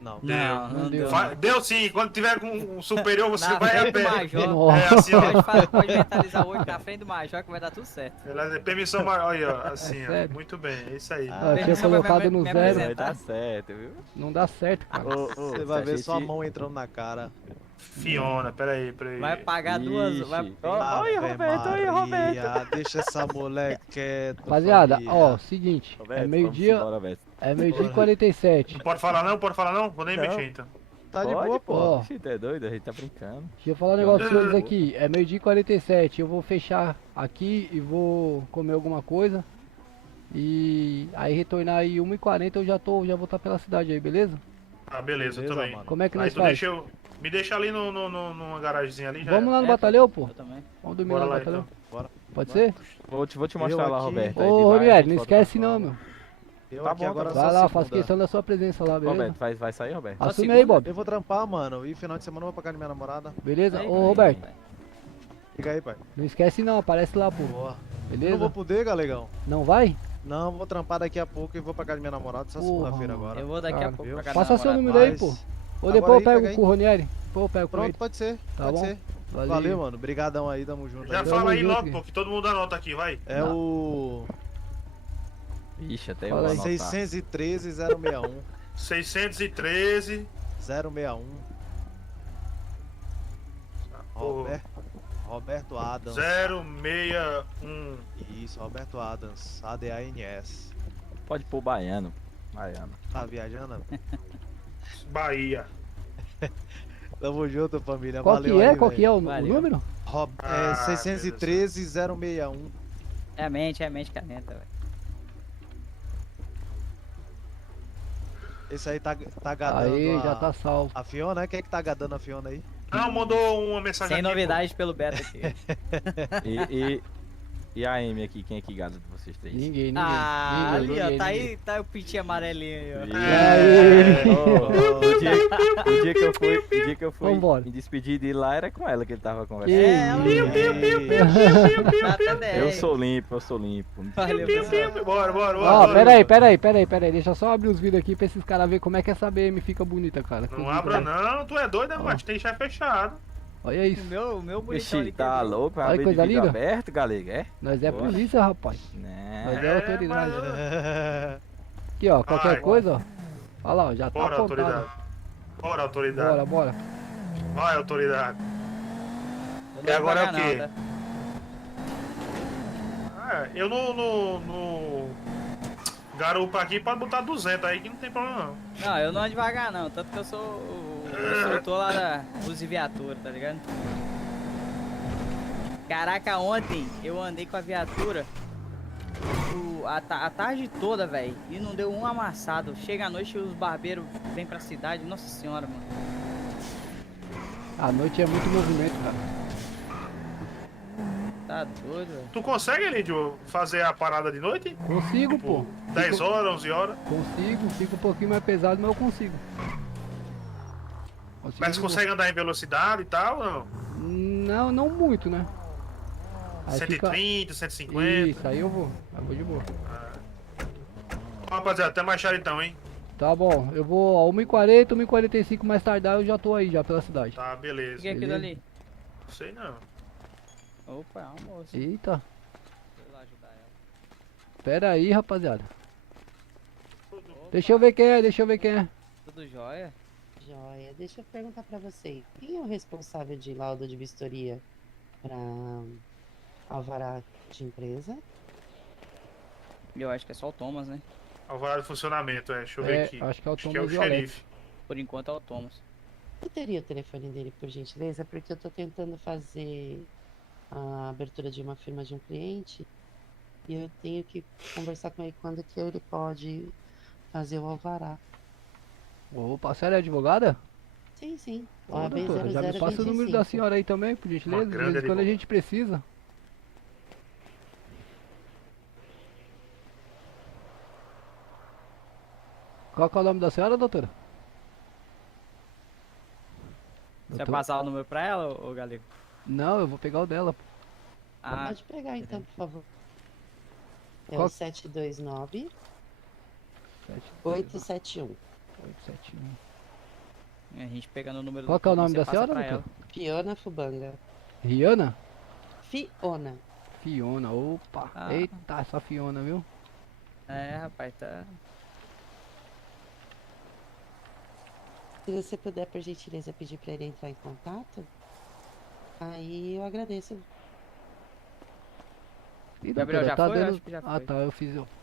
Não. Não deu. Deu sim, quando tiver com um superior você Na vai a frente do pé. Major. Nossa. É assim, ó. Pode mentalizar hoje na frente do Major que vai dar tudo certo. Ela é permissão maior, aí, ó. Assim, ó. Sério? Muito bem, é isso aí. Ah, eu tinha Permissão pra colocado no me zero. Vai dar certo, viu? Não dá certo, cara. Você vai ver sua mão entrando na cara. Fiona, peraí. Vai pagar duas. Vai... Ixi. Oi, Roberto, oi, Roberto. Maria, deixa essa mulher quieta. Rapaziada, família. ó, seguinte, Roberto, é vamos meio-dia, embora, Roberto. é meio-dia e 47. Não pode falar não? Pode falar não? Vou nem Não. mexer então. Tá de Pode, boa, pô. pô. Você é doido? A gente tá brincando. Deixa eu falar um negócio pra vocês aqui, é meio-dia e 47, eu vou fechar aqui e vou comer alguma coisa. E aí retornar aí 1h40 eu já vou estar pela cidade aí, beleza? Ah, beleza, Beleza, também. mano. Como é que Aí nós tu faz? me deixa ali numa garagemzinha ali já. Vamos lá no É, batalhão, pô? Eu também. Vamos dormir Bora lá no lá batalhão? então. Bora. Pode ser? Vou te mostrar lá, aqui- Roberto. aí de Ô, lá a Ronieri, gente não volta esquece pra não, falar. meu. Eu Tá aqui bom, agora tá só Vai lá, faço segunda. questão da sua presença lá, beleza? Roberto, vai sair, Roberto? Assume aí, Bob. Eu vou trampar, mano. E final de semana eu vou pra casa da minha namorada. Beleza? Aí, Ô, aí, Roberto, aí. Liga aí, pai. não esquece não, aparece lá, pô. Boa. Eu Beleza? não vou poder, galegão. Não vai? Não, vou trampar daqui a pouco e vou pra casa da minha namorada só Porra, segunda-feira mano. agora. Eu vou daqui a Cara, pouco viu? pra casa Passa da seu namorada. número aí, Mas- pô. Ou Agora depois eu aí, pega pego aí. com o Ronieri. Depois eu pego com Pronto, ele. pode ser. Tá pode bom? ser. Valeu. Valeu, mano. Brigadão aí, tamo junto. Já aí. fala aí junto, logo, Gui. pô, que todo mundo anota aqui, vai. É o Ixi, até eu Fala vou aí. anotar. 613 061 613. 061 Pô, Roberto Adams. 061. Isso, Roberto Adams. ADANS. Pode pôr baiano. Baiano. Tá viajando? Bahia. Tamo junto, família. Qual Valeu que é? aí, Qual que velho. é o Valeu. número? Ah, 613 061. É a mente caneta, velho. Esse aí tá gadando Aí, já a... tá salvo. A Fiona, né? Quem é que tá gadando a Fiona aí? Não, mandou uma mensagem Sem aqui, novidade pelo beta aqui. E a Amy aqui, quem é que gada de vocês três? Ninguém. Ah, ali, ninguém, ó. Tá ninguém. aí, tá o pitinho amarelinho aí, ó. Aí. O dia que eu fui Vambora. me despedir de lá era com ela que ele tava Que conversando. Dá até 10. Eu sou limpo. Valeu, Piu, pessoal. piu, bora. Ó, peraí. Deixa eu só abrir os vídeos aqui pra esses caras verem como é que essa BM fica bonita, cara. Não abra não, tu é doido, né, Ó. mano? Tem já fechado. Olha isso. O meu bonitão Ixi, ali. tá louco? Vai Olha que abrir de coisa vídeo linda. aberto, galega, é? Nós é Bora. polícia, rapaz. Né? Nós é autoridade. mas- Aqui, ó, qualquer Vai. coisa, ó. Olha lá, ó, já tá Bora, apontado. autoridade. Bora, autoridade. Bora. Vai, autoridade. Eu não E agora é o vou pagar quê? não, tá? Eu no garupa aqui pode botar 200 aí que não tem problema não. Não, eu não ando devagar não, tanto que eu sou o instrutor lá da Luz e Viatura, tá ligado? Caraca, ontem eu andei com a viatura a tarde toda, velho, e não deu um amassado. Chega à noite os barbeiros vêm pra cidade, nossa senhora, mano. A noite é muito movimento, cara. Tá doido, velho. Tu consegue, Lídio, fazer a parada de noite? Consigo, pô. 10 horas, 11 horas? Consigo, fica um pouquinho mais pesado, mas eu consigo. Mas você consegue andar em velocidade e tal ou não? Não muito, né? Aí 130, 150? Isso, aí eu vou de boa. Rapaziada, até mais tarde então, hein? Tá bom, eu vou a 1h40, 1h45 mais tardar, eu já tô aí, já pela cidade. Tá, O beleza. que é aquilo Beleza. ali? Não sei não. Opa, é uma moça. Eita, Vou lá ajudar ela. pera aí, rapaziada. Deixa eu ver quem é. Tudo jóia? Joia, deixa eu perguntar pra você. Quem é o responsável de laudo de vistoria pra alvará de empresa? Eu acho que é só o Thomas, né? Alvará de funcionamento, deixa eu ver aqui. Acho que é o Acho que é Thomas o e o Alex. xerife. Por enquanto é o Thomas. Eu teria o telefone dele, por gentileza, porque eu tô tentando fazer a abertura de uma firma de um cliente e eu tenho que conversar com ele quando que ele pode fazer o alvará. Opa, a senhora é advogada? Sim, sim. Ô, OAB doutora, já me passa o número da 0025. senhora aí também, por gentileza. De grande vez em quando a advogada. gente precisa. Qual que é o nome da senhora, doutora? Você vai Doutor- passar o número pra ela, ô Galego? Não, eu vou pegar o dela. Ah, Pode pegar então, por favor. É Qual- o 729 871. 871. a gente pegando o número Qual do que é o povo, nome você da passa senhora, pra ela. doutor? Fiona Fubanga. Rihanna? Fiona. Fiona, opa. Ah. Eita, essa Fiona, viu? É, rapaz, tá. Se você puder, por gentileza, pedir para ele entrar em contato, aí eu agradeço. Ih, Gabriel, doutora, já tá foi? Eu dando... acho que já Ah, foi. tá,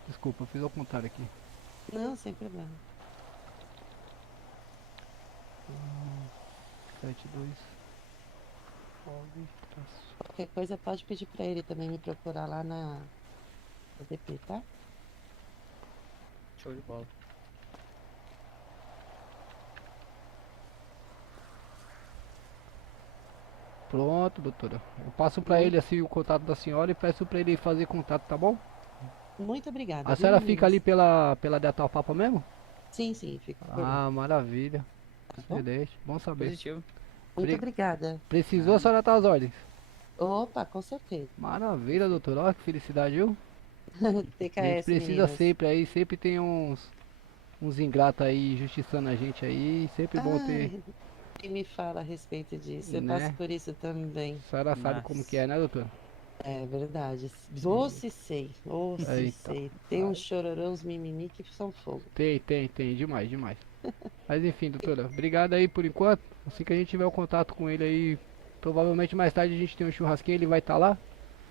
desculpa, eu fiz ao contrário aqui. Não, sem problema. 72. Qualquer coisa pode pedir para ele também me procurar lá na DP, tá? Show de bola. Pronto, doutora. Eu passo pra ele assim o contato da senhora e peço pra ele fazer contato, tá bom? Muito obrigada. A viu, senhora meninas? fica ali pela Detal Papa mesmo? Sim, sim, fica por lá. Ah, maravilha. bom? Excelente, bom saber. Positivo. Muito Bri- obrigada. Precisou, a senhora tá às ordens. Opa, com certeza. Maravilha, doutora. Olha que felicidade, viu? A gente TKS, precisa meninas. sempre aí, sempre tem uns ingratos aí, injustiçando a gente aí. Sempre bom ter. Ai, quem me fala a respeito disso? Eu Né? passo por isso também. A senhora sabe como que é, né, doutora? É verdade. Ou se sei, ou se Eita. sei. Tem uns chororão, uns mimimi que são fogo. Tem, demais, demais. Mas enfim, doutora, obrigado aí por enquanto. Assim que a gente tiver o contato com ele aí, provavelmente mais tarde a gente tem um churrasquinho, ele vai estar lá.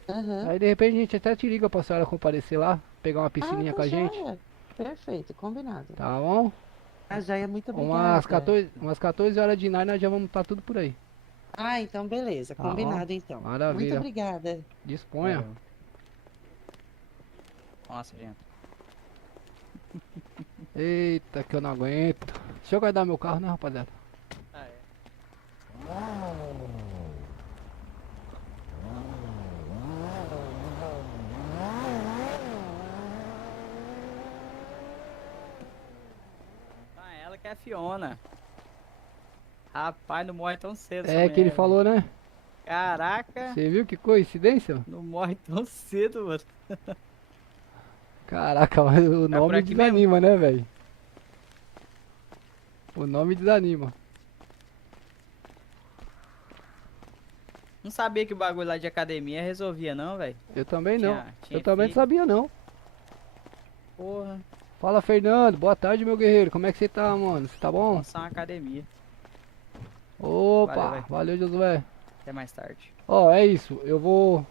Aham. Aí de repente a gente até te liga pra senhora comparecer lá, pegar uma piscininha com a gente. joia. Perfeito, combinado. Tá bom? A joia, muito obrigada. Umas 14 horas de night nós já vamos estar tudo por aí. Ah, então beleza, Tá bom. combinado então. Maravilha. Muito obrigada. Disponha. Valeu. Nossa, gente. Eita, que eu não aguento. Deixa eu guardar meu carro, né, rapaziada? Ah, é. Ah, ela que é a Fiona. Rapaz, não morre tão cedo. essa É que ele mulher, falou, né? velho. Caraca, Você viu que coincidência? não morre tão cedo, mano. Caraca, mas o por nome aqui desanima, né, velho? O nome desanima. Não sabia que o bagulho lá de academia resolvia, não, velho. Eu também não. Tinha Eu também não feito. sabia, não. Porra, Fala, Fernando. Boa tarde, meu guerreiro. Como é que você tá, mano? Você tá bom? só uma academia. Opa, Valeu, velho. valeu, Josué. Até mais tarde. Ó, é isso. Eu vou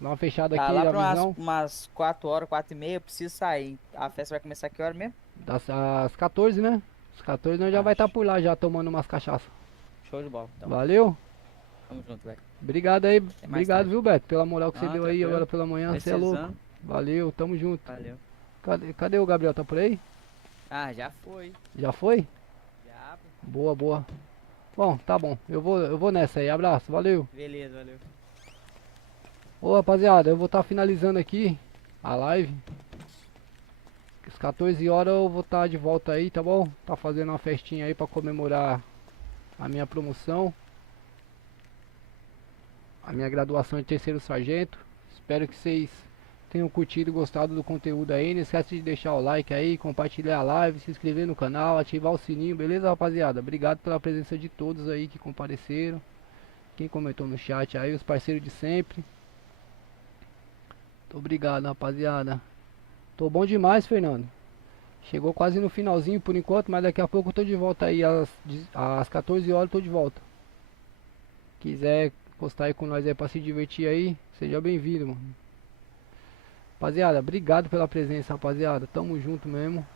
dar uma fechada Tá aqui lá na pra visão. umas 4 horas, 4 e meia, eu preciso sair. A festa vai começar que hora mesmo? Às 14, né? Às 14 nós já vai estar por lá, já tomando umas cachaças. Show de bola. Então, Valeu? tamo junto, velho. Obrigado aí. mais Obrigado, tarde. viu, Beto? Pela moral que você Não, deu aí tranquilo. agora pela manhã. Você é louco. Precisando. Valeu, tamo junto. Valeu. Cadê o Gabriel? Tá por aí? Ah, já foi. Já foi? Já. Boa, boa. Bom, tá bom. Eu vou nessa aí. Abraço, valeu. Beleza, valeu. Ô, rapaziada, eu vou estar finalizando aqui a live. Às 14 horas eu vou estar de volta aí, tá bom? Tá fazendo uma festinha aí pra comemorar a minha promoção. A minha graduação de terceiro sargento. Espero que vocês tenham curtido e gostado do conteúdo aí. Não esquece de deixar o like aí, compartilhar a live, se inscrever no canal, ativar o sininho, beleza, rapaziada? Obrigado pela presença de todos aí que compareceram. Quem comentou no chat aí, os parceiros de sempre. Muito obrigado, rapaziada. Tô bom demais, Fernando. Chegou quase no finalzinho por enquanto, mas daqui a pouco eu tô de volta aí. Às 14 horas eu tô de volta. Quiser postar aí com nós aí pra se divertir aí, seja bem-vindo, mano. Rapaziada, obrigado pela presença, rapaziada. Tamo junto mesmo.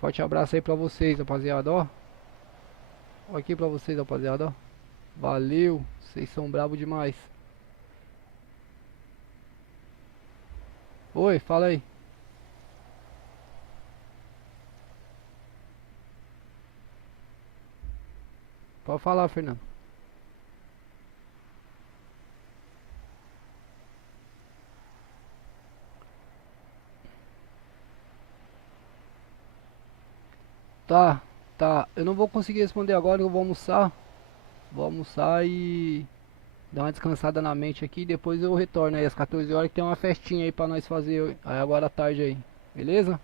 Forte abraço aí pra vocês, rapaziada, ó. Ó aqui pra vocês, rapaziada, ó. Valeu, vocês são bravos demais. Oi, fala aí. Pode falar, Fernando. Tá, tá. Eu não vou conseguir responder agora, eu vou almoçar. Vou almoçar e dar uma descansada na mente aqui. Depois eu retorno aí às 14 horas que tem uma festinha aí pra nós fazer aí agora à tarde aí. Beleza?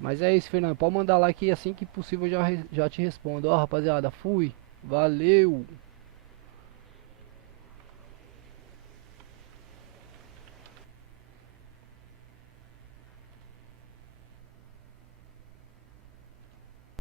Mas é isso, Fernando. Pode mandar lá que assim que possível eu já te respondo. Ó, rapaziada, fui. Valeu!